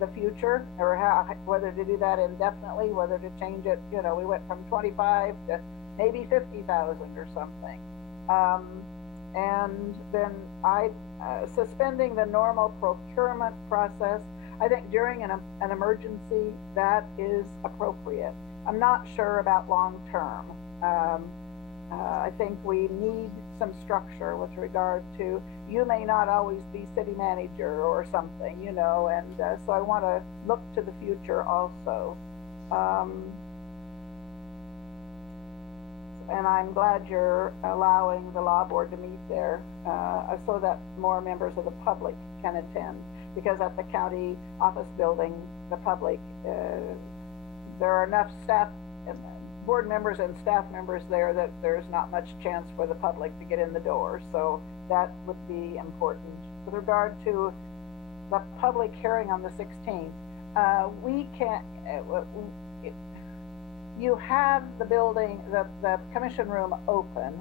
the future, or whether to do that indefinitely, whether to change it. We went from 25 to maybe 50,000 or something. And then suspending the normal procurement process. I think during an emergency, that is appropriate. I'm not sure about long term. I think we need some structure with regard to, you may not always be city manager or something, and so I want to look to the future also. and I'm glad you're allowing the law board to meet there, so that more members of the public can attend. Because at the county office building, the public, there are enough staff, board members and staff members there that there's not much chance for the public to get in the door. So that would be important. With regard to the public hearing on the 16th, we can't, you have the building, the commission room open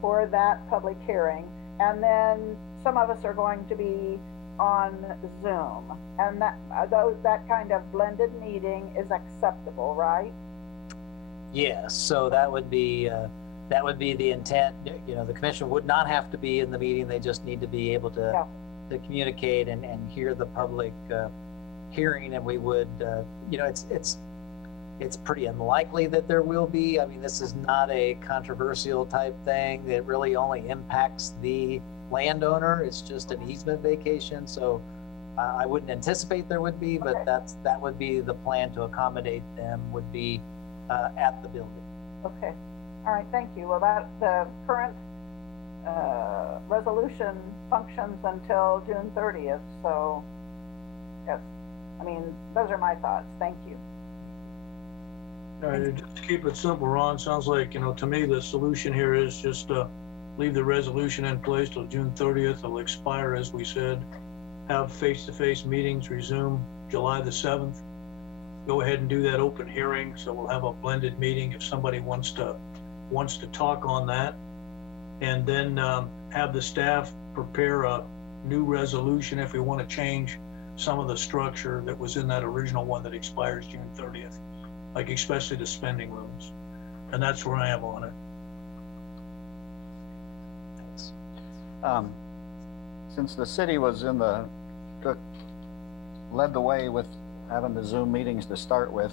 for that public hearing, and then some of us are going to be on Zoom, and that kind of blended meeting is acceptable, right? Yes, so that would be the intent. You know, the commission would not have to be in the meeting. They just need to be able to communicate and hear the public hearing. And we would, you know, it's pretty unlikely that there will be. I mean, this is not a controversial type thing. It really only impacts the landowner. It's just an easement vacation. So I wouldn't anticipate there would be, but that would be the plan to accommodate them, would be at the building. Okay. All right. Thank you. Well, the current resolution functions until June 30th. So yes, I mean, those are my thoughts. Thank you. All right, just to keep it simple, Ron, sounds like, you know, to me, the solution here is just leave the resolution in place till June 30th. It'll expire, as we said. Have face-to-face meetings resume July the 7th. Go ahead and do that open hearing. So we'll have a blended meeting if somebody wants to talk on that. And then have the staff prepare a new resolution if we want to change some of the structure that was in that original one that expires June 30th. Like especially the spending limits. And that's where I am on it. Thanks. Since the city was led the way with having the Zoom meetings to start with,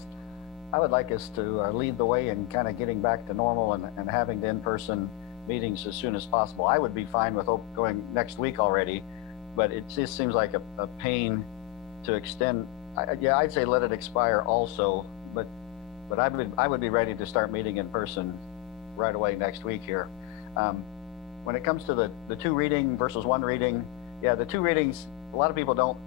I would like us to lead the way in kind of getting back to normal and having the in-person meetings as soon as possible. I would be fine with going next week already, but it just seems like a pain to extend. I'd say let it expire also, but I would be ready to start meeting in person right away next week here. When it comes to the two reading versus one reading, the two readings, a lot of people don't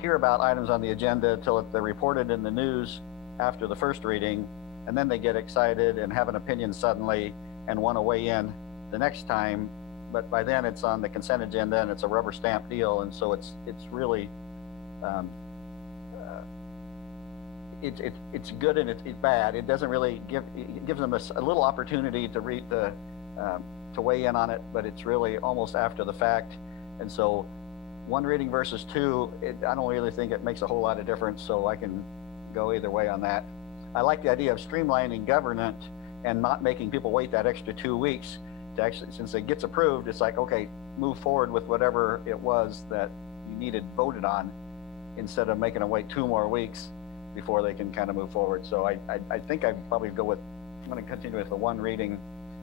hear about items on the agenda until they're reported in the news after the first reading, and then they get excited and have an opinion suddenly and want to weigh in the next time. But by then it's on the consent agenda and it's a rubber stamp deal, and so it's really it's good and it's bad. It doesn't really it gives them a little opportunity to read to weigh in on it, but it's really almost after the fact. And so one reading versus two, I don't really think it makes a whole lot of difference, so I can go either way on that. I like the idea of streamlining government and not making people wait that extra 2 weeks to actually, since it gets approved, it's like, okay, move forward with whatever it was that you needed voted on, instead of making them wait 2 more weeks before they can kind of move forward. So I think I'd probably I'm going to continue with the one reading,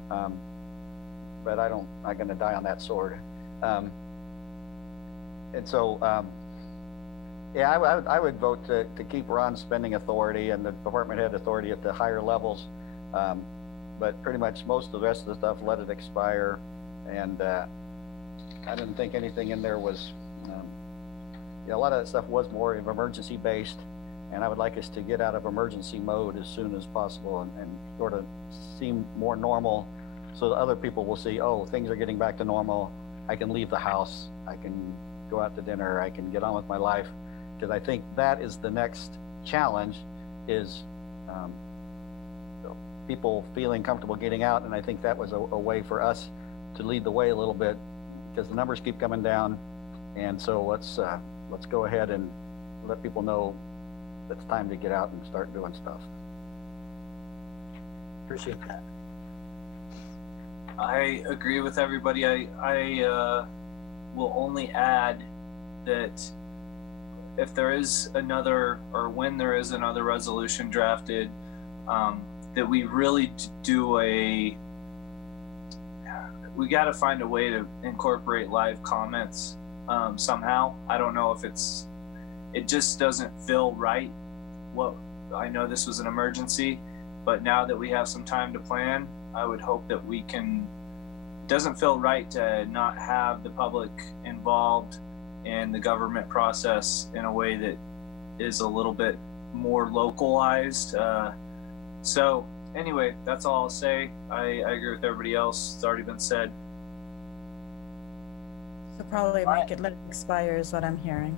but I'm going to die on that sword. And so, I would vote to keep Ron's spending authority and the department head authority at the higher levels. But pretty much most of the rest of the stuff, let it expire. And I didn't think anything in there was, a lot of that stuff was more of emergency based. And I would like us to get out of emergency mode as soon as possible and sort of seem more normal, so that other people will see, oh, things are getting back to normal. I can leave the house. I can go out to dinner. I can get on with my life. Because I think that is the next challenge, is people feeling comfortable getting out. And I think that was a way for us to lead the way a little bit, because the numbers keep coming down. And so let's go ahead and let people know that it's time to get out and start doing stuff. Appreciate that. I agree with everybody. I will only add that if there is another, or when there is another resolution drafted, that we really we got to find a way to incorporate live comments somehow. I don't know if it just doesn't feel right. Well, I know this was an emergency, but now that we have some time to plan, I would hope that we can, it doesn't feel right to not have the public involved in the government process in a way that is a little bit more localized. So anyway, that's all I'll say. I agree with everybody else. It's already been said. So probably All make right. it let it expire is what I'm hearing.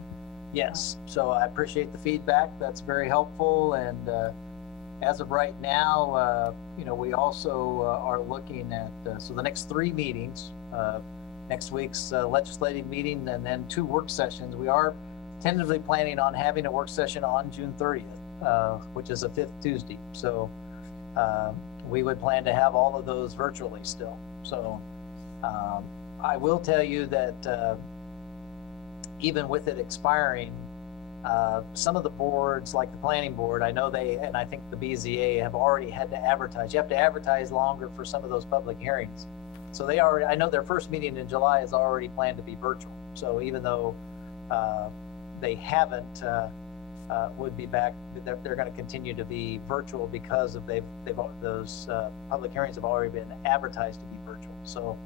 Yes, so I appreciate the feedback. That's very helpful. And as of right now, we also are looking at, so the next 3 meetings, next week's legislative meeting, and then 2 work sessions. We are tentatively planning on having a work session on June 30th, which is a 5th Tuesday. So we would plan to have all of those virtually still. So I will tell you that even with it expiring, some of the boards, like the planning board, I know they, and I think the BZA have already had to advertise. You have to advertise longer for some of those public hearings. So they already, I know their first meeting in July is already planned to be virtual. So even though they haven't, would be back, they're going to continue to be virtual because of those public hearings have already been advertised to be virtual. So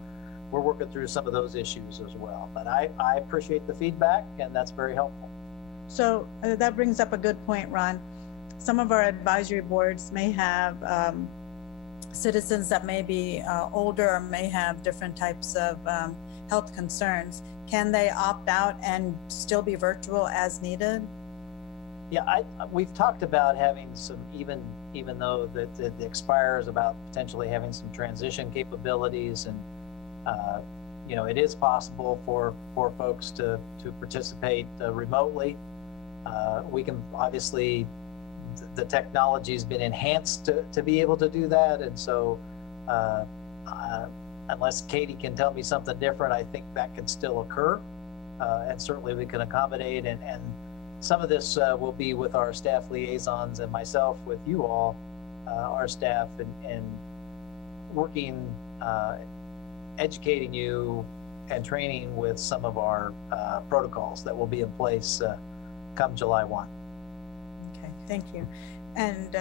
we're working through some of those issues as well. But I appreciate the feedback, and that's very helpful. So that brings up a good point, Ron. Some of our advisory boards may have citizens that may be older or may have different types of health concerns. Can they opt out and still be virtual as needed? Yeah, we've talked about having some, even though that it expires, about potentially having some transition capabilities, and it is possible for folks to participate remotely. We can obviously, the technology's been enhanced to be able to do that, and so unless Katie can tell me something different, I think that can still occur, and certainly we can accommodate, and some of this will be with our staff liaisons and myself with you all, our staff, and working, educating you and training with some of our protocols that will be in place come July 1. Okay, thank you. And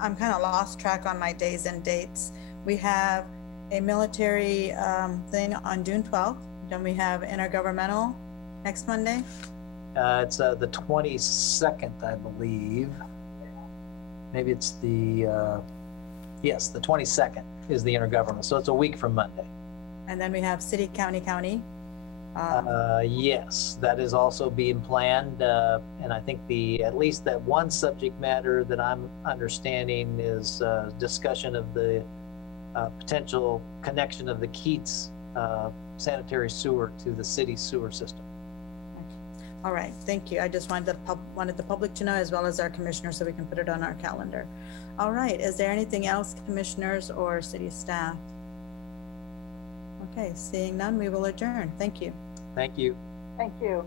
I'm kind of lost track on my days and dates. We have a military thing on June 12th. Then we have intergovernmental next Monday. It's the 22nd, I believe. Maybe it's yes, the 22nd is the intergovernmental. So it's a week from Monday. And then we have city, county. Yes, that is also being planned. And I think at least that one subject matter that I'm understanding is discussion of the potential connection of the Keats sanitary sewer to the city sewer system. All right, thank you. I just wanted the public to know, as well as our commissioners, so we can put it on our calendar. All right, is there anything else, commissioners or city staff? Okay, seeing none, we will adjourn. Thank you. Thank you. Thank you.